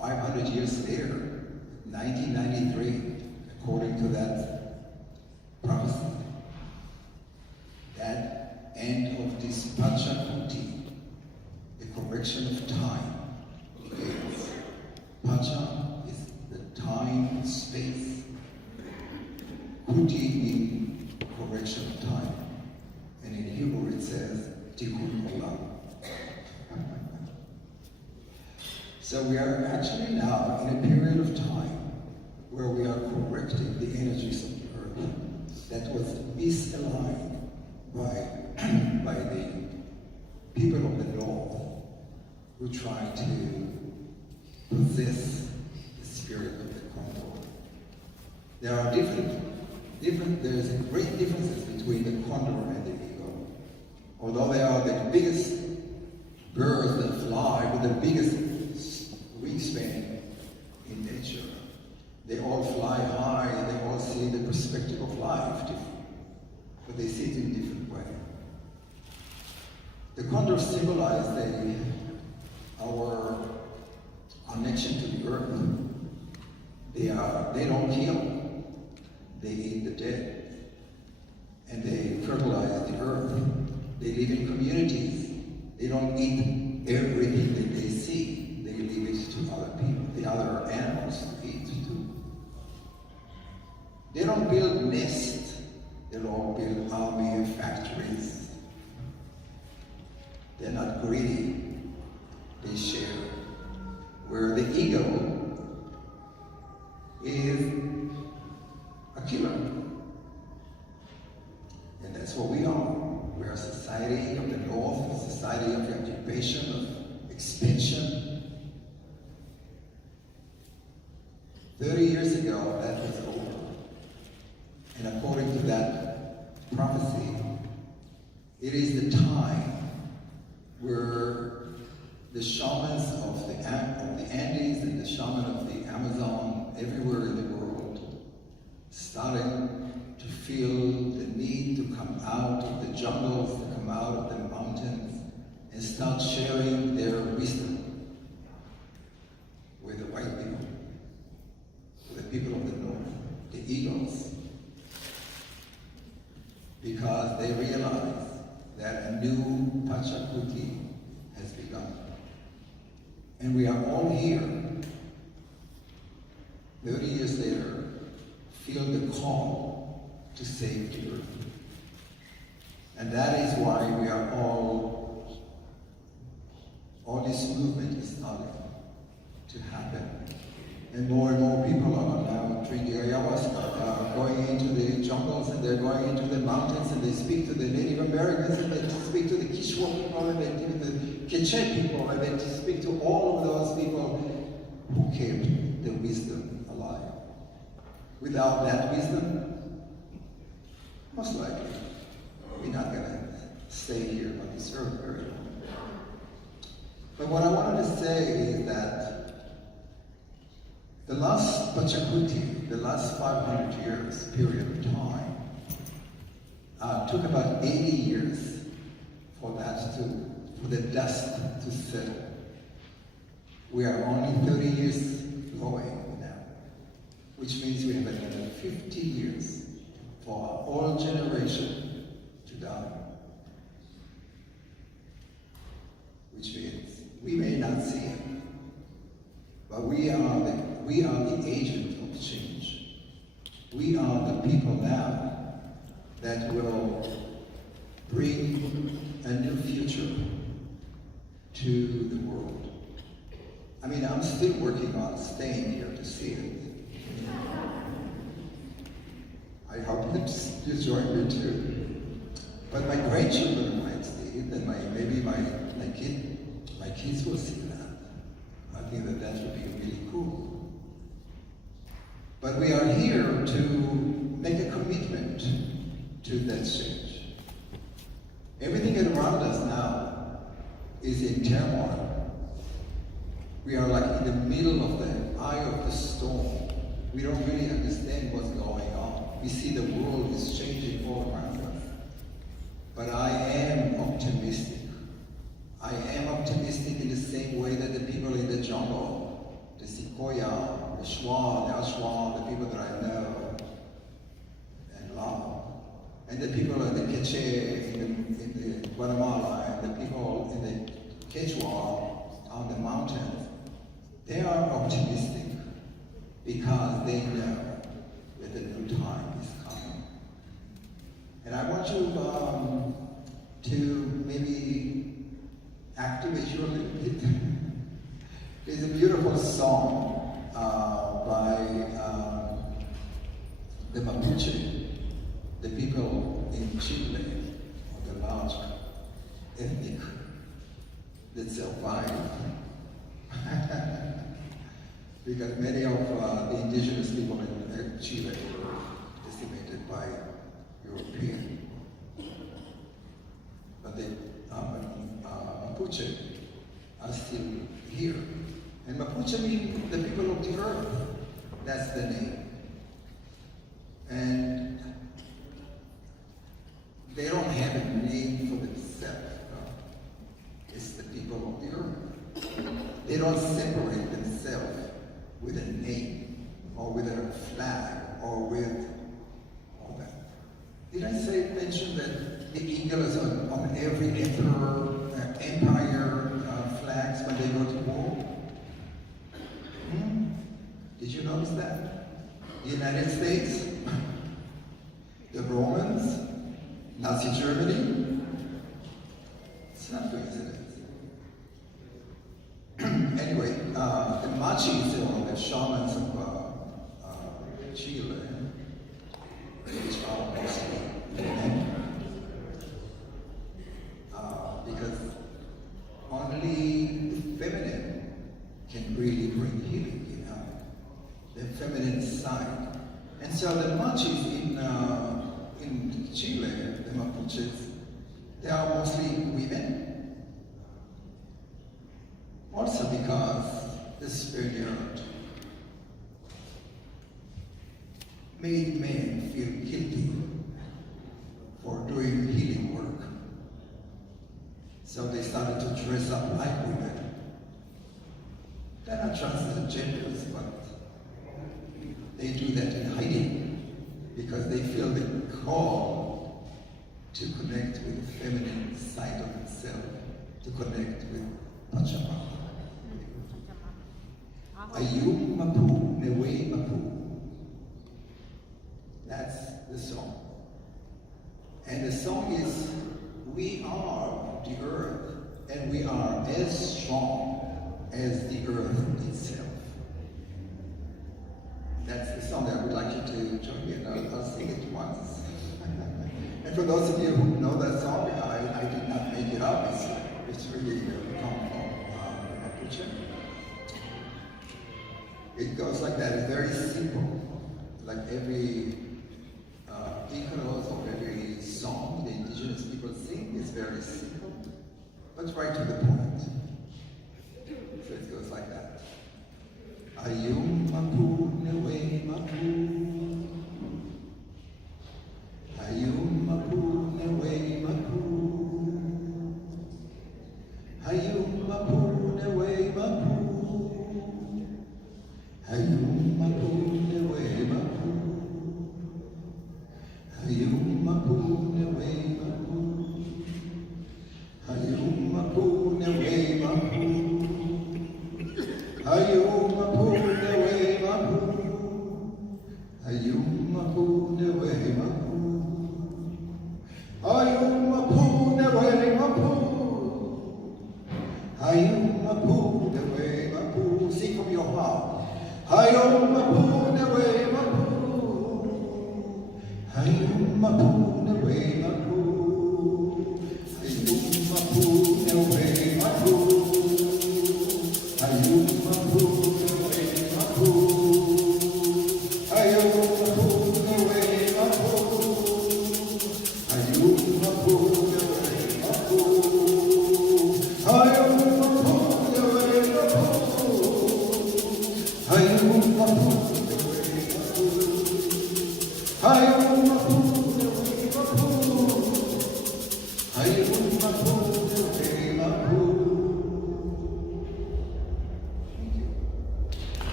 500 years later, 1993, according to that prophecy, that end of this Pachakuti, the correction of time, begins. Pacha is the time, space. Kuti means correction of time. And in Hebrew it says, Tikkun Olam. So we are actually now in a period of time where we are correcting the energies of the earth that was misaligned by the people of the north who try to possess the spirit of the condor. There are there's a great differences between the condor and the eagle. Although they are the biggest birds that fly with the biggest wingspan in nature, they all fly high and they all see the perspective of life different, but they see it in a different way. The condor symbolizes our connection to the earth. They don't kill, they eat the dead, and they fertilize the earth. They live in communities. They don't eat everything that they see. They leave it to other people, the other animals to eat too. They don't build nests. They don't build army and factories. They're not greedy. They share. Where the ego is a killer. And that's what we are. We're a society of the north, a society of occupation, of expansion. 30 years ago, that was over. And according to that prophecy, it is the time where the shamans of the Andes and the shaman of the Amazon, everywhere in the world, started to feel the need to come out of the jungles, to come out of the mountains, and start sharing their wisdom with the white people, with the people of the north, the eagles, because they realize that a new Pachakuti has begun. And we are all here, 30 years later, feel the call to save the earth. And that is why we are all this movement is starting to happen. And more people are now drinking ayahuasca, going into the jungles, and they're going into the mountains, and they speak to the Native Americans, and they speak to the Kishwa people, and they speak to the Quechua people, and they speak to all of those people who kept the wisdom alive. Without that wisdom, most likely, we're not going to stay here on this earth very long. But what I wanted to say is that the last Pachakuti, the last 500 years period of time, took about 80 years for the dust to settle. We are only 30 years going now, which means we have another 50 years for our whole generation to die. Which means we may not see it, but we are the agent of change. We are the people now that will bring a new future to the world. I mean, I'm still working on staying here to see it. I hope that you join me too. But my grandchildren might see it, and maybe my kids will see that. I think that would be really cool. But we are here to make a commitment to that change. Everything around us now is in turmoil. We are like in the middle of the eye of the storm. We don't really understand what's going on. We see the world is changing all around us. But I am optimistic. I am optimistic in the same way that the people in the jungle, the sequoia, the swan, the ashwan, the people that I know and love, and the people in the Quechua in the Guatemala, and the people in the Quechua on the mountains, they are optimistic because they know that the new time is coming. And I want you to maybe activate you a little bit. There's a beautiful song by the Mapuche, the people in Chile, the large ethnic that survived. Because many of the indigenous people in Chile were decimated by European. But the Mapuche are still here. And Mapuche means the people of the earth. That's the name. And they don't have a name for themselves. It's the people of the earth. They don't separate themselves with a name or with a flag or with all that. Did I mention that the eagle is on every empire flags when they go to war? Did you notice that? The United States, the Romans, Nazi Germany. It's not coincidence. Anyway, the machis, or the shamans of Chile, which are mostly men, because only the feminine can really bring healing, the feminine side. And so the machis in Chile, the Mapuches, they are mostly women. Also because the Spaniard made men feel guilty for doing healing work. So they started to dress up like women. They're not transgenders, but they do that in hiding because they feel the call to connect with the feminine side of themselves, to connect with Pachamama. Ayum Mapu, Newe Mapu. That's the song. And the song is, we are the earth, and we are as strong as the earth itself. That's the song that I would like you to join me, and I'll sing it once. And for those of you who know that song, I did not make it up. It's really come from Mapuche. It goes like that. It's very simple. Like every iconos or every song the indigenous people sing is very simple, but right to the point. So it goes like that. Ayum Mapu Newe Mapu. Ayum Mapu Newe Mapu. Ayum Mapu Newe Mapu. Ayum Mapu Newe Mapu. Ayum Mapu Newe Mapu. Ayum Mapu Newe Mapu. Ayum Mapu Newe Mapu. Ayum Mapu Newe Mapu. Ayum Mapu Newe Mapu. Ayum Mapu Newe Mapu. Sing from your heart. Ayum Mapu Newe Mapu. Ayum Mapu Newe Mapu. Ayum Mapu Newe Mapu. Ayum Mapu Newe Mapu. Ayum Mapu Newe Mapu. Ayum Mapu Newe Mapu. Ayum Mapu Newe Mapu.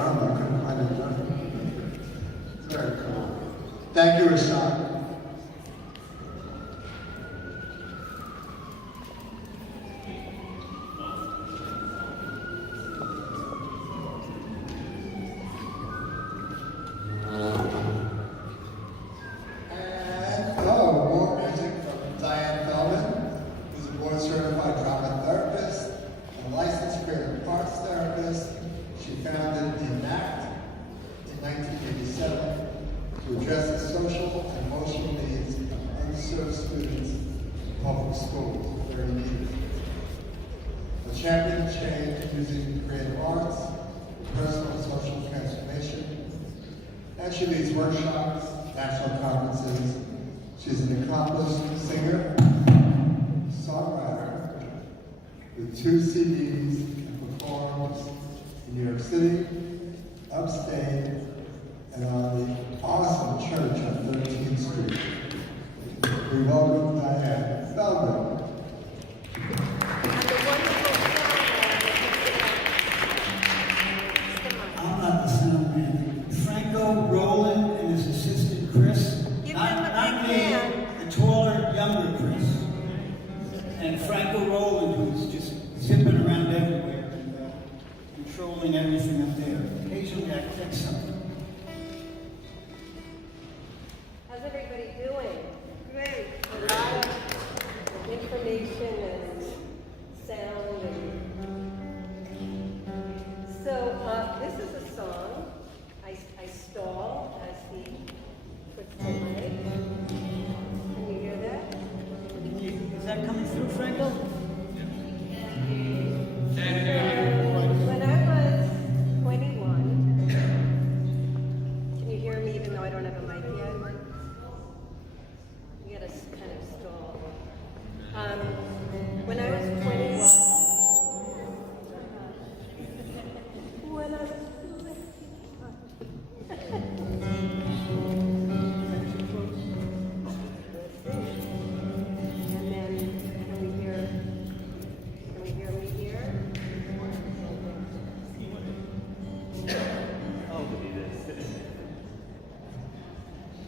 drum. I couldn't find a drum. It's very cool. Thank you, Ashok. She leads workshops, national conferences. She's an accomplished singer, songwriter, with 2 CDs and performs in New York City, upstate, and on the awesome church on 13th Street. We welcome Diane Feldman. I'm not the sound man. Franco, Roland, and his assistant Chris. Not me, the taller, younger Chris. And Franco Roland, who's just zipping around everywhere and controlling everything up there. Occasionally I click something. How's everybody doing? Great. A lot of information and sound. So this is a song. I stall as he puts the leg. Can you hear that? Is that coming through, Franco? When I was 21, can you hear me even though I don't have a mic yet? You gotta kind of stall. When I was 21, when I was and then can we hear me here?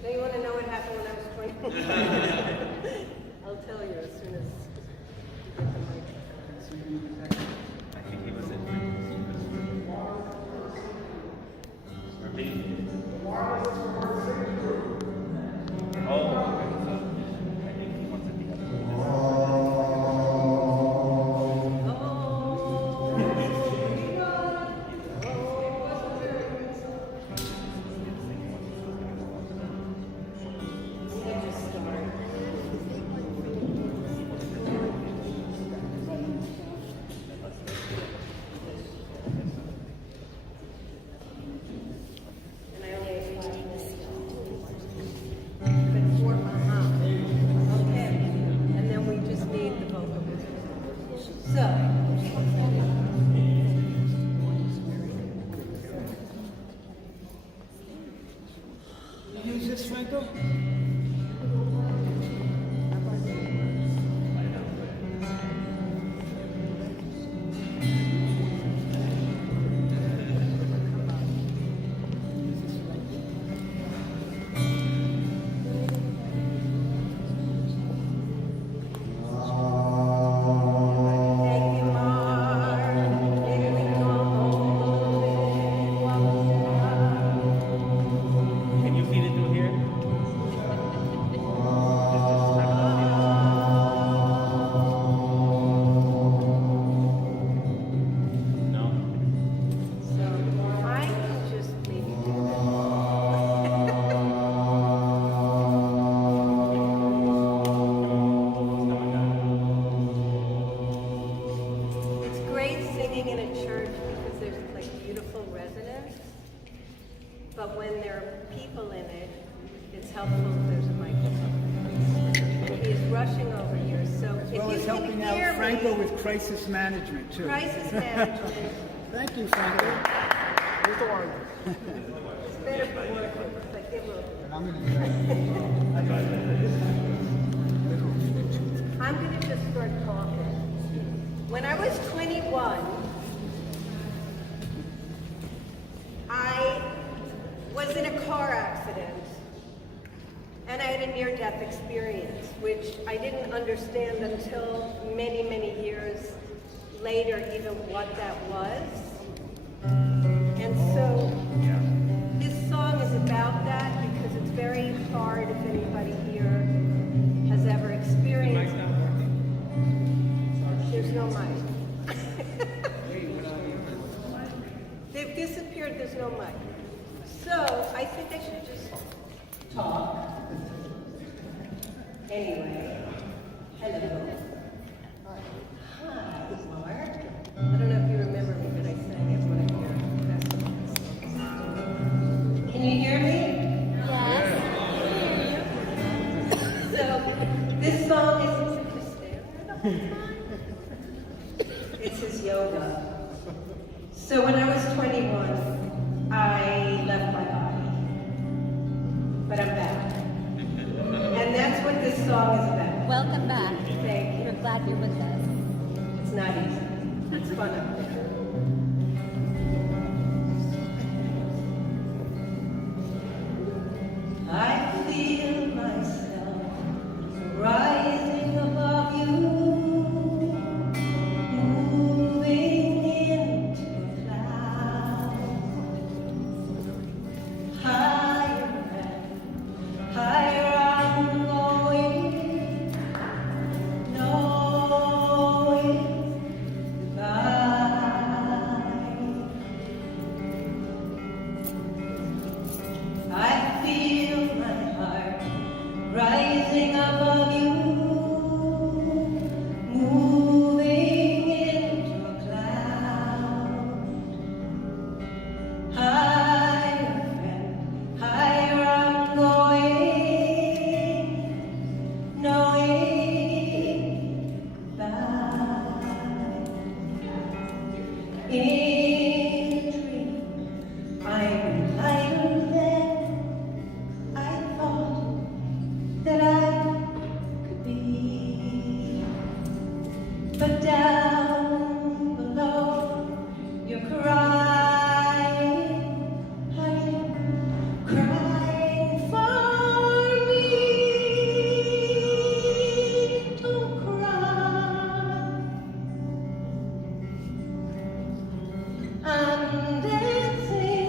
Do you want to know what happened when I was 21? I'll tell you as soon as you get the microphone. I think he was in. Use this, Franco? But when there are people in it, it's helpful if there's a microphone. He is rushing over here, so if Well, you it's can helping hear out Franco me, with crisis management, too. crisis management. Thank you, Franco. Here's the word. It's better for working, but it will. I'm going to just start talking. When I was 21, was in a car accident, and I had a near-death experience, which I didn't understand until many, many years later, even what that was. And so this song is about that because it's very hard if anybody here has ever experienced. There's no mic. They've disappeared, there's no mic. So I think I should just talk. Anyway, hello. Hi, Mark. I don't know if you remember me, but I sang at one of your festivals. Can you hear me? Yes. So this song isn't just there the whole time. It's his yoga. So when I was 21, I left my body, but I'm back. And that's what this song is about. Welcome back. Thank you. We're glad you're with us. It's not easy. It's fun up there. I feel myself rising above you, moving into a cloud, higher and higher I'm going, knowing I feel my heart rising above you, moving into a cloud. Higher and higher I'm going, knowing that in a dream I'm lighter than I thought that I could be. But down below, you're crying, honey, crying for me. Don't cry. I'm dancing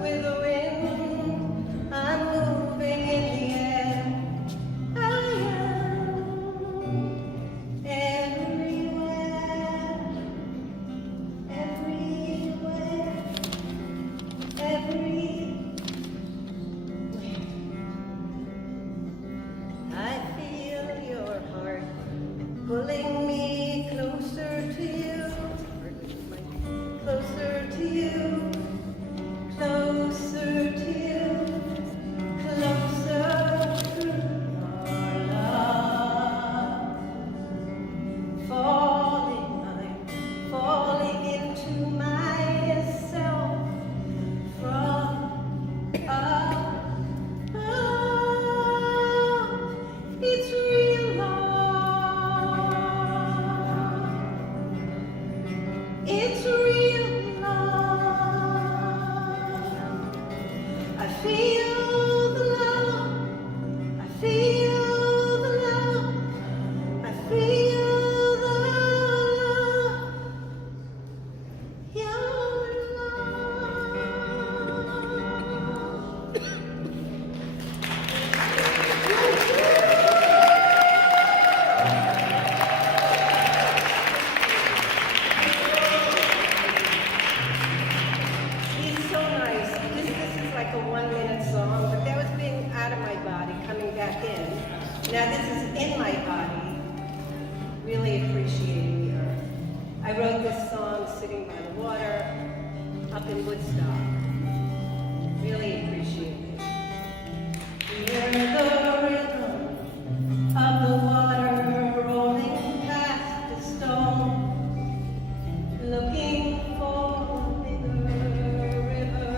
with the wind. I'm moving in the air. I am everywhere, everywhere, everywhere. I feel your heart pulling me closer to you. Closer to you, closer to you, closer to our love. Falling, I'm falling into myself from above. It's real love. It's real love. I feel the love. I feel the love. I feel the love. Your love. He's so nice. This is like a 1-minute song, but that was being out of my body, coming back in. Now this is in my body, really appreciating the earth. I wrote this song sitting by the water up in Woodstock. Really appreciate it. Hear the rhythm of the water rolling past the stone, looking for a bigger river,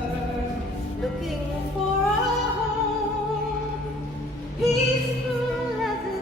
looking for a home, peaceful as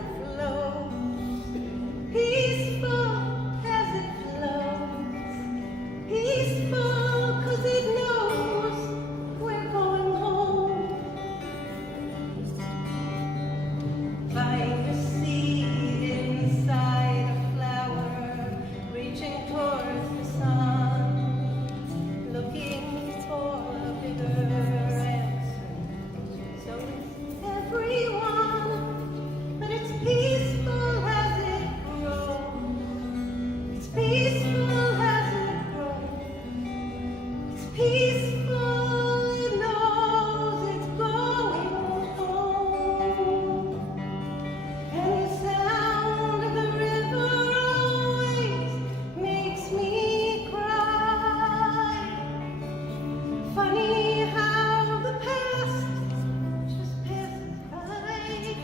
Funny how the past just passes by.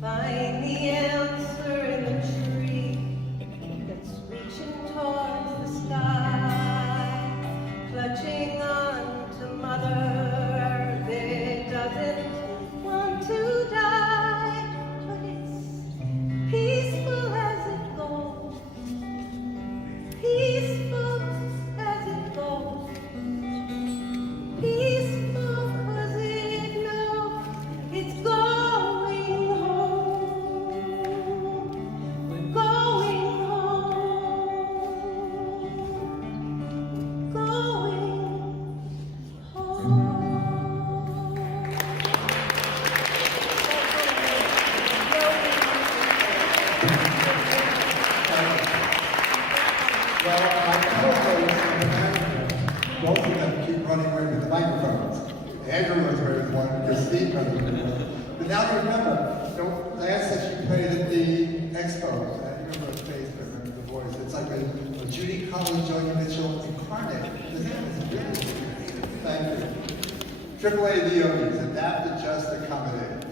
Find the answer in the tree that's reaching towards the sky, clutching on to Mother Earth. It doesn't want to die, but it's peaceful as it goes. Peaceful as it goes. Peaceful 'cause it knows it's going home. We're going home. Going Well, my co-hosts and the manager, both of them keep running away with the microphones. Andrew was away with one, Christine running with one. But now you remember, Lance said she played at the Expo. I remember her face, but I remember the voice. It's like a Judy Collins, Joni Mitchell incarnate. Thank you. AAA the Yogis, adapted, just accommodated.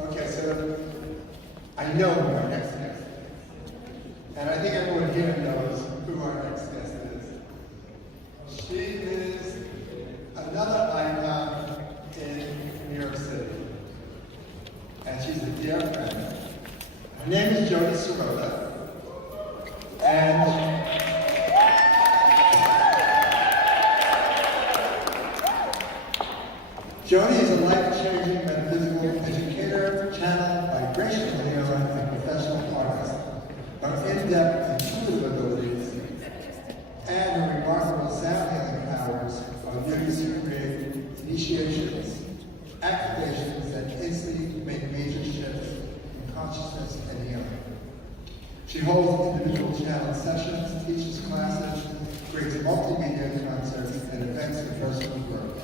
Okay, so I know who our next guest is. And I think everyone here knows who our next guest is. She is another icon in New York City. And she's a dear friend. Her name is Joni Sirota. And Joni is a life-changing metaphysical educator, channel, vibrational healer, and professional artist. Her in-depth intuitive abilities and her remarkable sound healing powers are used to create initiations, activations that instantly make major shifts in consciousness and healing. She holds individual channel sessions, teaches classes, creates multimedia concerts, and events for personal growth.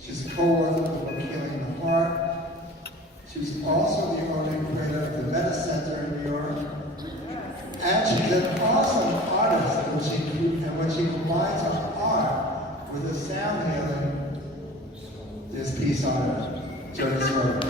She's a co-author of the book Healing the Heart. She's also the owner and creator of the Meta Center in New York. And she's an awesome artist when she combines her art with the sound healing. There's peace on her. Joni Sirota.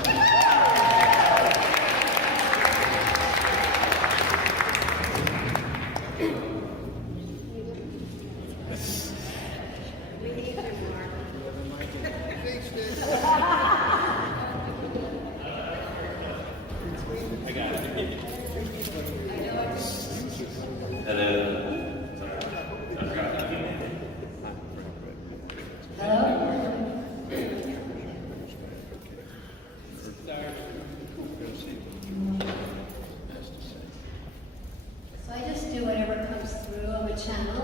So I just do whatever comes through on the channel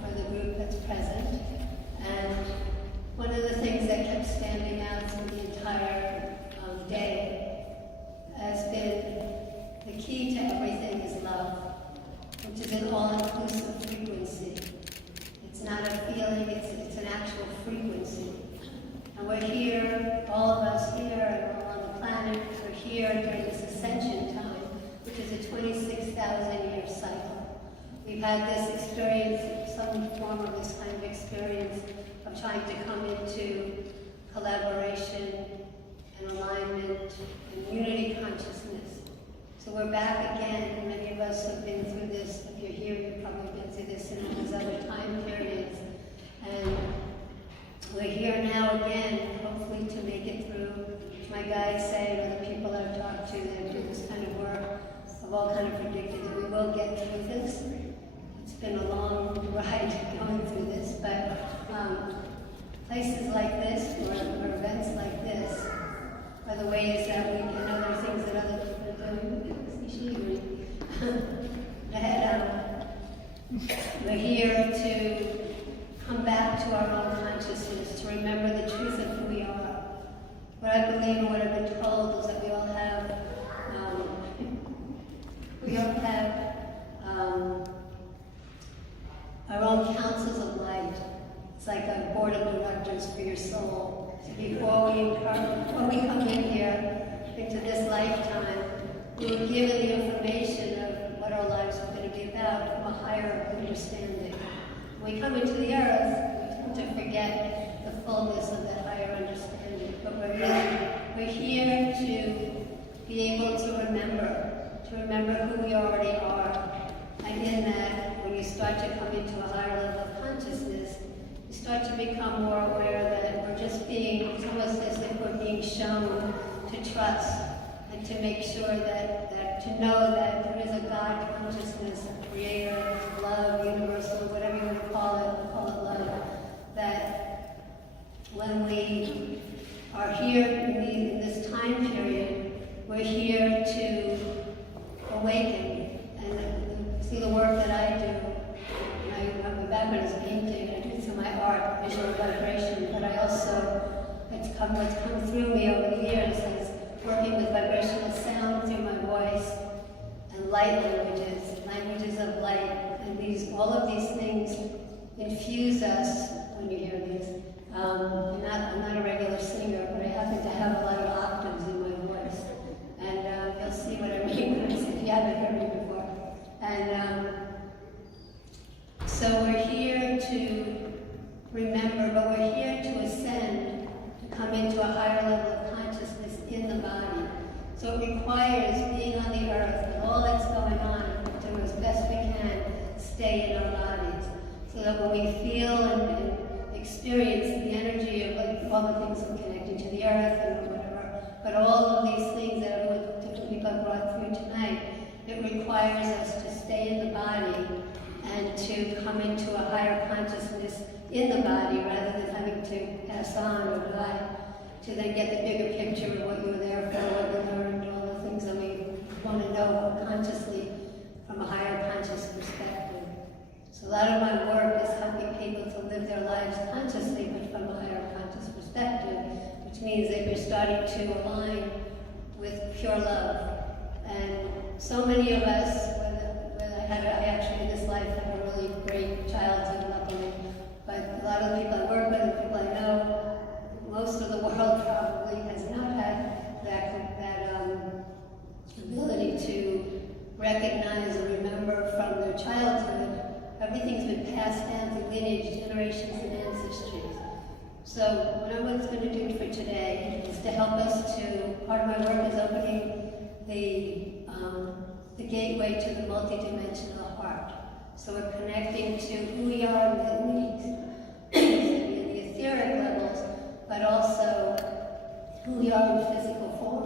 for the group that's present. And one of the things that kept standing out through the entire day has been the key to everything is love, which is an all-inclusive frequency. It's not a feeling, it's an actual frequency. And we're here, all of us here, and we're on the planet, we're here during this ascension time, which is a 26,000-year cycle. We've had this experience, some form of this kind of experience of trying to come into collaboration and alignment and unity consciousness. So we're back again. Many of us have been through this. If you're here, you've probably been through this in all these other time periods. And we're here now again, hopefully to make it through. My guides say, or the people I've talked to that do this kind of work, have all kind of predicted that we will get through this. It's been a long ride going through this, but places like this, or events like this, are the ways that we can, other things that other people are doing. We're here to come back to our own consciousness, to remember the truth of who we are. What I believe and what I've been told is that we all have our own councils of light. It's like a board of directors for your soul. So before we come in here into this lifetime, we were given the information of what our lives are going to be about from a higher understanding. we come into the earth, we tend to forget the fullness of that higher understanding. But we're here to be able to remember who we already are. And in that, when you start to come into a higher level of consciousness, you start to become more aware that we're just being, it's almost as if we're being shown to trust and to make sure that to know that there is a God consciousness, a creator, love, universal, whatever you want to call it love, that when we are here in this time period, we're here to awaken. And see the work that I do, my background is painting, I do some of my art, visual vibration, but I also, what's come through me over the years is working with vibrational sound through my voice and light languages of light, and all of these things infuse us when you hear these. I'm not a regular singer, but I happen to have a lot of octaves in my voice, and you'll see what I mean when I say if you haven't heard me before. And so we're here to remember, but we're here to ascend, to come into a higher level of consciousness in the body. So it requires being on the earth and all that's going on, to as best we can stay in our bodies. So that when we feel and experience the energy of all the things that connecting to the earth and whatever, but all of these things that different people have brought through tonight, it requires us to stay in the body and to come into a higher consciousness in the body rather than having to pass on or die, to then get the bigger picture of what you were there for, what you learned, all the things that we want to know consciously from a higher conscious perspective. So a lot of my work is helping people to live their lives consciously, but from a higher conscious perspective, which means that you're starting to align with pure love. And so many of us, I actually in this life have a really great childhood, luckily, but a lot of the people I work with and people I know, most of the world probably has not had that ability to recognize and remember from their childhood. Everything's been passed down through lineage, generations, and ancestries. So what I'm going to do for today is to help us to, part of my work is opening the gateway to the multidimensional heart. So we're connecting to who we are in the etheric levels, but also who we are in physical form.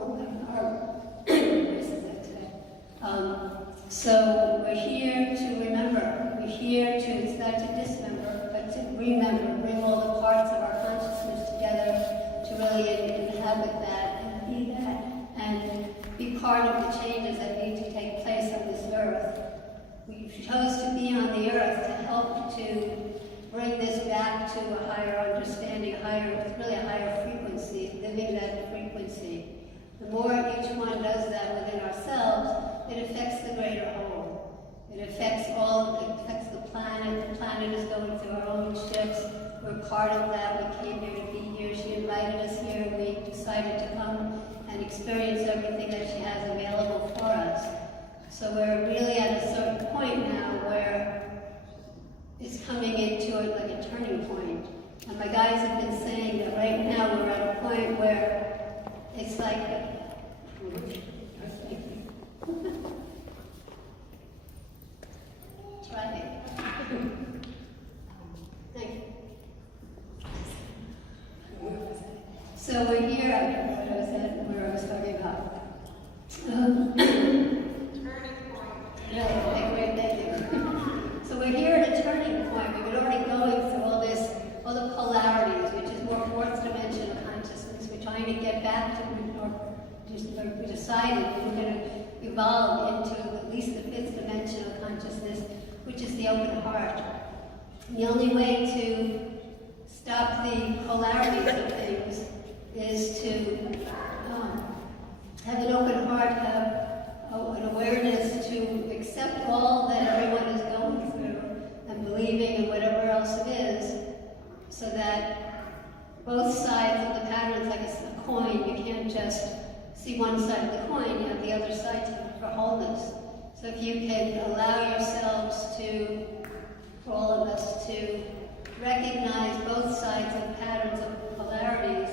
So we're here to remember. We're here to, it's not to dismember, but to remember, bring all the parts of our consciousness together to really inhabit that and be that, and be part of the changes that need to take place on this earth. We chose to be on the earth to help to bring this back to a higher understanding, really a higher frequency, living that frequency. The more each one does that within ourselves, it affects the greater whole. It affects the planet. The planet is going through our own shifts. We're part of that. We came here to be here. She invited us here. We decided to come and experience everything that she has available for us. So we're really at a certain point now where it's coming into it like a turning point. And my guys have been saying that right now we're at a point where it's like, try it. Thank you. So we're here, I don't know where I was talking about. Great, thank you. So we're here at a turning point. We've been already going through all the polarities, which is more fourth dimensional consciousness. We're trying to get back to, we decided we were going to evolve into at least the fifth dimensional consciousness, which is the open heart. The only way to stop the polarities of things is to have an open heart, have an awareness to accept all that everyone is going through and believing and whatever else it is, so that both sides of the pattern is like a coin. You can't just see one side of the coin, you have the other side for wholeness. So if you can allow yourselves to, for all of us to recognize both sides of patterns of polarities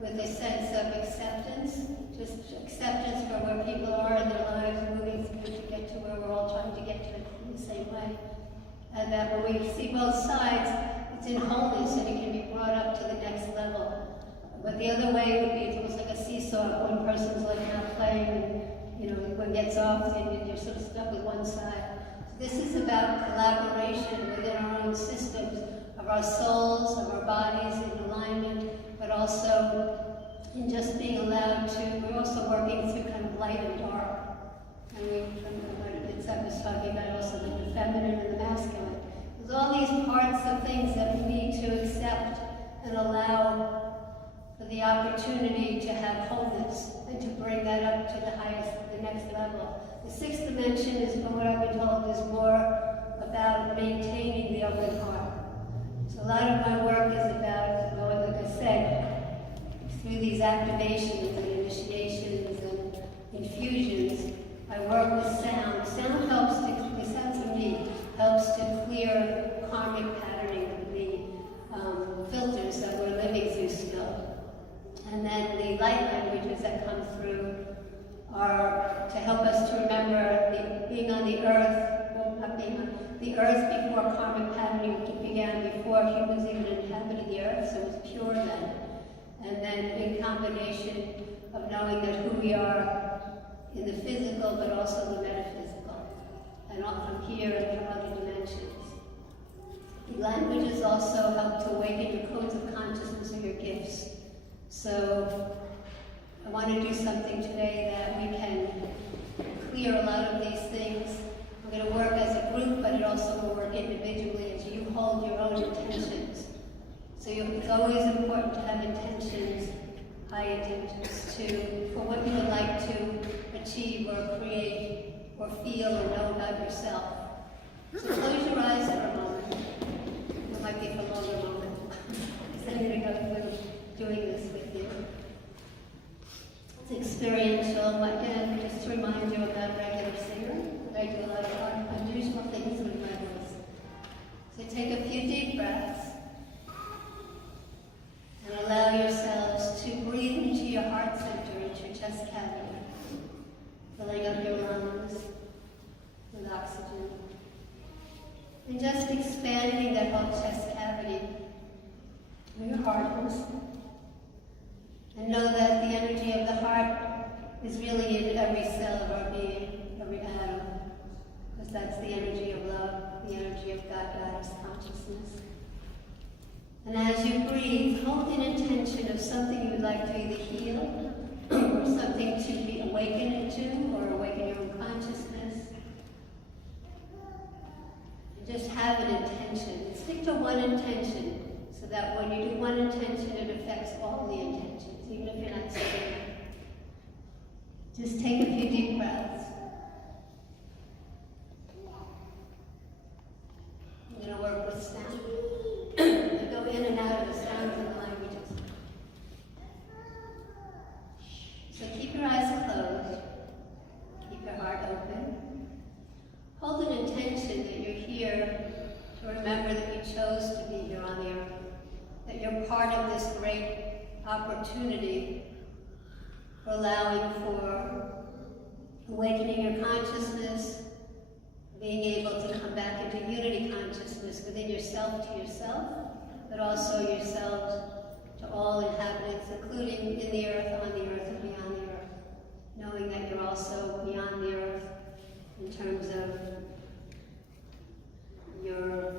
with a sense of acceptance, just acceptance for where people are in their lives, moving through to get to where we're all trying to get to in the same way. And that when we see both sides, it's in wholeness and it can be brought up to the next level. But the other way would be it's almost like a seesaw. One person's like not playing and one gets off and you're sort of stuck with one side. This is about collaboration within our own systems of our souls, of our bodies in alignment, but also in just being allowed to, we're also working through kind of light and dark. And Int'l was talking about also the feminine and the masculine. There's all these parts of things that we need to accept and allow for the opportunity to have wholeness and to bring that up to the next level. The sixth dimension is, from what I've been told, is more about maintaining the open heart. So a lot of my work is about, like I said, through these activations and initiations and infusions, I work with sound. Sound helps to, sound to me, helps to clear karmic patterning of the filters that we're living through still. And then the light languages that come through are to help us to remember being on the earth, well, not being on the earth before karmic patterning began, before humans even inhabited the earth, so it was pure then. And then in combination of knowing that who we are in the physical, but also the metaphysical, and all from here and from other dimensions. The languages also help to awaken your codes of consciousness and your gifts. So I want to do something today that we can clear a lot of these things. We're going to work as a group, but it also will work individually as you hold your own intentions. So it's always important to have intentions, high intentions, for what you would like to achieve or create or feel or know about yourself. So close your eyes for a moment. It might be for a longer moment. I'm going to go through doing this with you. It's experiential. Again, just to remind you about regular singer. I do a lot of unusual things with my voice. So take a few deep breaths and allow yourselves to breathe into your heart center, into your chest cavity, filling up your lungs with oxygen. And just expanding that whole chest cavity where your heart is. And know that the energy of the heart is really in every cell of our being, every atom. Because that's the energy of love, the energy of God, Goddess consciousness. And as you breathe, hold an intention of something you would like to either heal, or something to be awakened into, or awaken your own consciousness. And just have an intention. Stick to one intention, so that when you do one intention, it affects all the intentions, even if you're not saying it. Just take a few deep breaths. I'm going to work with sound. I go in and out of the sounds and the languages. So keep your eyes closed. Keep your heart open. Hold an intention that you're here to remember that you chose to be here on the earth. That you're part of this great opportunity for allowing for awakening your consciousness, being able to come back into unity consciousness within yourself to yourself, but also yourselves to all inhabitants, including in the earth, on the earth, and beyond the earth, knowing that you're also beyond the earth in terms of your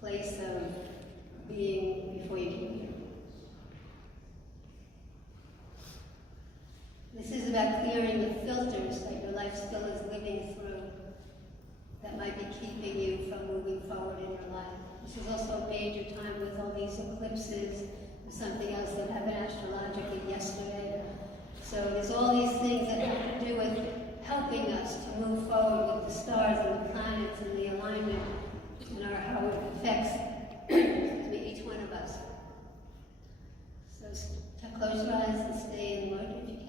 place of being before you came here. This is about clearing the filters that your life still is living through that might be keeping you from moving forward in your life. This is also a major time with all these eclipses, something else that happened astrologically yesterday. So there's all these things that have to do with helping us to move forward with the stars and the planets and the alignment and how it affects each one of us. So close your eyes and stay in the Lord if you can.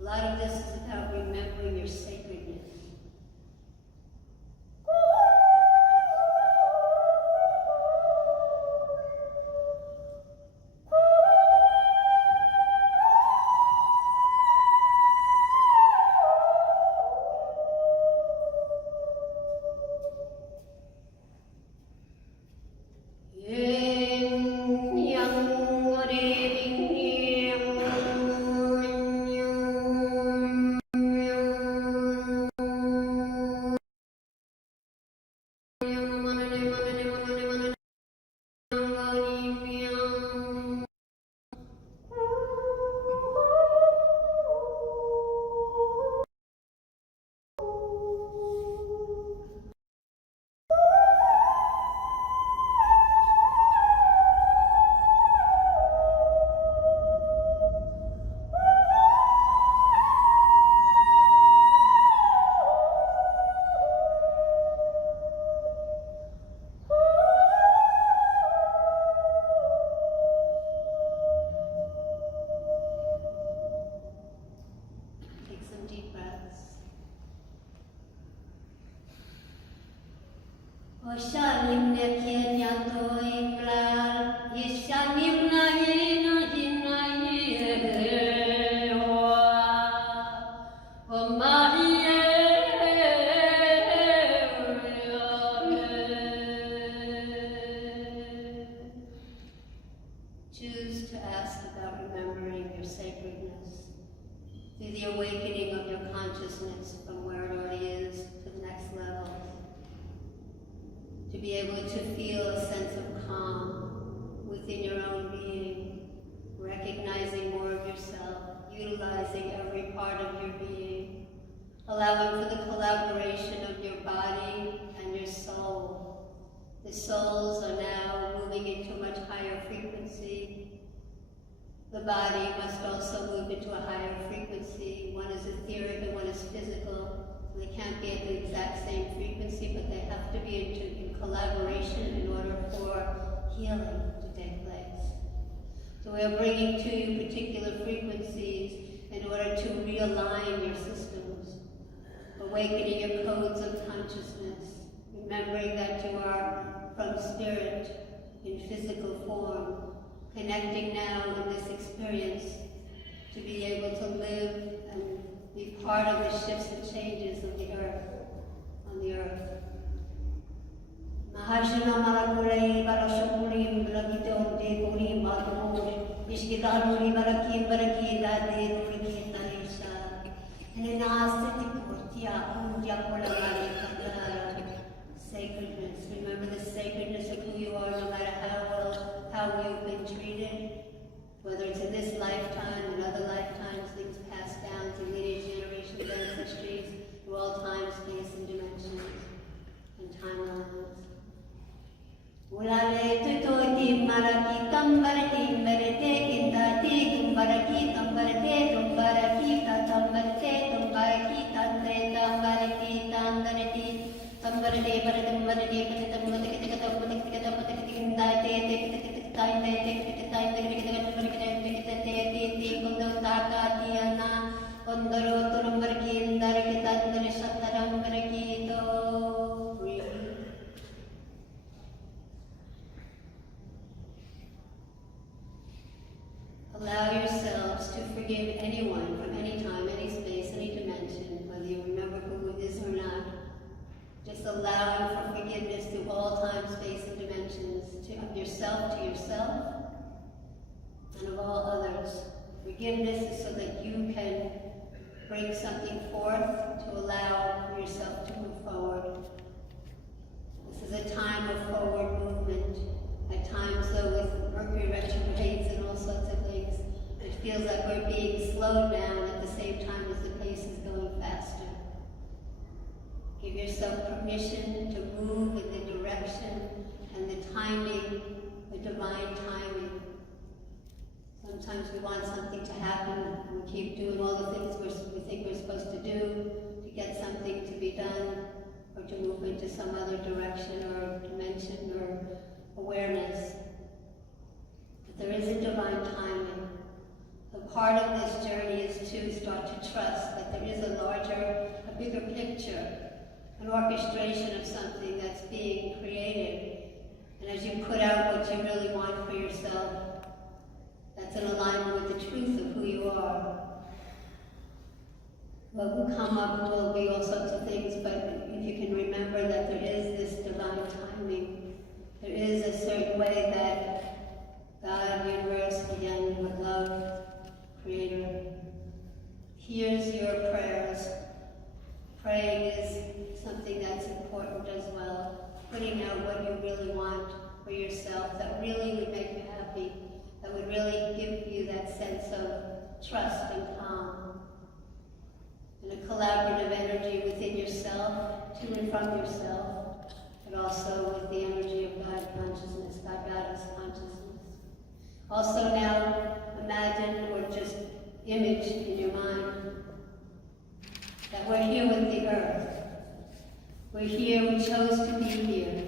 A lot of this is about remembering your sacredness. Choose to ask about remembering your sacredness through the awakening of your consciousness from where it already is to the next level. To be able to feel a sense of calm within your own being, recognizing more of yourself, utilizing every part of your being, allowing for the collaboration of your body and your soul. The souls are now moving into a much higher frequency. The body must also move into a higher frequency. One is etheric and one is physical. They can't be at the exact same frequency, but they have to be in collaboration in order for healing to take place. So we are bringing to you particular frequencies in order to realign your systems, awakening your codes of consciousness, remembering that you are from spirit in physical form, connecting now in this experience to be able to live and be part of the shifts and changes of the earth, on the earth. Mahashana Malakuri Barashakuri Blagito de Kuri Matumur, Ishkitanuri Baraki Baraki Dade Duriki Tarisha, and in Asati Kurtia, Undia Polagari Katara. Sacredness. Remember the sacredness of who you are, no matter how you've been treated, whether it's in this lifetime and other lifetimes, things passed down through lineage, generations, ancestries, through all time, space, and dimensions, and timelines. Ulale tutoti maraki tambarati merete kintati tumbaraki tambarate tumbaraki tambarate tumbaraki tandre tambaraki tandarati. Tambarade Baratambarade Allow yourselves to forgive anyone from any time, any space, any dimension, whether you remember who it is or not. Just allowing for forgiveness through all time, space, and dimensions, of yourself to yourself, and of all others. Forgiveness is so that you can bring something forth to allow for yourself to move forward. permission to move in the direction and the timing, the divine timing. Sometimes we want something to happen, and we keep doing all the things we think we're supposed to do to get something to be done, or to move into some other direction or dimension or awareness. But there is a divine timing. So part of this journey is to start to trust that there is a larger, a bigger picture, an orchestration of something that's being created. And as you put out what you really want for yourself, that's in alignment with the truth of who you are. What will come up will be all sorts of things, but if you can remember that there is this divine timing, there is a certain way that God, universe, again, love, Creator, hears your prayers. Praying is something that's important as well. Putting out what you really want for yourself, that really would make you happy, that would really give you that sense of trust and calm. And a collaborative energy within yourself, to and from yourself, but also with the energy of God consciousness, God Goddess consciousness. Also now, imagine or just image in your mind that we're here with the earth. We're here, we chose to be here.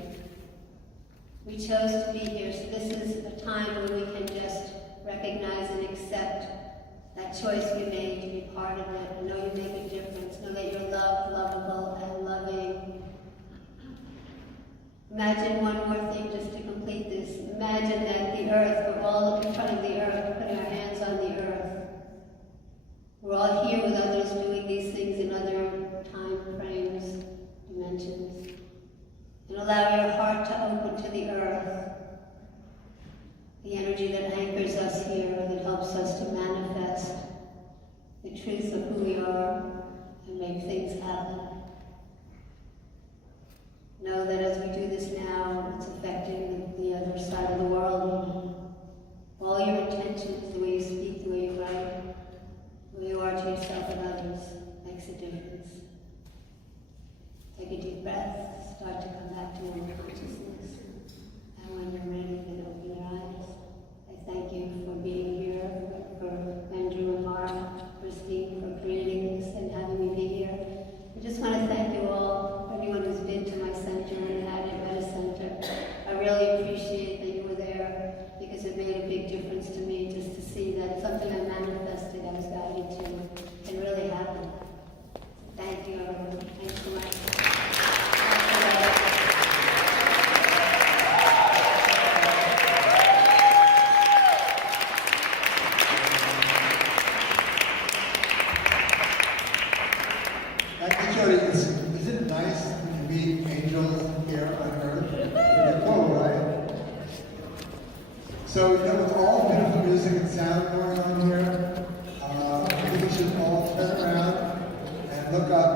We chose to be here, so this is a time where we can just recognize and accept that choice we made to be part of it, and know you make a difference, know that you're loved, lovable, and loving. Imagine one more thing just to complete this. Imagine that the earth, we're all up in front of the earth, putting our hands on the earth. We're all here with others doing these things in other time frames, dimensions. And allow your heart to open to the earth, the energy that anchors us here, that helps us to manifest the truth of who we are and make things happen. Know that as we do this now, it's affecting the other side of the world. All your intentions, the way you speak, the way you write, the way you are to yourself and others, makes a difference. Take a deep breath, start to come back to your consciousness. And when you're ready, then open your eyes. I thank you for being here, for Andrew and Mara, Christine, for creating this and having me be here. I just want to thank you all, everyone who's been to my center and had it at a center. I really appreciate that you were there, because it made a big difference to me just to see that something I manifested, I was guided to, can really happen. Thank you, everyone. Thanks so much. Isn't it nice when you meet angels here on earth? Pretty cool, right? So, with all the beautiful music and sound going on here, I think we should all turn around and look up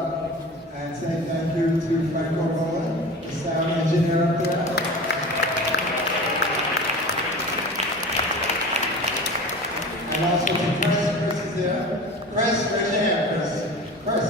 and say thank you to Franco Roland, the sound engineer up there. And also to Chris. Chris is there. Chris, raise your hand, Chris. Chris.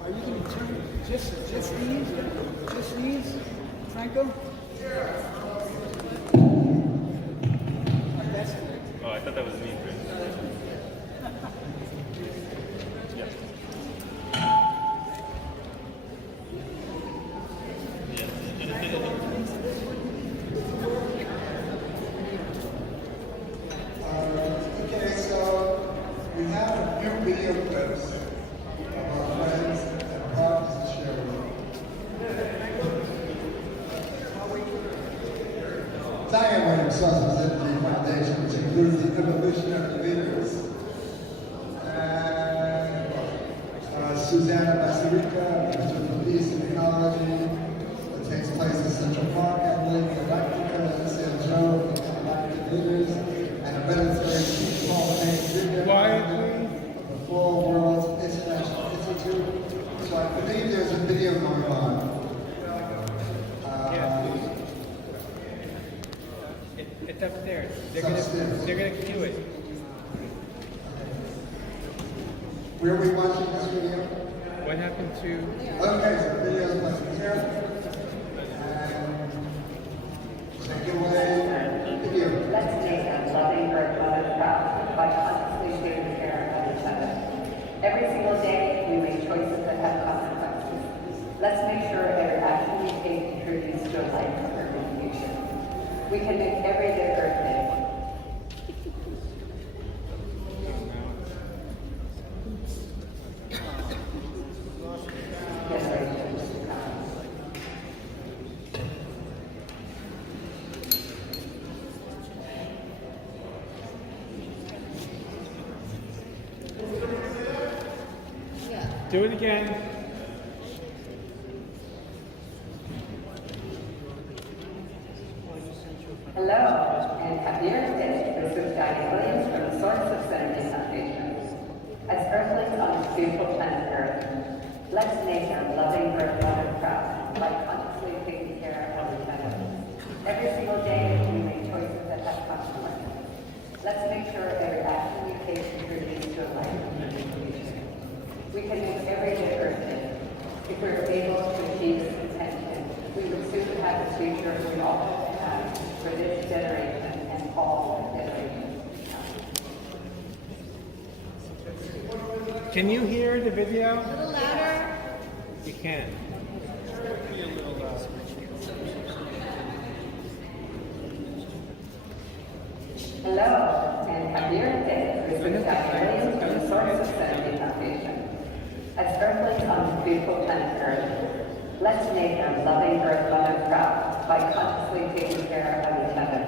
Are you going to turn just these, Franco? Oh, I thought that was me, Chris. Yeah. Okay, so we have a few video clips of our friends and partners to share with you. Diane Williams Sosa's Energy Foundation, which includes the evolutionary leaders, and Susanna Basarica, Minister for Peace and Ecology, that takes place in Central Park, Emily Galactica, San Joe, the galactic leaders, and a better small name, of the Full World International believe there's a video going on. It's upstairs. It's upstairs. They're gonna cue it. Where are we watching this video? What happened to? Okay, so the video's playing here. And take it away. Video. Let's make a loving earth mother proud by consciously taking care of each other. Every single day, we make choices that have consequences. Let's make sure every action we take contributes to a life of urban future. We can make every day Earth Day. Generations to come. Do it again. Hello, and happy Earth Day. This is Diane Williams from the Source of Sanity Foundation. As Earthlings on this beautiful planet Earth, let's make our loving Earth Mother proud by consciously taking care of each other. Every single day, we make choices that have consequences. Let's make sure every action we take contributes to a life of future. We can make every day Earth Day. If we were able to achieve this intention, we would soon have the future we all hope to have for this generation and all generations to come. Can you hear the video? A little louder. You can. Be a little louder. Hello, and happy Earth Day. This is Diane Williams from the Source of Sanity Foundation. As Earthlings on this beautiful planet Earth, let's make our loving Earth Mother proud by consciously taking care of each other.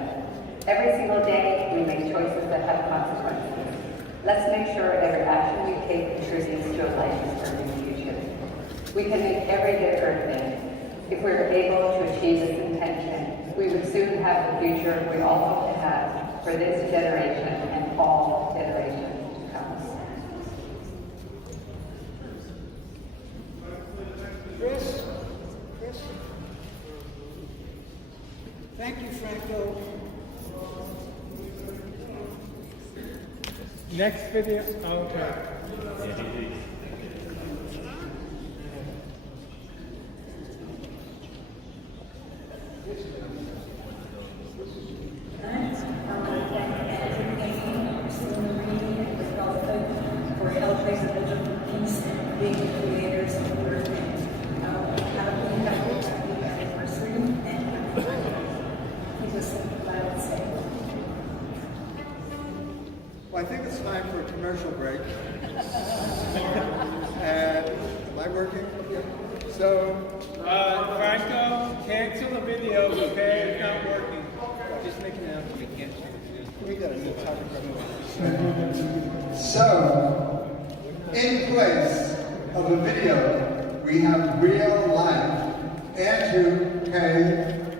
Every single day, we make choices that have consequences. Let's make sure every action we take contributes to a life of urban future. We can make every day Earth Day. If we were able to achieve this intention, we would soon have the future we all hope to have for this generation and all generations to come. Chris? Thank you, Franco. Next video. Oh, okay. For helping peace and being creators of Earth Day. How do we have a happy anniversary and keep us in the cloud safe? Well, I think it's time for a commercial break. And am I working? So, Franco, cancel the video, okay? It's not working. Just make an announcement. We can't show it. we got a new topic. So, in place of a video, we have real life. Andrew K.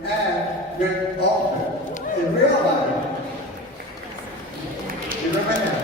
and Rick Alter. In real life. You remember him?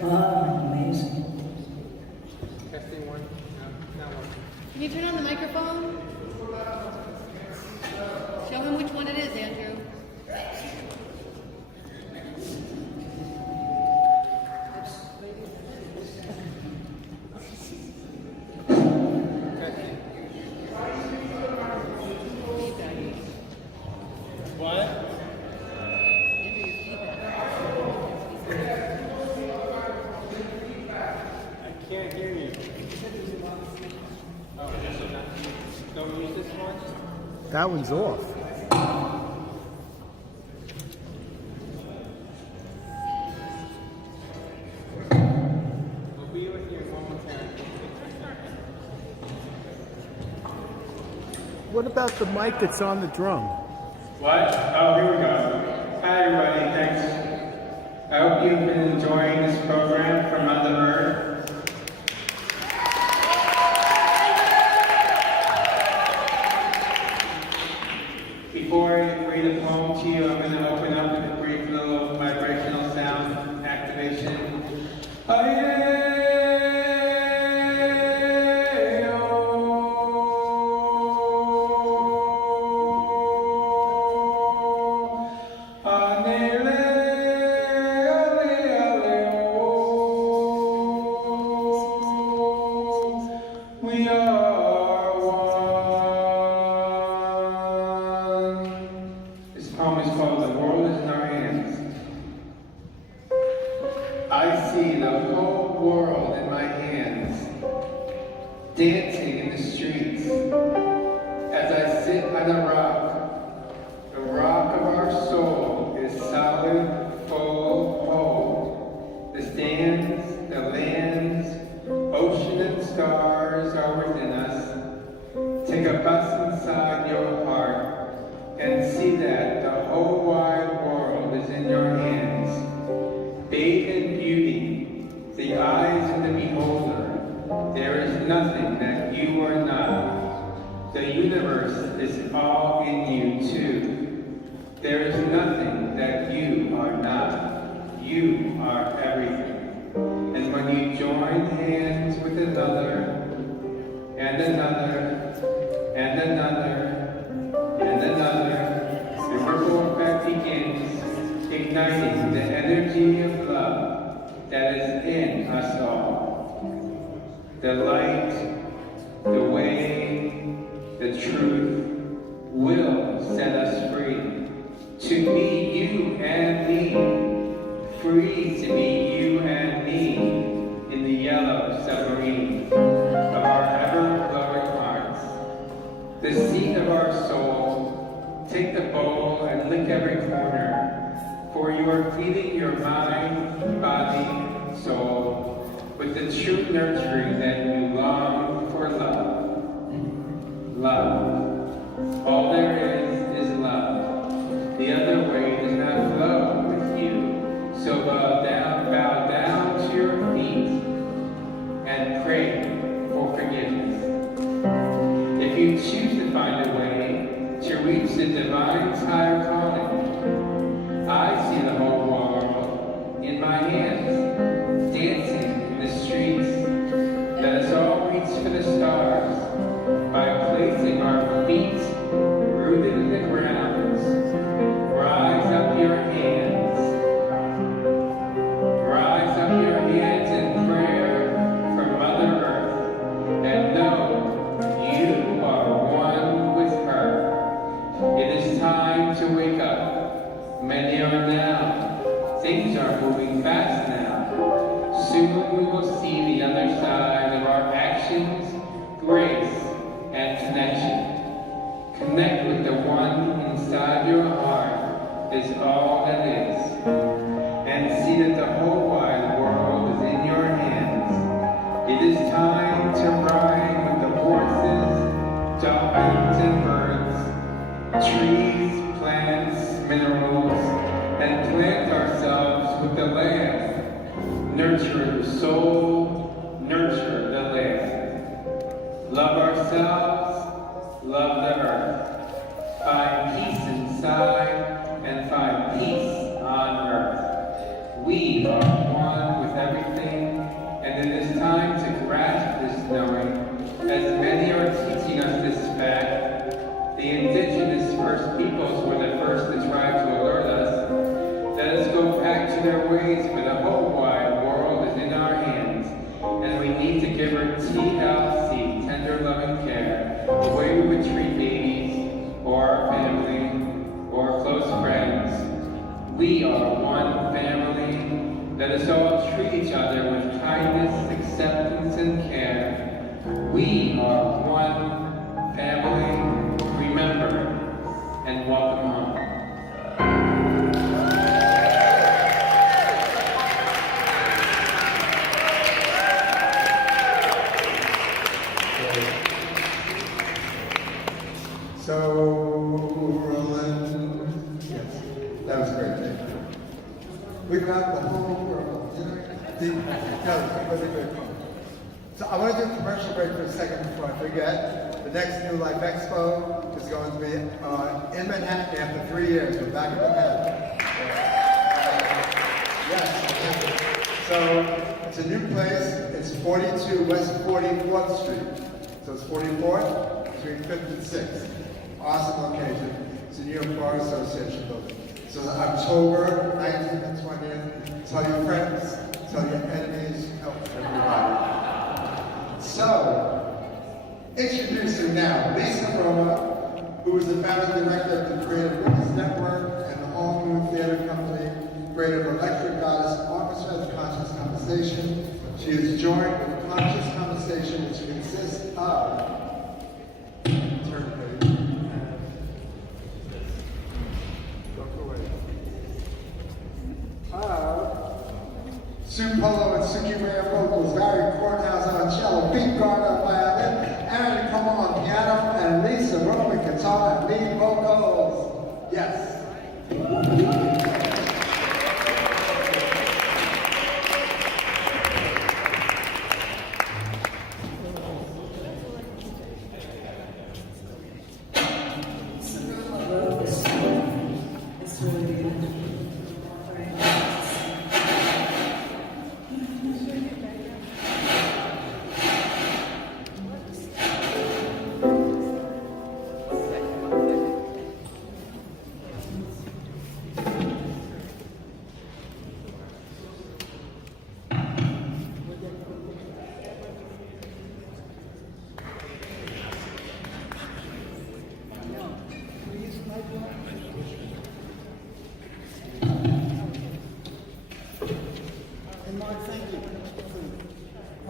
Amazing. Testing one. No, not one. Can you turn on the microphone? Show him which one it is, Andrew. What? I can't hear you. Oh, don't use this one? That one's off. We'll be with you in one more time. What about the mic that's on the drum? What? Oh, here we go. Hi, everybody. Thanks. I hope you've been enjoying this program from Mother Earth. Before I read a poem to you, I'm going to open up with a brief little vibrational sound activation. We are one. This poem is called The World is in Our Hands. I see the whole world in my hands, dancing in the streets. As I sit on a rock, the rock of our soul is solid, full, whole. The stands, the lands, ocean and stars are within us. Take a bus inside your heart and see that the whole wide world is in your hands. Bathe in beauty, the eyes of the beholder. There is nothing that you are not. The universe is all in you too. There is nothing that you are not. You are everything. And when you join hands with another, and another, and another, and another, the ripple effect begins, igniting the energy of love that is in us all. The light, the way, the truth will set us free. To be you and me, free to be you and me in the yellow submarine of our ever-glowing hearts. The seat of our soul, take the bowl and lick every corner, for you are feeding your mind, body, soul, with the true nurturing that you long for love. Love. All there is love. The other way does not flow with you. So bow down to your feet and pray for forgiveness. If you choose to find a way to reach the divine's higher calling, I see the whole world in my hands, dancing in the streets. Let us all reach for the stars by placing our feet rooted in the ground. Rise up your hands. Rise up your hands in prayer for Mother Earth, and know you are one with her. It is time to wake up. Many are now. Things are moving fast now. Soon we will see the other side of our actions, grace, and connection. Connect with the one inside your heart is all that is. And see that the whole wide world is in your hands. It is time to ride with the horses, dolphins, and birds, trees, plants, minerals, and plant ourselves with the land. Nurture the soul, nurture the land. Love ourselves, love the earth. Find peace inside and find peace on earth. We are one with everything, and it is time to grasp this knowing, as many are teaching us this fact. The indigenous first peoples were the first to try to alert us. Let us go back to their ways, for the whole wide world is in our hands, and we need to give her TLC, tender loving care, the way we would treat babies, or our family, or close friends. We are one family. Let us all treat each other with kindness, acceptance, and care. We are one family. Remember, and welcome home. to do a commercial break for a second before I forget. The next New Life Expo is going to be in Manhattan after 3 years. We're back in Manhattan. Yes. So it's a new place. It's 42 West 44th Street. So it's 44th between 5th and 6th. Awesome location. It's a New York Bar Association building. So October 19th and 20th. Tell your friends. Tell your enemies. Help everybody. So, introducing now Lisa Roma, who is the founding director of the Creative Witness Network and the All New Theater Company, creator of Electric Goddess Orchestra of Conscious Conversation. She is joined with Conscious Conversation, which consists of Sue Polo and Suki Ray on vocals, Barry Courthouse on cello, Pete Gard on violin, Aaron Come on piano, and Lisa Roman guitar and lead vocals. Yes.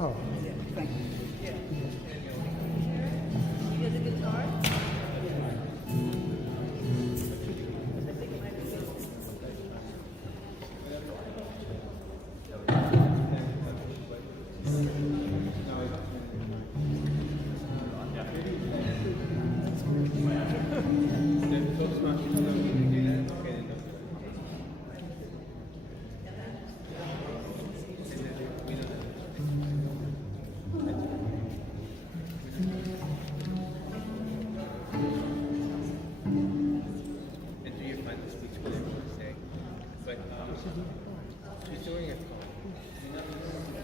Oh, thank you. You get the guitar?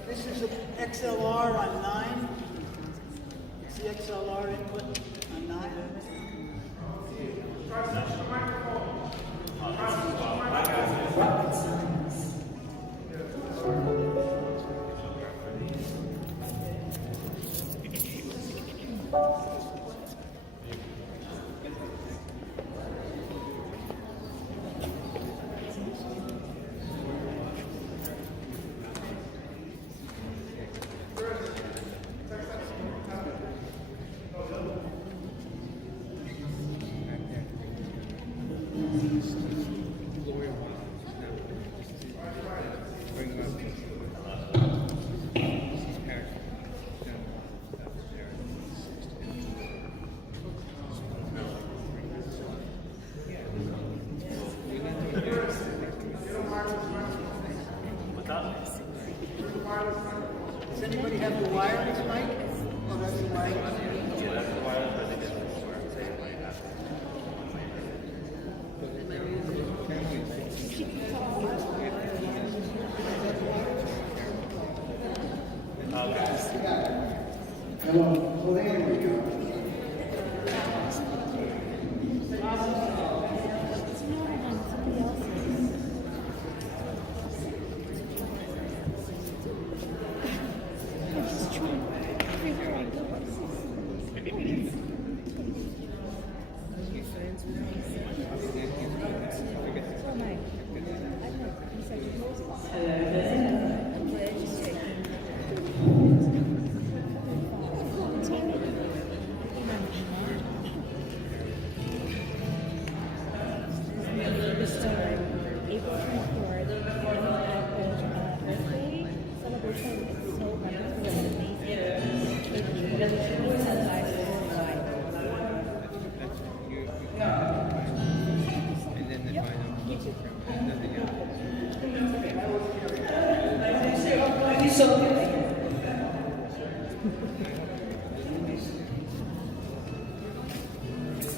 This is an XLR on 9. It's the XLR input on 9. Does anybody have the wireless mic? Oh, that's the wireless. Yeah, that's the wireless, but they get Hello. Well, there we go.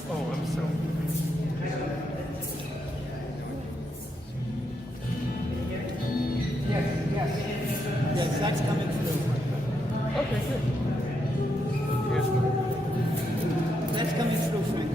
Oh, I'm so. Yes, that's coming through. Okay, good. That's coming through, Frank.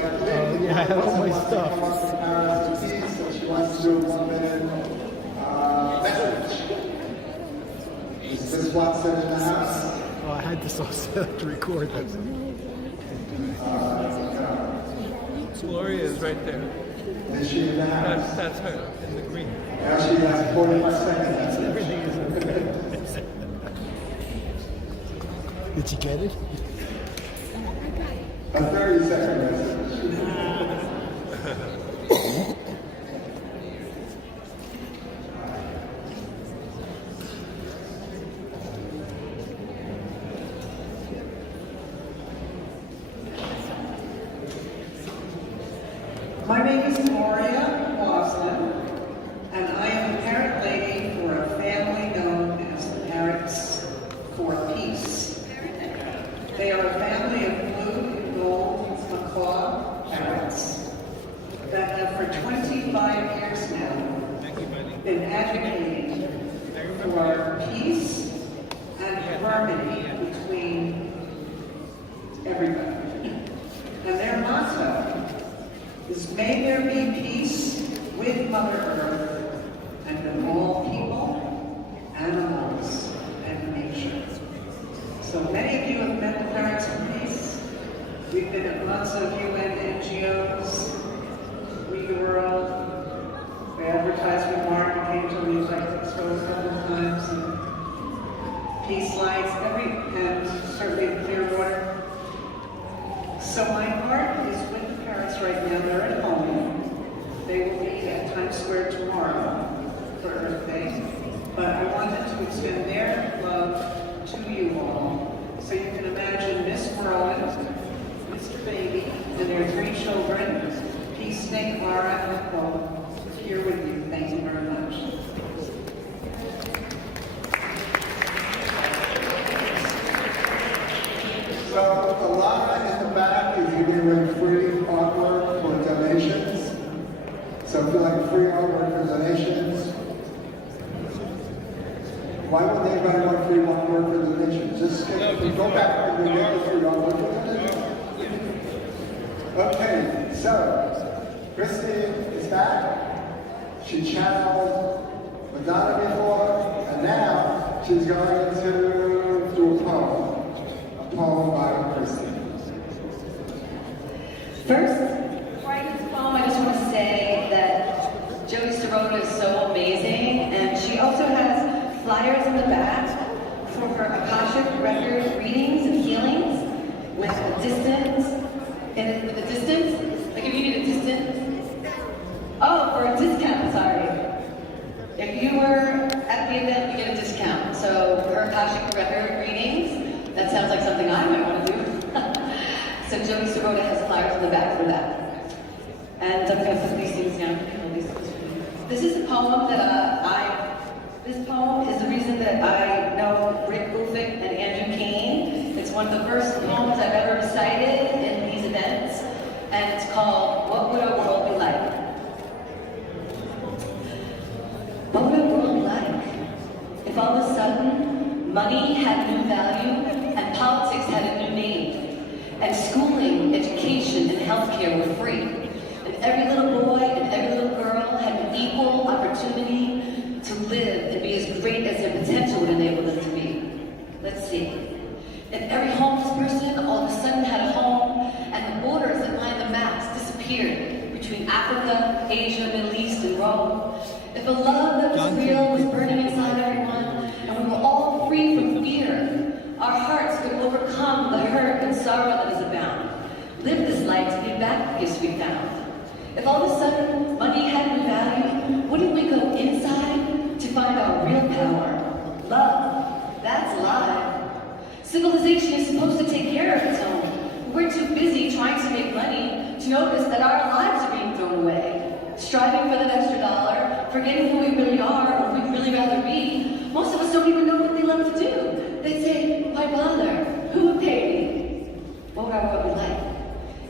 yeah, I have all my stuff. So she wants to do a 1 minute message. Is Miss Watson in the house? Oh, I had this all set up to record. Gloria is right there. Is she in the house? That's her in the green. Now she has 45 seconds. Everything is okay. Did you get it? A 30-second message. My name is Gloria Boston, and I am the parent lady for a family known as the Parents for Peace. They are a family of blue and gold macaw parrots that have for 25 years now been advocating for peace and harmony between everybody. And their motto is, may there be peace with Mother Earth and with all people, animals, and nature. So many of you have met the Parents for Peace. We've been at lots of UN NGOs, We the World. We advertised with Mark, we came to Music Expo a couple of times, and Peace Lights, and certainly Clearwater. So my heart is with the parents right now. They're at home. They will be at Times Square tomorrow for Earth Day. But I wanted to extend their love to you all. So you can imagine Miss Whirlwind, Mr. Baby, and their 3 children, Peace, Snake, Laura, and Nicole, here with you. Thank you very much. So Alana in the back is giving away free artwork for donations. So if you like free artwork for donations, why would anybody want free artwork for donations? Just go back and we get the free artwork for donations. Okay, so Christine is back. She channeled Madonna before, and now she's going to do a poem. Poem by Christine. First, before I do this poem, I just want to say that Joey Sirota is so amazing, and she also has flyers in the back for her Akashic record readings and healings with a distance. Like if you need a distance. Oh, for a discount, sorry. If you were at the event, you get a discount. So her Akashic record readings, that sounds like something I might want to do. So Joey Sirota has flyers in the back for that. And I'm going to put these things down. This is a poem that this poem is the reason that I know Rick Bufik and Andrew Kane. It's one of the first poems I've ever recited in these events. And it's called, What Would Our World Be Like? What would our world be like if all of a sudden money had new value and politics had a new name, and schooling, education, and healthcare were free, and every little boy and every little girl had an equal opportunity to live and be as great as their potential would enable them to be? Let's see. If every homeless person all of a sudden had a home, and the borders that lined the maps disappeared between Africa, Asia, Middle East, and Rome. If a love that was real was burning inside everyone, and we were all free from fear, our hearts could overcome the hurt and sorrow that is abound. Live this life to give back the gifts we found. If all of a sudden money had no value, wouldn't we go inside to find our real power? Love, that's alive. Civilization is supposed to take care of its own. We're too busy trying to make money to notice that our lives are being thrown away. Striving for that extra dollar, forgetting who we really are or who we'd really rather be. Most of us don't even know what they love to do. They say, why bother? Who would pay me? What would our world be like?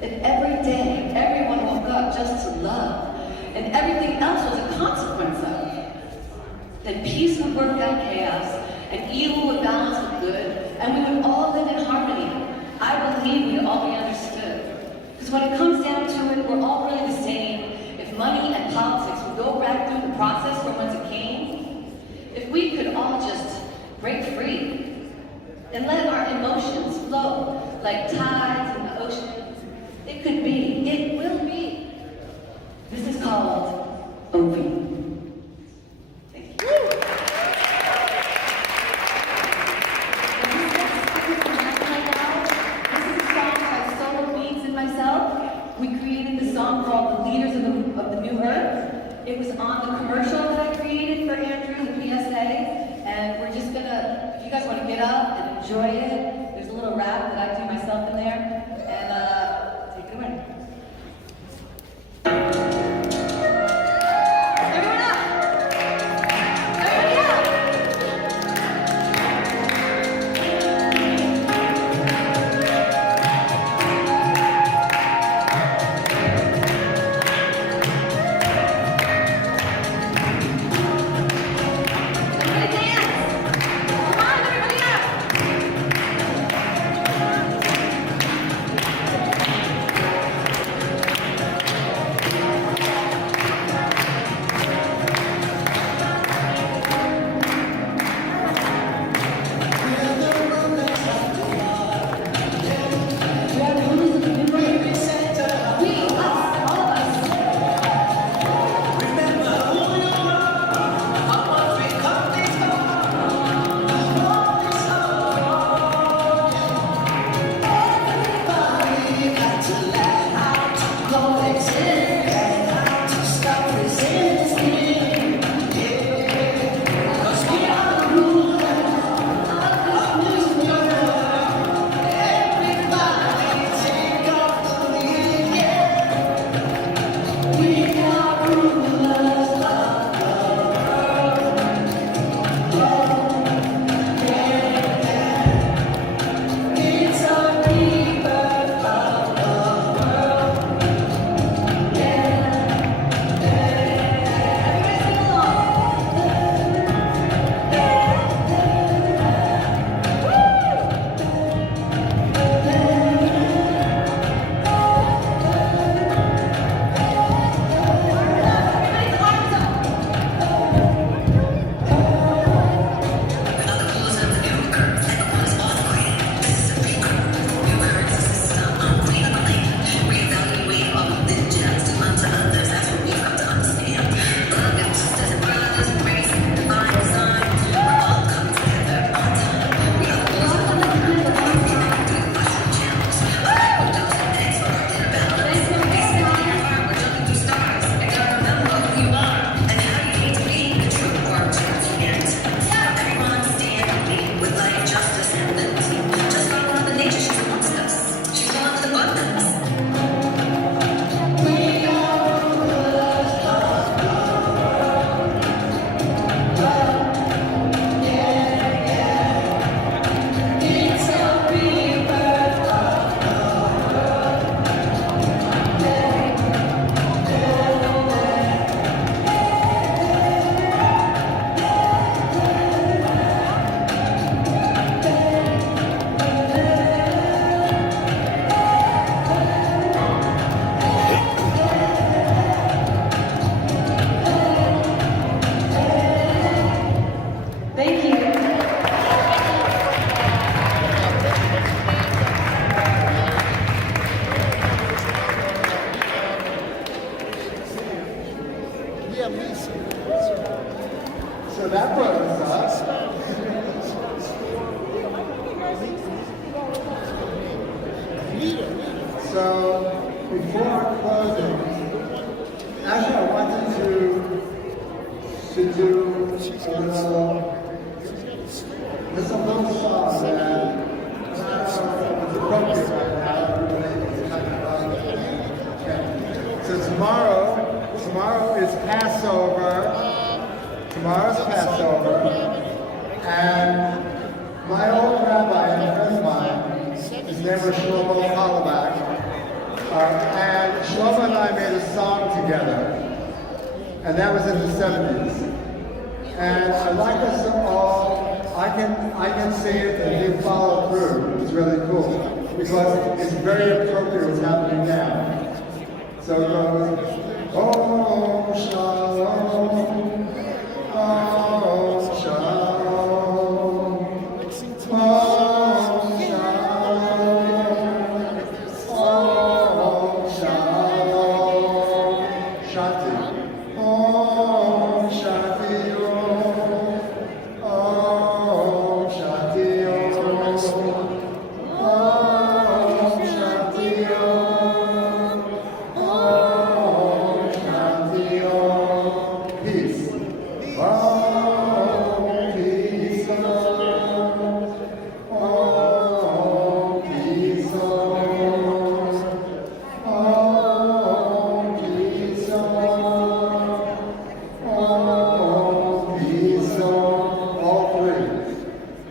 If every day, everyone woke up just to love, and everything else was a consequence of, then peace would work out chaos, and evil would balance with good, and we would all live in harmony. I believe we'd all be understood. Because when it comes down to it, we're all really the same. If money and politics would go back through the process from whence it came, if we could all just break free and let our emotions flow like tides in the ocean, it could be, it will be. This is called Ovi. Thank you. We created the song called The Leaders of the New Earth. It was on the commercial that I created for Andrew, the PSA, and we're just gonna, if you guys want to get up and enjoy it, there's a little rap that I do myself in there, and take it away. Everyone up! Everybody up! So that brought us up. So before closing, actually I wanted to do this little song that it's appropriate right now. So tomorrow is Passover. Tomorrow's Passover, and my old rabbi and a friend of mine, his name was Shlomo Halabach, and Shlomo and I made a song together, and that was in the 70s. And I'd like us to all, I can sing it and you follow through. It's really cool. because it's very appropriate what's happening now. So it goes, Om Shalom, Om Shalom, Om Shalom, Om Shalom, Shanti, Om Shanti Om, Om Shanti Om, Om Shanti Om, Om Shanti Om, peace. Om peace Om, Om peace Om, Om peace Om, Om peace Om, all three.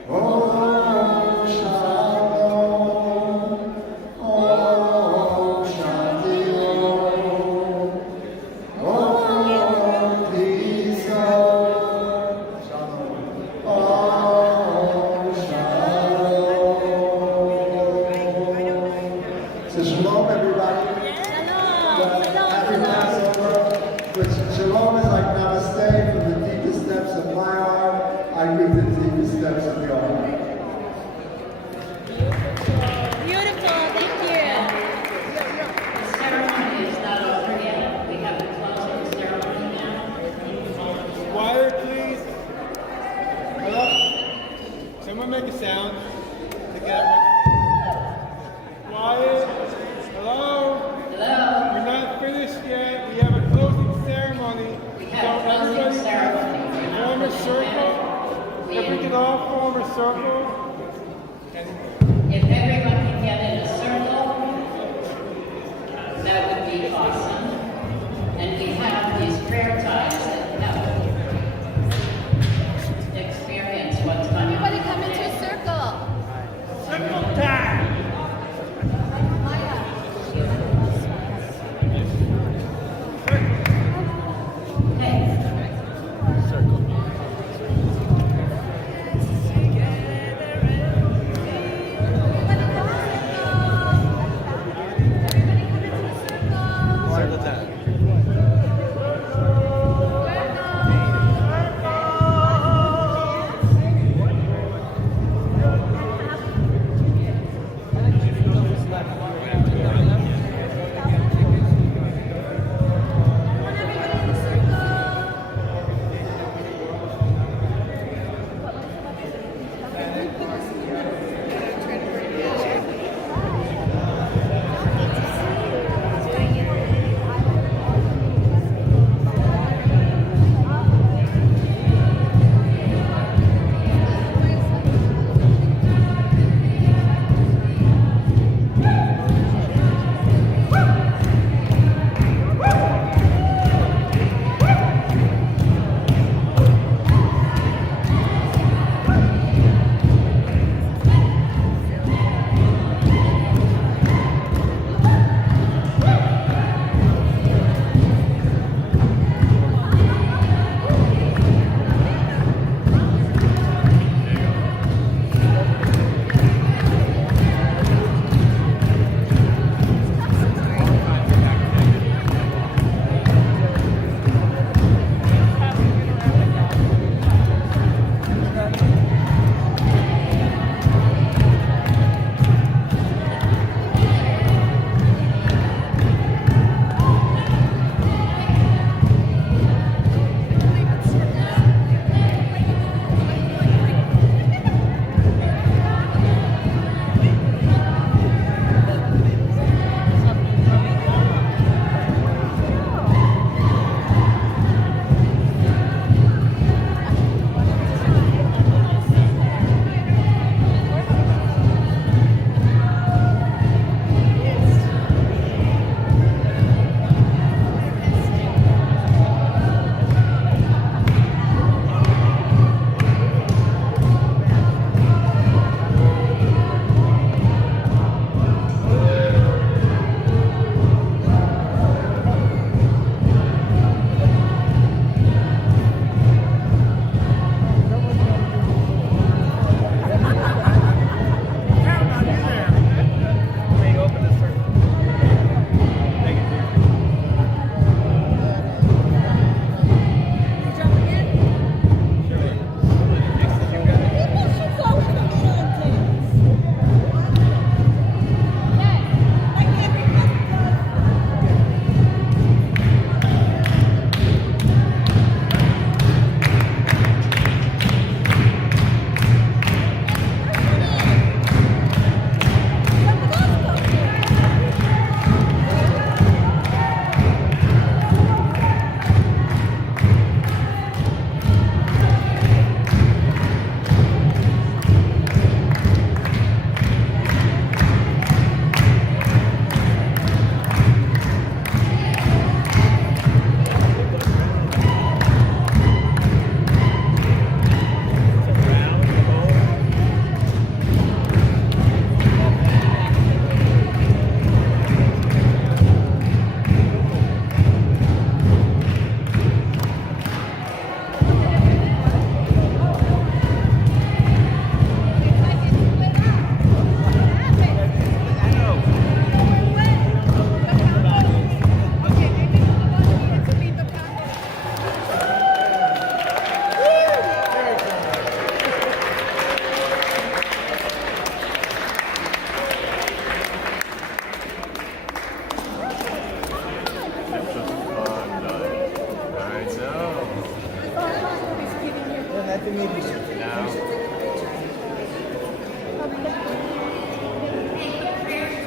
Om Shalom, Om Shanti Om, Om peace Om, Om Shalom. So shalom, everybody. Happy Passover. Which shalom is like namaste from the deepest depths of my heart. I greet the deepest depths of your heart. Beautiful, thank you. The ceremony is not over yet. We have the closing ceremony now. Quiet, please. Hello? Someone make a sound to get it. Quiet. Hello? Hello? We're not finished yet. We have a closing ceremony. We have a closing ceremony. Form a circle. If we could all form a circle. And If everyone can get in a circle, that would be awesome. And we have these prayer times that have experienced what's going on. Everybody come into a circle. circle time. Like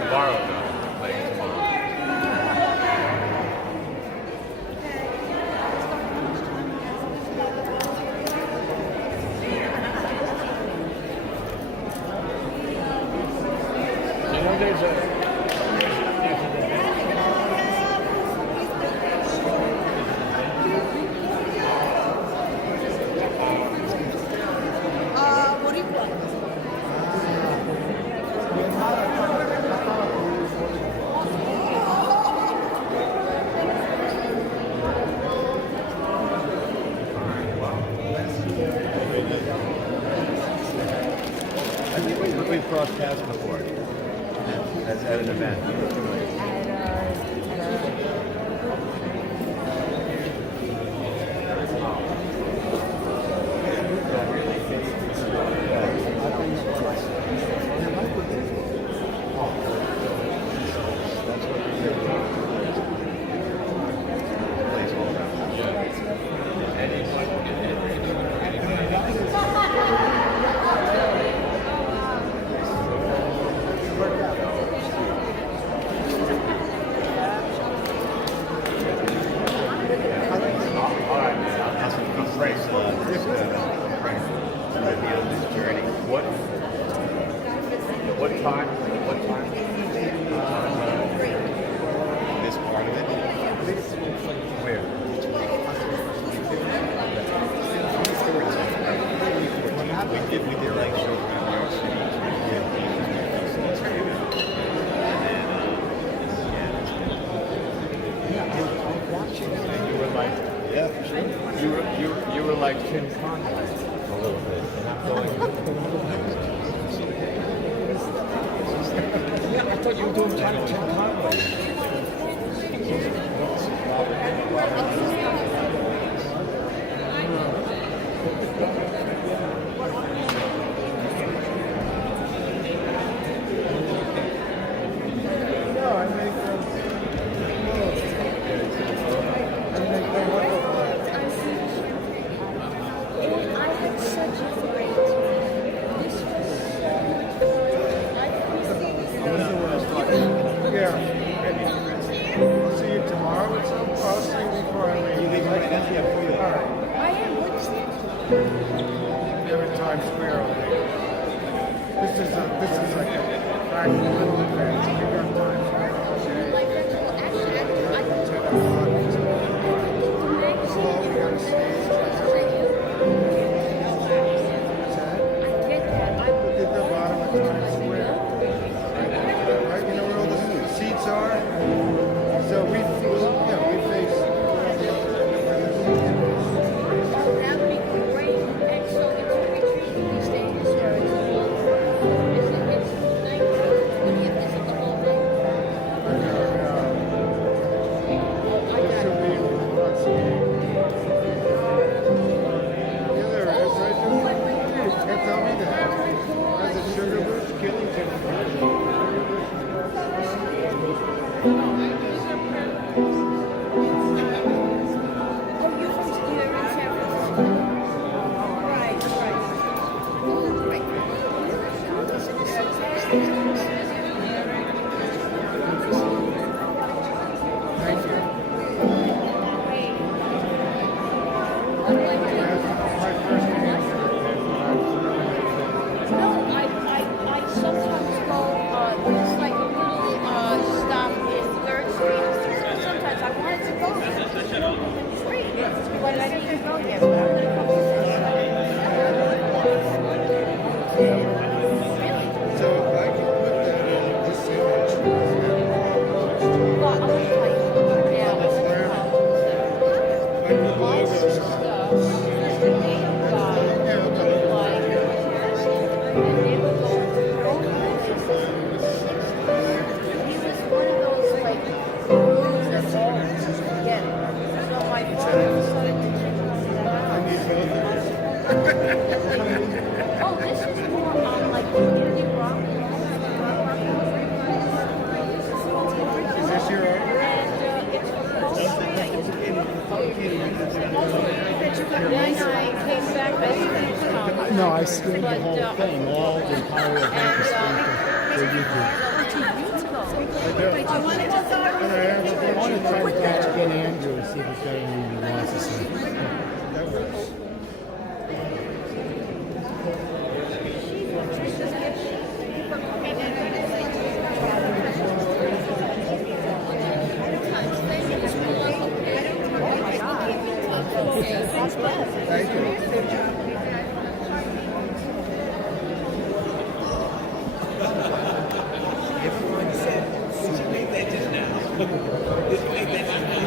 Tomorrow, though. Like tomorrow. You know, there's a. I think we've crossed paths before. At an event. This part of it? Where? We did like shows in New York City. And you were like, yeah, you were like Tim Conway a little bit. Yeah, I thought you were doing Tim Conway. Then I came back. I streamed the whole thing, all the entire event is streamed for YouTube. I want to try to catch Ken Andrew and see if he's got anything he wants to say. That works. Thank you. Everyone said, she made that just now. She made that just now.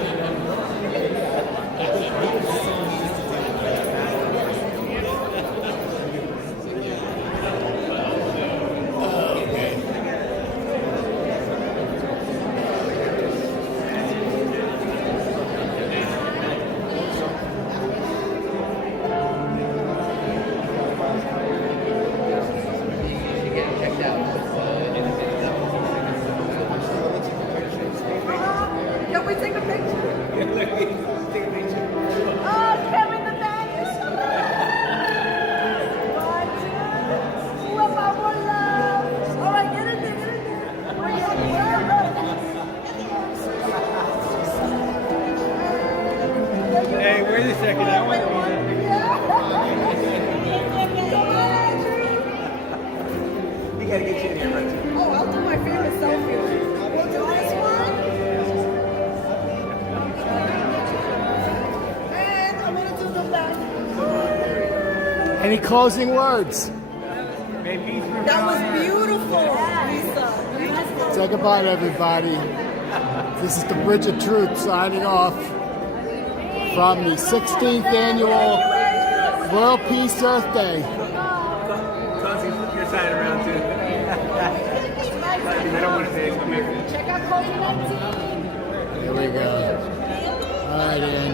Can we take a picture? Oh, Kevin the bag is so Who am I for love? All right, get in there, get in there. Bring it. Hey, wait a second. I want to You gotta get you in here, right? Oh, I'll do my favorite selfie. We'll do this one. And I'm gonna do the back. Any closing words? That was beautiful, Lisa. Beautiful. Say goodbye to everybody. This is the Bridge of Truth signing off from the 16th annual World Peace Earth Day. You're signing around too. I don't want to say it. Check out COVID-19. Here we go. All right, Andy.